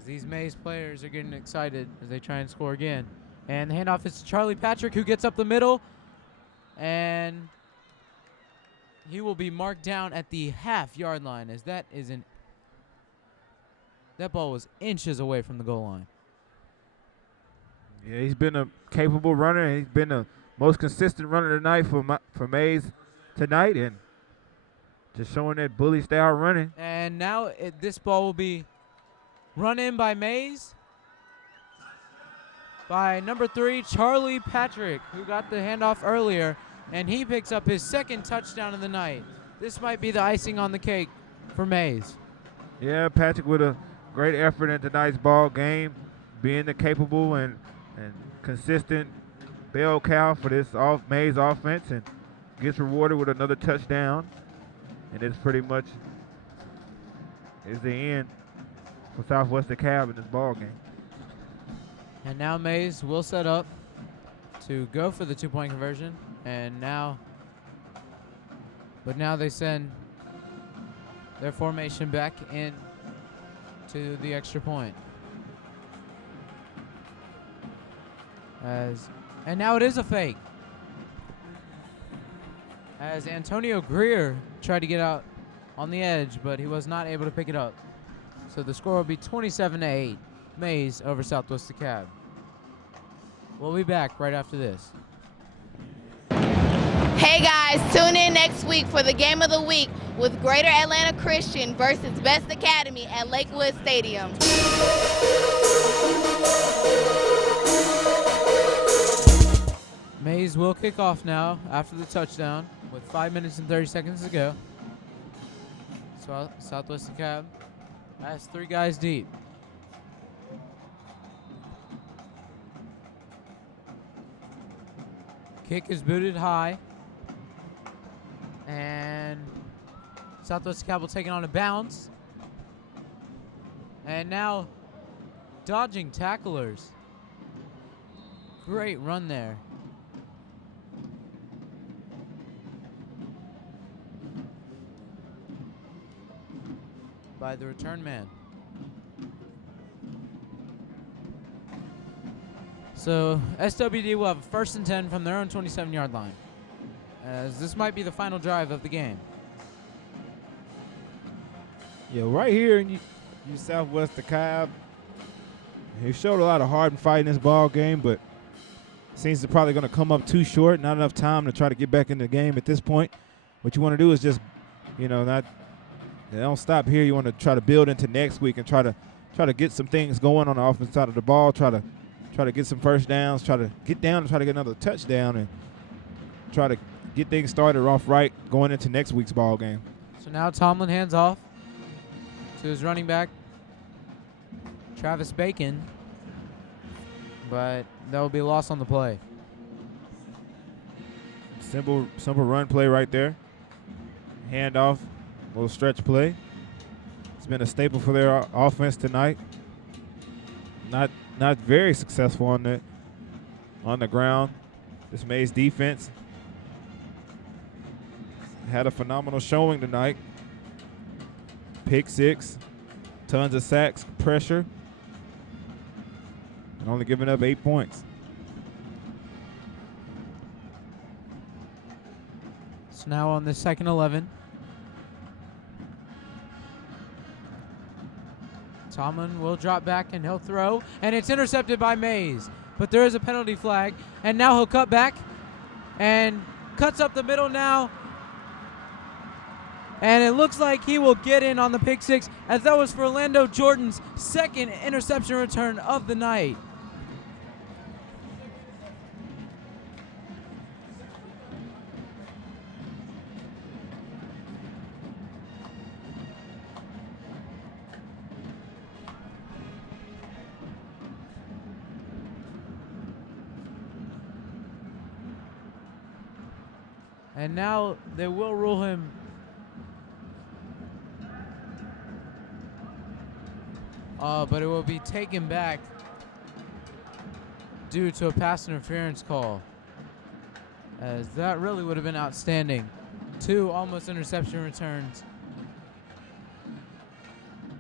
These Mays players are getting excited as they try and score again. And the handoff is to Charlie Patrick, who gets up the middle. And he will be marked down at the half-yard line, as that ball was inches away from the goal line. Yeah, he's been a capable runner, and he's been the most consistent runner tonight for Mays tonight, and just showing that bully-style running. And now this ball will be run in by Mays by number 3, Charlie Patrick, who got the handoff earlier, and he picks up his 2nd touchdown of the night. This might be the icing on the cake for Mays. Yeah, Patrick with a great effort in tonight's ball game, being the capable and consistent bell cow for this Mays offense and gets rewarded with another touchdown. And it's pretty much is the end for Southwest DeKalb in this ball game. And now Mays will set up to go for the 2-point conversion. And now they send their formation back in to the extra point. And now it is a fake. As Antonio Greer tried to get out on the edge, but he was not able to pick it up. So the score will be 27-8. Mays over Southwest DeKalb. We'll be back right after this. Hey guys, tune in next week for the game of the week with Greater Atlanta Christian versus Best Academy at Lakewood Stadium. Mays will kick off now after the touchdown with 5 minutes and 30 seconds to go. So Southwest DeKalb has 3 guys deep. Kick is booted high. And Southwest DeKalb will take it on a bounce. And now dodging tacklers. Great run there. By the return man. So SWD will have a 1st and 10 from their own 27-yard line, as this might be the final drive of the game. Yeah, right here in you Southwest DeKalb, he showed a lot of heart and fight in this ball game, but seems to probably going to come up too short. Not enough time to try to get back in the game at this point. What you want to do is just, don't stop here. You want to try to build into next week and try to get some things going on the offensive side of the ball. Try to get some first downs. Try to get down and try to get another touchdown and try to get things started off right going into next week's ball game. So now Tomlin hands off to his running back, Travis Bacon, but that will be a loss on the play. Simple run play right there. Handoff. Little stretch play. It's been a staple for their offense tonight. Not very successful on the ground. This Mays defense had a phenomenal showing tonight. Pick 6, tons of sacks, pressure, and only giving up 8 points. So now on the 2nd 11. Tomlin will drop back and he'll throw, and it's intercepted by Mays. But there is a penalty flag, and now he'll cut back and cuts up the middle now. And it looks like he will get in on the pick 6, as that was for Orlando Jordan's 2nd interception return of the night. And now they will rule him but it will be taken back due to a pass interference call, as that really would have been outstanding. 2 almost interception returns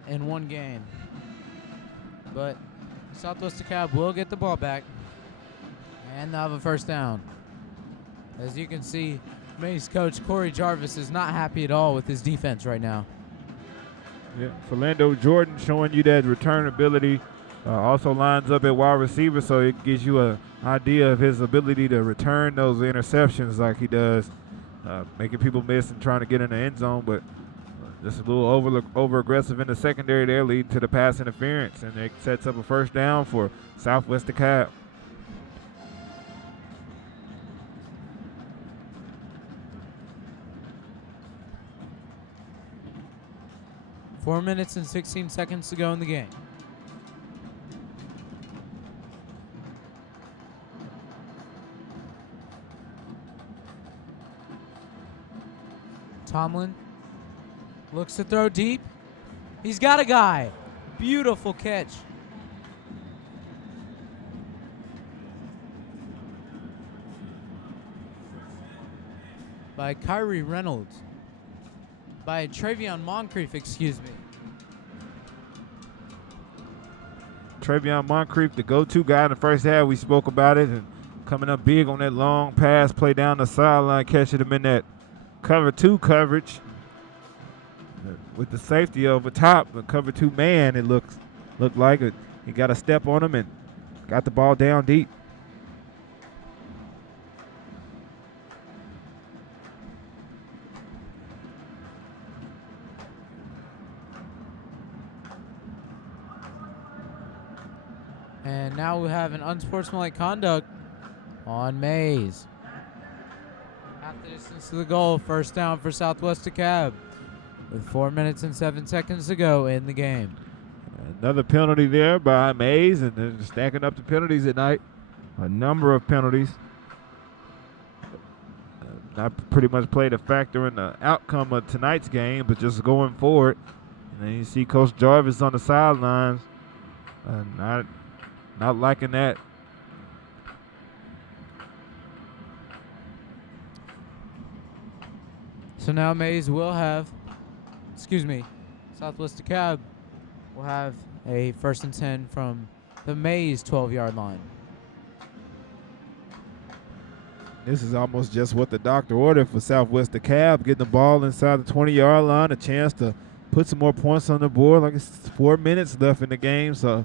in one game. But Southwest DeKalb will get the ball back, and they'll have a 1st down. As you can see, Mays coach Corey Jarvis is not happy at all with his defense right now. Yeah, Orlando Jordan showing you that return ability. Also lines up at wide receiver, so it gives you an idea of his ability to return those interceptions like he does, making people miss and trying to get in the end zone, but just a little over aggressive in the secondary there, leading to the pass interference, and it sets up a 1st down for Southwest DeKalb. Four minutes and 16 seconds to go in the game. Tomlin looks to throw deep. He's got a guy. Beautiful catch. By Kyrie Reynolds. By Travion Moncrief, excuse me. Travion Moncrief, the go-to guy in the first half. We spoke about it, and coming up big on that long pass play down the sideline, catching him in that cover 2 coverage with the safety over top. The cover 2 man, it looked like it. He got a step on him and got the ball down deep. And now we have an unsportsmanlike conduct on Mays. Half the distance to the goal. First down for Southwest DeKalb with 4 minutes and 7 seconds to go in the game. Another penalty there by Mays, and they're stacking up the penalties at night. A number of penalties. Not pretty much played a factor in the outcome of tonight's game, but just going forward. And then you see Coach Jarvis on the sidelines. Not liking that. So now Mays will have, Southwest DeKalb will have a 1st and 10 from the Mays 12-yard line. This is almost just what the doctor ordered for Southwest DeKalb, getting the ball inside the 20-yard line, a chance to put some more points on the board. Like, it's 4 minutes left in the game, so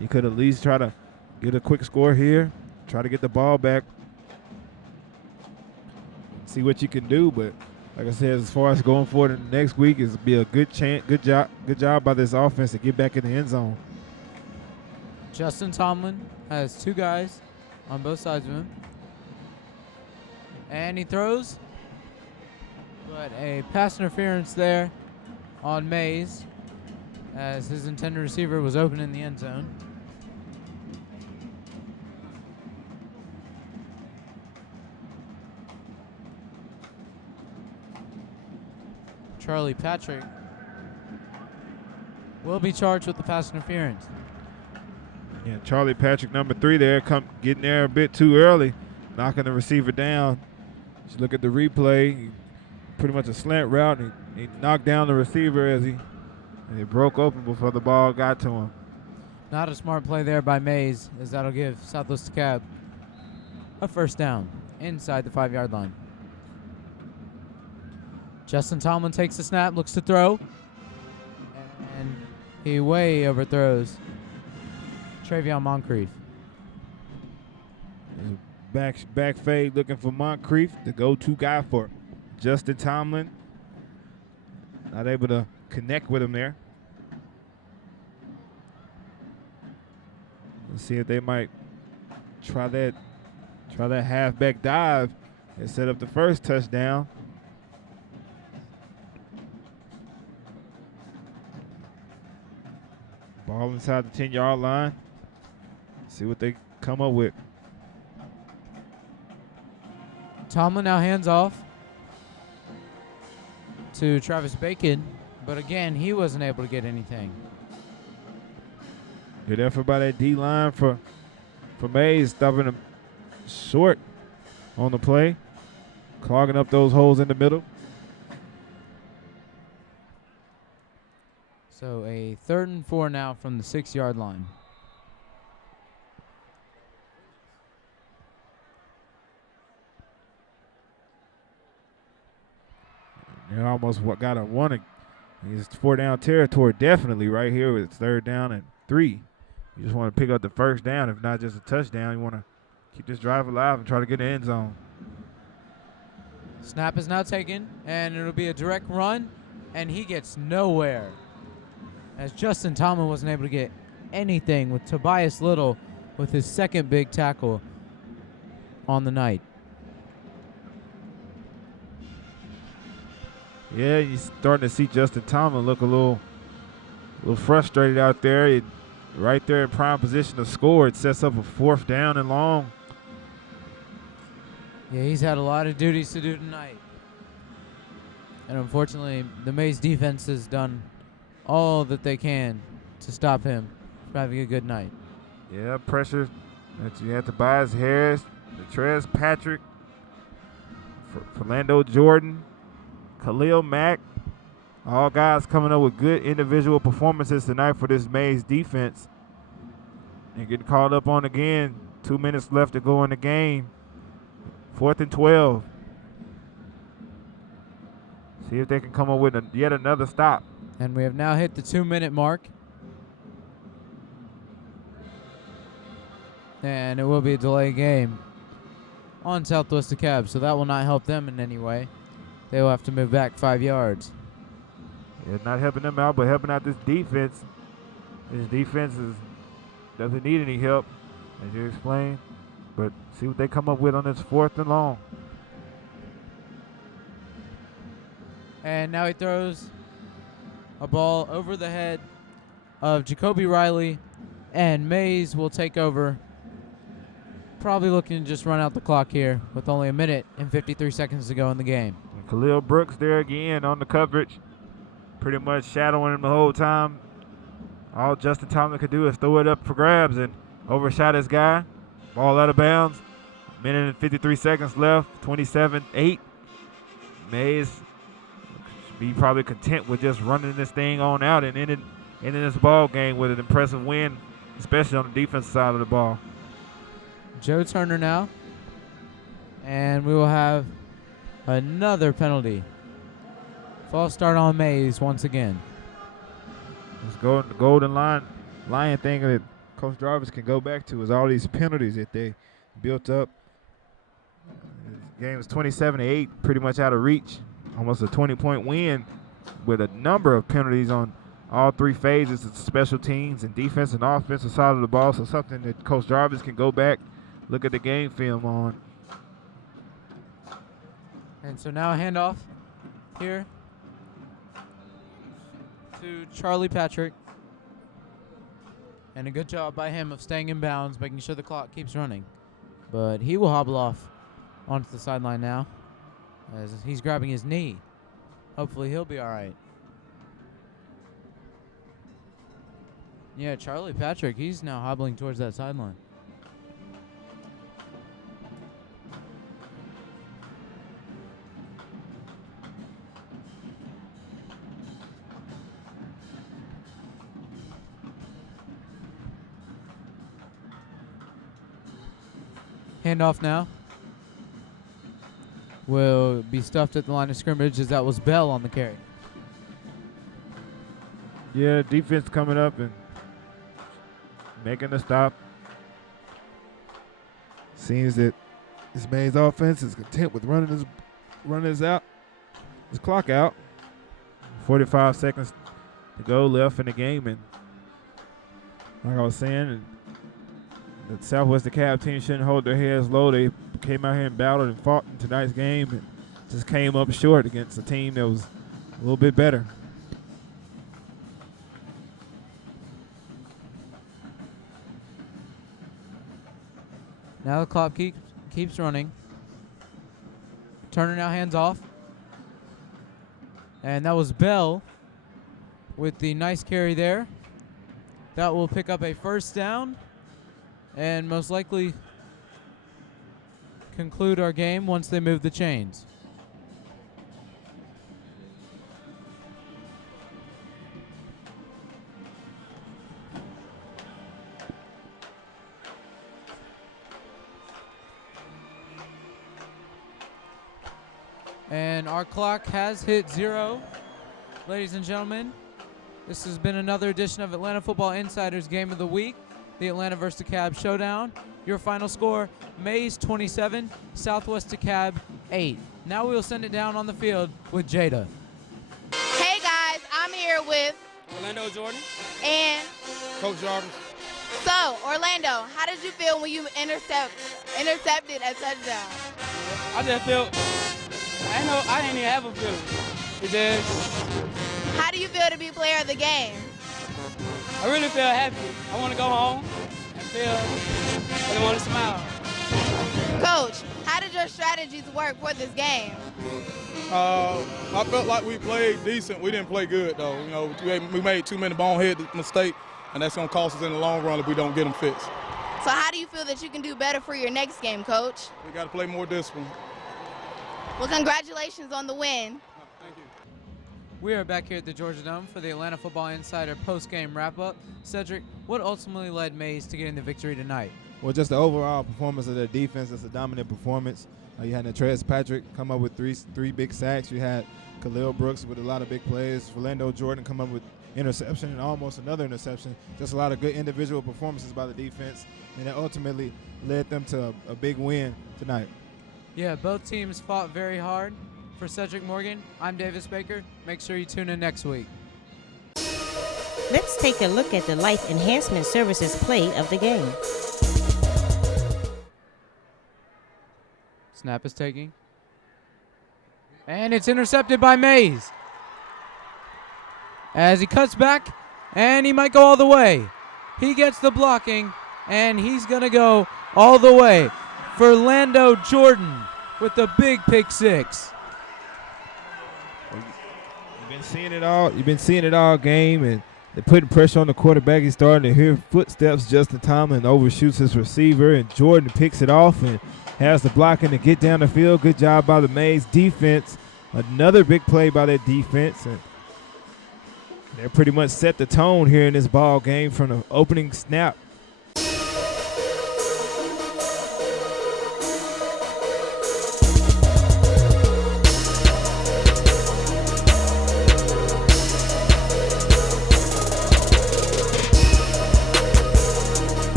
you could at least try to get a quick score here, try to get the ball back, see what you can do. But like I said, as far as going forward in the next week, is be a good job by this offense to get back in the end zone. Justin Tomlin has 2 guys on both sides of him. And he throws, but a pass interference there on Mays as his intended receiver was open in the end zone. Charlie Patrick will be charged with the pass interference. Yeah, Charlie Patrick, number 3 there, getting there a bit too early, knocking the receiver down. Just look at the replay. Pretty much a slant route. And he knocked down the receiver as he broke open before the ball got to him. Not a smart play there by Mays, as that'll give Southwest DeKalb a 1st down inside the 5-yard line. Justin Tomlin takes the snap, looks to throw, and he way overthrows Travion Moncrief. Back fade looking for Moncrief, the go-to guy for Justin Tomlin. Not able to connect with him there. Let's see if they might try that halfback dive and set up the first touchdown. Ball inside the 10-yard line. See what they come up with. Tomlin now hands off to Travis Bacon, but again, he wasn't able to get anything. Good effort by that D-line for Mays, stopping him short on the play, clogging up those holes in the middle. So a 3rd and 4 now from the 6-yard line. They almost got a 1. It's 4-down territory definitely right here. It's 3rd down and 3. You just want to pick up the 1st down, if not just a touchdown. You want to keep this drive alive and try to get in the end zone. Snap is now taken, and it'll be a direct run, and he gets nowhere, as Justin Tomlin wasn't able to get anything with Tobias Little with his 2nd big tackle on the night. Yeah, you're starting to see Justin Tomlin look a little frustrated out there. Right there in prime position to score. It sets up a 4th down and long. Yeah, he's had a lot of duties to do tonight. And unfortunately, the Mays defense has done all that they can to stop him from having a good night. Yeah, pressure that you had Tobias Harris, Latrez Patrick, Philando Jordan, Khalil Mack. All guys coming up with good individual performances tonight for this Mays defense. And getting called up on again. 2 minutes left to go in the game. 4th and 12. See if they can come up with yet another stop. And we have now hit the 2-minute mark. And it will be a delay game on Southwest DeKalb, so that will not help them in any way. They will have to move back 5 yards. Yeah, not helping them out, but helping out this defense. This defense doesn't need any help, as you explained. But see what they come up with on this 4th and long. And now he throws a ball over the head of Jacoby Riley, and Mays will take over. Probably looking to just run out the clock here with only 1 minute and 53 seconds to go in the game. And Khalil Brooks there again on the coverage, pretty much shadowing him the whole time. All Justin Tomlin could do is throw it up for grabs and overshot his guy. Ball out of bounds. 1 minute and 53 seconds left. 27-8. Mays should be probably content with just running this thing on out and ending this ball game with an impressive win, especially on the defensive side of the ball. Joe Turner now. And we will have another penalty. False start on Mays once again. Let's go in the golden lion thing that Coach Jarvis can go back to is all these penalties that they built up. The game is 27-8, pretty much out of reach. Almost a 20-point win with a number of penalties on all 3 phases of special teams and defense and offensive side of the ball. So something that Coach Jarvis can go back, look at the game film on. And so now a handoff here to Charlie Patrick. And a good job by him of staying in bounds, making sure the clock keeps running. But he will hobble off onto the sideline now as he's grabbing his knee. Hopefully he'll be all right. Yeah, Charlie Patrick, he's now hobbling towards that sideline. Handoff now. Will be stuffed at the line of scrimmage as that was Bell on the carry. Yeah, defense coming up and making the stop. Seems that this Mays offense is content with running his clock out. 45 seconds to go left in the game, and like I was saying, the Southwest DeKalb team shouldn't hold their heads low. They came out here and battled and fought in tonight's game and just came up short against a team that was a little bit better. Now the clock keeps running. Turner now hands off. And that was Bell with the nice carry there. That will pick up a first down and most likely conclude our game once they move the chains. And our clock has hit 0. Ladies and gentlemen, this has been another edition of Atlanta Football Insiders Game of the Week, the Atlanta vs. DeKalb Showdown. Your final score, Mays 27, Southwest DeKalb 8. Now we will send it down on the field with Jada. Hey guys, I'm here with Orlando Jordan and Coach Jarvis. So, Orlando, how did you feel when you intercepted a touchdown? I just felt I didn't even have a feeling. It just, How do you feel to be player of the game? I really feel happy. I want to go home and feel, I want to smile. Coach, how did did your strategies work for this game? I felt like we played decent. We didn't play good, though. You know, we made too many bonehead mistakes, and that's going to cost us in the long run if we don't get them fixed. So how do you feel that you can do better for your next game, Coach? We got to play more discipline. Well, congratulations on the win. Thank you. We are back here at the Georgia Dome for the Atlanta Football Insider post-game wrap-up. Cedric, what ultimately led Mays to getting the victory tonight? Well, just the overall performance of their defense. It's a dominant performance. You had Natrez Patrick come up with three big sacks. You had Khalil Brooks with a lot of big plays. Philando Jordan come up with interception and almost another interception. Just a lot of good individual performances by the defense, and it ultimately led them to a big win tonight. Yeah, both teams fought very hard. For Cedric Morgan, I'm Davis Baker. Make sure you tune in next week. Let's take a look at the Life Enhancement Services play of the game. Snap is taking. And it's intercepted by Mays. As he cuts back, and he might go all the way. He gets the blocking, and he's going to go all the way. Philando Jordan with the big pick six. You've been seeing it all game, and they're putting pressure on the quarterback. He's starting to hear footsteps. Justin Tomlin overshoots his receiver, and Jordan picks it off and has the blocking to get down the field. Good job by the Mays defense. Another big play by their defense, and they're pretty much set the tone here in this ball game from the opening snap.